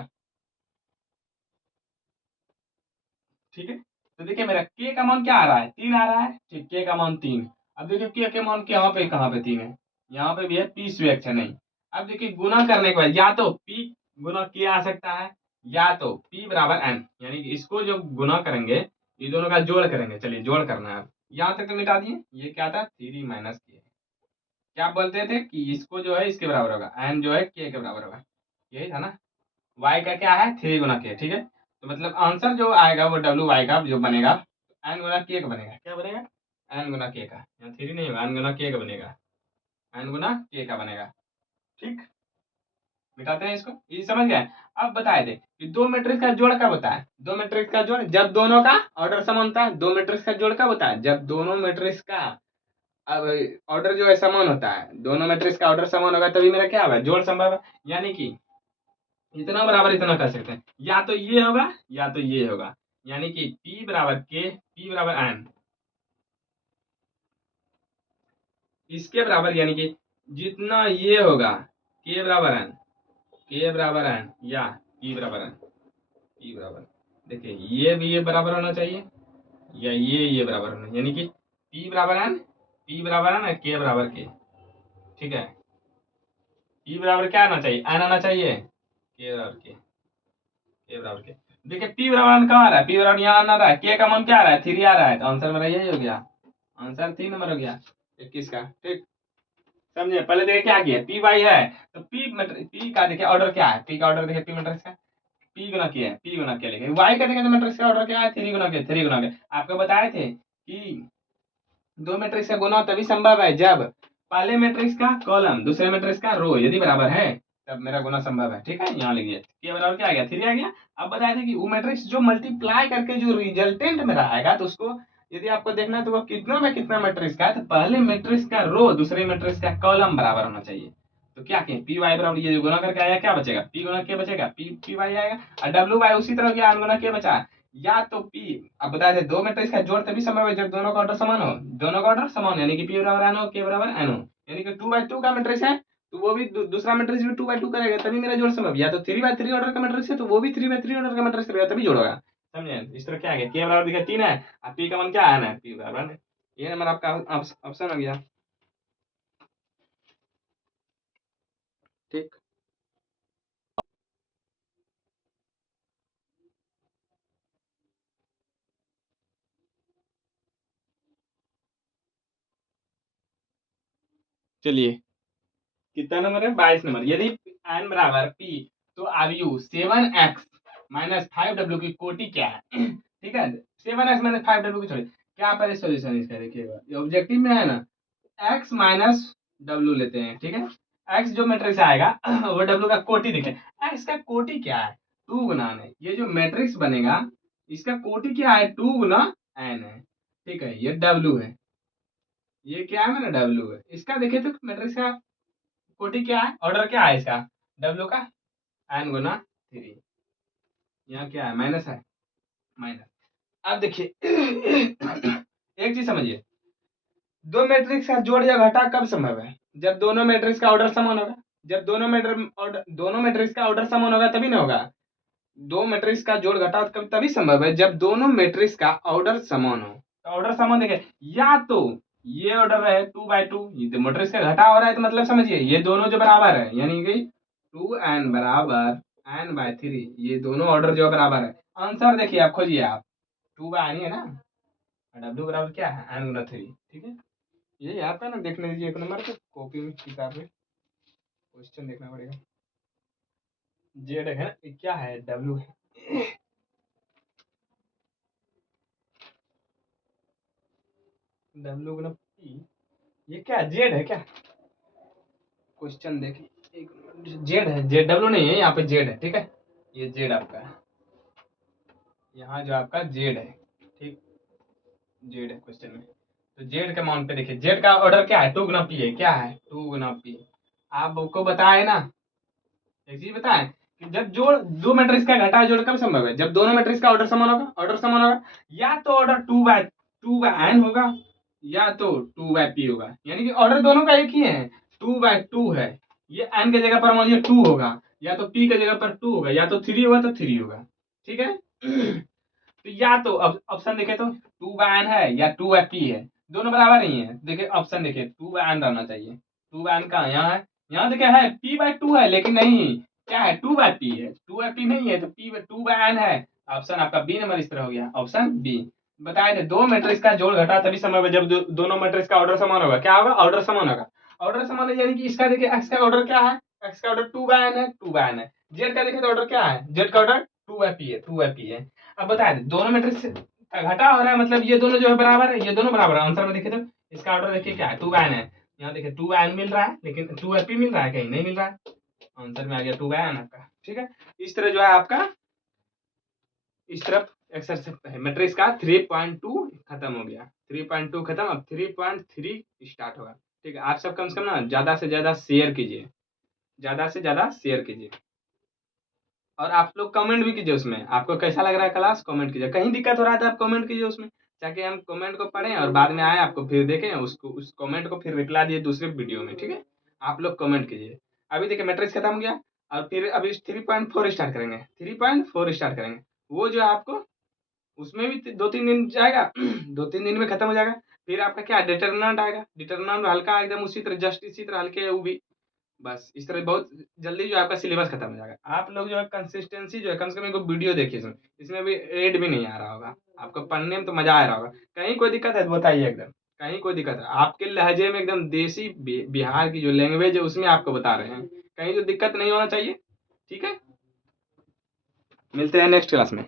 ठीक है, तो देखिए मेरा के का मान क्या आ रहा है, तीन आ रहा है, ठीक, के का मान तीन। अब देखिए के मान के यहाँ पे कहाँ पे तीन है, यहाँ पे भी है, पी स्वेक्स है नहीं। अब देखिए गुना करने के बाद या तो पी गुना के आ सकता है, या तो पी बराबर एन, यानी कि इसको जो गुना करेंगे ये दोनों का जोड़ करेंगे। चलिए जोड़ करना है, अब यहाँ तक तो मिटा दिए, ये क्या था थ्री माइनस के, क्या बोलते थे कि इसको जो है इसके बराबर होगा, एन जो है के बराबर होगा, यही था ना। वाई का क्या है थ्री गुना के, ठीक है, तो मतलब आंसर जो आएगा वो डब्ल्यू वाई का जो बनेगा एन गुना के का बनेगा, क्या बनेगा, एन गुना के का, यहाँ थ्री नहीं होगा, एन गुना के का बनेगा, एन गुना के का बनेगा। ठीक, मिटाते हैं इसको, ये समझ गए। अब बताए थे कि दो मैट्रिक्स का जोड़ कब होता है, दो मैट्रिक्स का जोड़ जब दोनों का ऑर्डर समान होता है, दो मैट्रिक्स का जोड़ कब होता है, जब दोनों मैट्रिक्स का अब ऑर्डर जो है समान होता है, दोनों मैट्रिक्स का ऑर्डर समान होगा तभी मेरा क्या होगा, जोड़ संभव है। यानी कि इतना बराबर इतना कर सकते हैं, या तो ये होगा या तो ये होगा, यानी कि P बराबर के, P बराबर एन, इसके बराबर, यानी कि जितना ये होगा के बराबर एन, के बराबर एन या P बराबर एन, P बराबर, देखिए ये भी ये बराबर होना चाहिए या ये बराबर होना, यानी कि P बराबर एन, P बराबर एन, के बराबर के। ठीक है, P बराबर क्या आना चाहिए, एन आना चाहिए, के बराबर के, के बराबर के। देखिए P बराबर कहाँ आ रहा है, P बराबर यहाँ आ रहा है, के का मान क्या आ रहा है, थ्री आ रहा है, तो आंसर मेरा यही हो गया, आंसर तीन नंबर हो गया 21 का। ठीक, समझे। पहले देखिए क्या किया, पी वाई है तो पी का देखिए ऑर्डर क्या है, पी का ऑर्डर देखिए, पी मैट्रिक्स का पी गुना किया है, पी गुना किया लिखे, वाई का देखिए तो मैट्रिक्स का ऑर्डर क्या है, थ्री गुना किया, थ्री गुना किया। आपको बताए थे कि दो मैट्रिक्स का गुना तभी संभव है जब पहले मैट्रिक्स का कॉलम दूसरे मैट्रिक्स का रो यदि बराबर है, तब मेरा गुना संभव है। ठीक है, यहाँ लिखिए के बराबर क्या आ गया, थ्री आ गया। अब बताए थे कि वो मैट्रिक्स जो मल्टीप्लाई करके जो रिजल्टेंट मेरा आएगा, तो उसको यदि आपको देखना है तो वो कितना में कितना मैट्रिक्स का है, तो पहले मैट्रिक्स का रो दूसरे मैट्रिक्स का कॉलम बराबर होना चाहिए। तो क्या कहें, पी वाई बराबर ये जो गुना करके आया क्या बचेगा, पी गुना के बचेगा, पी वाई आएगा, और डब्ल्यू वाई उसी तरह गया गुना के बचा। या तो पी, अब बताए थे दो मैट्रिक्स का जोड़ तभी संभव है जब दोनों का ऑर्डर समान हो, दोनों का ऑर्डर समान, यानी कि पी बराबर एन हो, के बराबर एन हो, यानी कि टू बाई टू का मैट्रिक्स है तो वो भी दूसरा मैट्रिक्स भी टू बाई टू करेगा तभी मेरा जोड़ संभव। या तो थ्री बाई थ्री ऑर्डर का मैट्रिक्स है तो वो भी थ्री बाई थ्री ऑर्डर का मैट्रिक्स करेगा तभी जोड़ होगा। समझे, इस तरह क्या आ गया, के बराबर देखिए तीन है और पी का मान क्या आना है, पी बराबर है। ये नंबर आपका ऑप्शन हो गया। ठीक, चलिए कितना नंबर है, 22 नंबर। यदि एन बराबर पी तो आयु 7x माइनस 5w की कोटि क्या है। ठीक है, 7x माइनस 5w की छोड़ी, क्या पहले सॉल्यूशन इसका देखिएगा, ये ऑब्जेक्टिव में है ना, x माइनस w लेते हैं। ठीक है, x जो मैट्रिक्स आएगा वो w का कोटि देखें, x का कोटि क्या है, टू गुना n है, ये जो मैट्रिक्स बनेगा इसका कोटि क्या है, टू गुना n है। ठीक है, ये w है, ये क्या है मेरा w है, इसका देखे तो मैट्रिक्स का कोटि क्या है, ऑर्डर क्या है इसका, डब्ल्यू का एन गुना थ्री, यहाँ क्या है माइनस है, माइनस। अब देखिए एक चीज समझिए, दो मैट्रिक्स का जोड़ या घटा कब संभव है, जब दोनों मैट्रिक्स का ऑर्डर समान होगा, जब दोनों मैट्रिक्स का ऑर्डर समान होगा तभी ना होगा। दो मैट्रिक्स का जोड़ घटा कब तभी संभव है जब दोनों मैट्रिक्स का ऑर्डर समान हो, तो ऑर्डर समान देखे, या तो ये ऑर्डर रहे टू बाई टू, ये तो मैट्रिक्स का घटा हो रहा है तो मतलब समझिए ये दोनों जो बराबर है, यानी कि टू एन बराबर एन बाय थ्री, ये दोनों ऑर्डर जो बराबर है। आंसर देखिए आप खोजिए, आप टू बाय एन ही है ना, डब्ल्यू बराबर क्या है एन गुना थ्री। ठीक है, ये आपका ना देखने दीजिए एक नंबर पे कॉपी में किताब में क्वेश्चन देखना पड़ेगा, जेड है ये क्या है, डब्ल्यू है, डब्ल्यू गुना ये क्या जेड है क्या? क्वेश्चन देखिए, एक जेड है, जेड डब्ल्यू नहीं है, यहाँ पे जेड है, ठीक है, ये जेड आपका है, यहाँ जो आपका जेड है, ठीक, जेड है क्वेश्चन में। तो जेड के मान पे देखिए, जेड का ऑर्डर क्या है, 2 गुना पी है, क्या है 2 गुना पी। आपको बताए ना, एक चीज बताए कि जब जोड़ दो मैट्रिक्स का घटा जोड़ कब संभव है, जब दोनों मैट्रिक्स का ऑर्डर समान होगा, ऑर्डर समान होगा, या तो ऑर्डर 2/n होगा, या तो 2/p होगा, यानी कि ऑर्डर दोनों का एक ही है, 2/2 है, ये n की जगह पर मान लीजिए 2 होगा, या तो p की जगह पर 2 होगा, या तो 3 होगा तो 3 होगा, ठीक है। तो या तो अब ऑप्शन देखे तो 2/n है या 2/p है, दोनों बराबर नहीं है, देखिए ऑप्शन देखिए 2/n रहना चाहिए, 2/n कहाँ, यहाँ है, यहाँ देखिए है p/2 है, लेकिन नहीं, क्या है 2/p है, 2/p नहीं है, तो p 2/n है, ऑप्शन आपका बी नंबर इस तरह हो गया, ऑप्शन बी। बताए थे दो मैट्रिक्स का जोड़ घटा तभी संभव है जब दोनों मैट्रिक्स का ऑर्डर समान होगा, क्या होगा, ऑर्डर समान होगा, ऑर्डर समान है, यानी कि इसका देखिए x का ऑर्डर क्या है, x का ऑर्डर 2/n है, 2/n है, z का देखिए तो ऑर्डर क्या है, z का ऑर्डर 2/p है, 2/p है। अब बता दें दोनों मैट्रिक्स का घटा हो रहा है, मतलब ये दोनों जो है बराबर है, ये दोनों बराबर है, आंसर में देखिए तो इसका ऑर्डर देखिए क्या है, 2/n है, यहाँ देखिए 2/n मिल रहा है, लेकिन 2/p मिल रहा है, कहीं नहीं मिल रहा है, आंसर में आ गया 2/n आपका, ठीक है। इस तरह जो है आपका इस तरफ एक्सरसाइज है, मैट्रिक्स का 3.2 खत्म हो गया, 3.2 खत्म, अब 3.3 स्टार्ट होगा, ठीक है। आप सब कम से कम ना ज्यादा से ज्यादा शेयर कीजिए, ज्यादा से ज्यादा शेयर कीजिए, और आप लोग कमेंट भी कीजिए, उसमें आपको कैसा लग रहा है क्लास, कमेंट कीजिए, कहीं दिक्कत हो रहा है तो आप कमेंट कीजिए उसमें, ताकि हम कमेंट को पढ़ें और बाद में आए आपको फिर देखें उसको, उस कमेंट को फिर रिप्लाई दिए दूसरे वीडियो में, ठीक है। आप लोग कमेंट कीजिए। अभी देखिए मैट्रिक्स खत्म हो गया, और फिर अभी 3.4 स्टार्ट करेंगे, 3.4 स्टार्ट करेंगे, वो जो है आपको उसमें भी 2-3 दिन जाएगा, 2-3 दिन में खत्म हो जाएगा। फिर आपका क्या डिटरमिनेंट आएगा, डिटरमिनेंट हल्का एकदम उसी तरह, जस्ट इसी तरह हल्के है वो भी, बस इस तरह बहुत जल्दी जो है आपका सिलेबस खत्म हो जाएगा। आप लोग जो है कंसिस्टेंसी जो है, कम से कम एक वीडियो देखिए, इसमें इसमें भी रेड भी नहीं आ रहा होगा, आपको पढ़ने में तो मजा आ रहा होगा। कहीं कोई दिक्कत है तो बताइए, एकदम कहीं कोई दिक्कत है आपके लहजे में, एकदम देसी बिहार की जो लैंग्वेज है उसमें आपको बता रहे हैं, कहीं जो दिक्कत नहीं होना चाहिए, ठीक है। मिलते हैं नेक्स्ट क्लास में।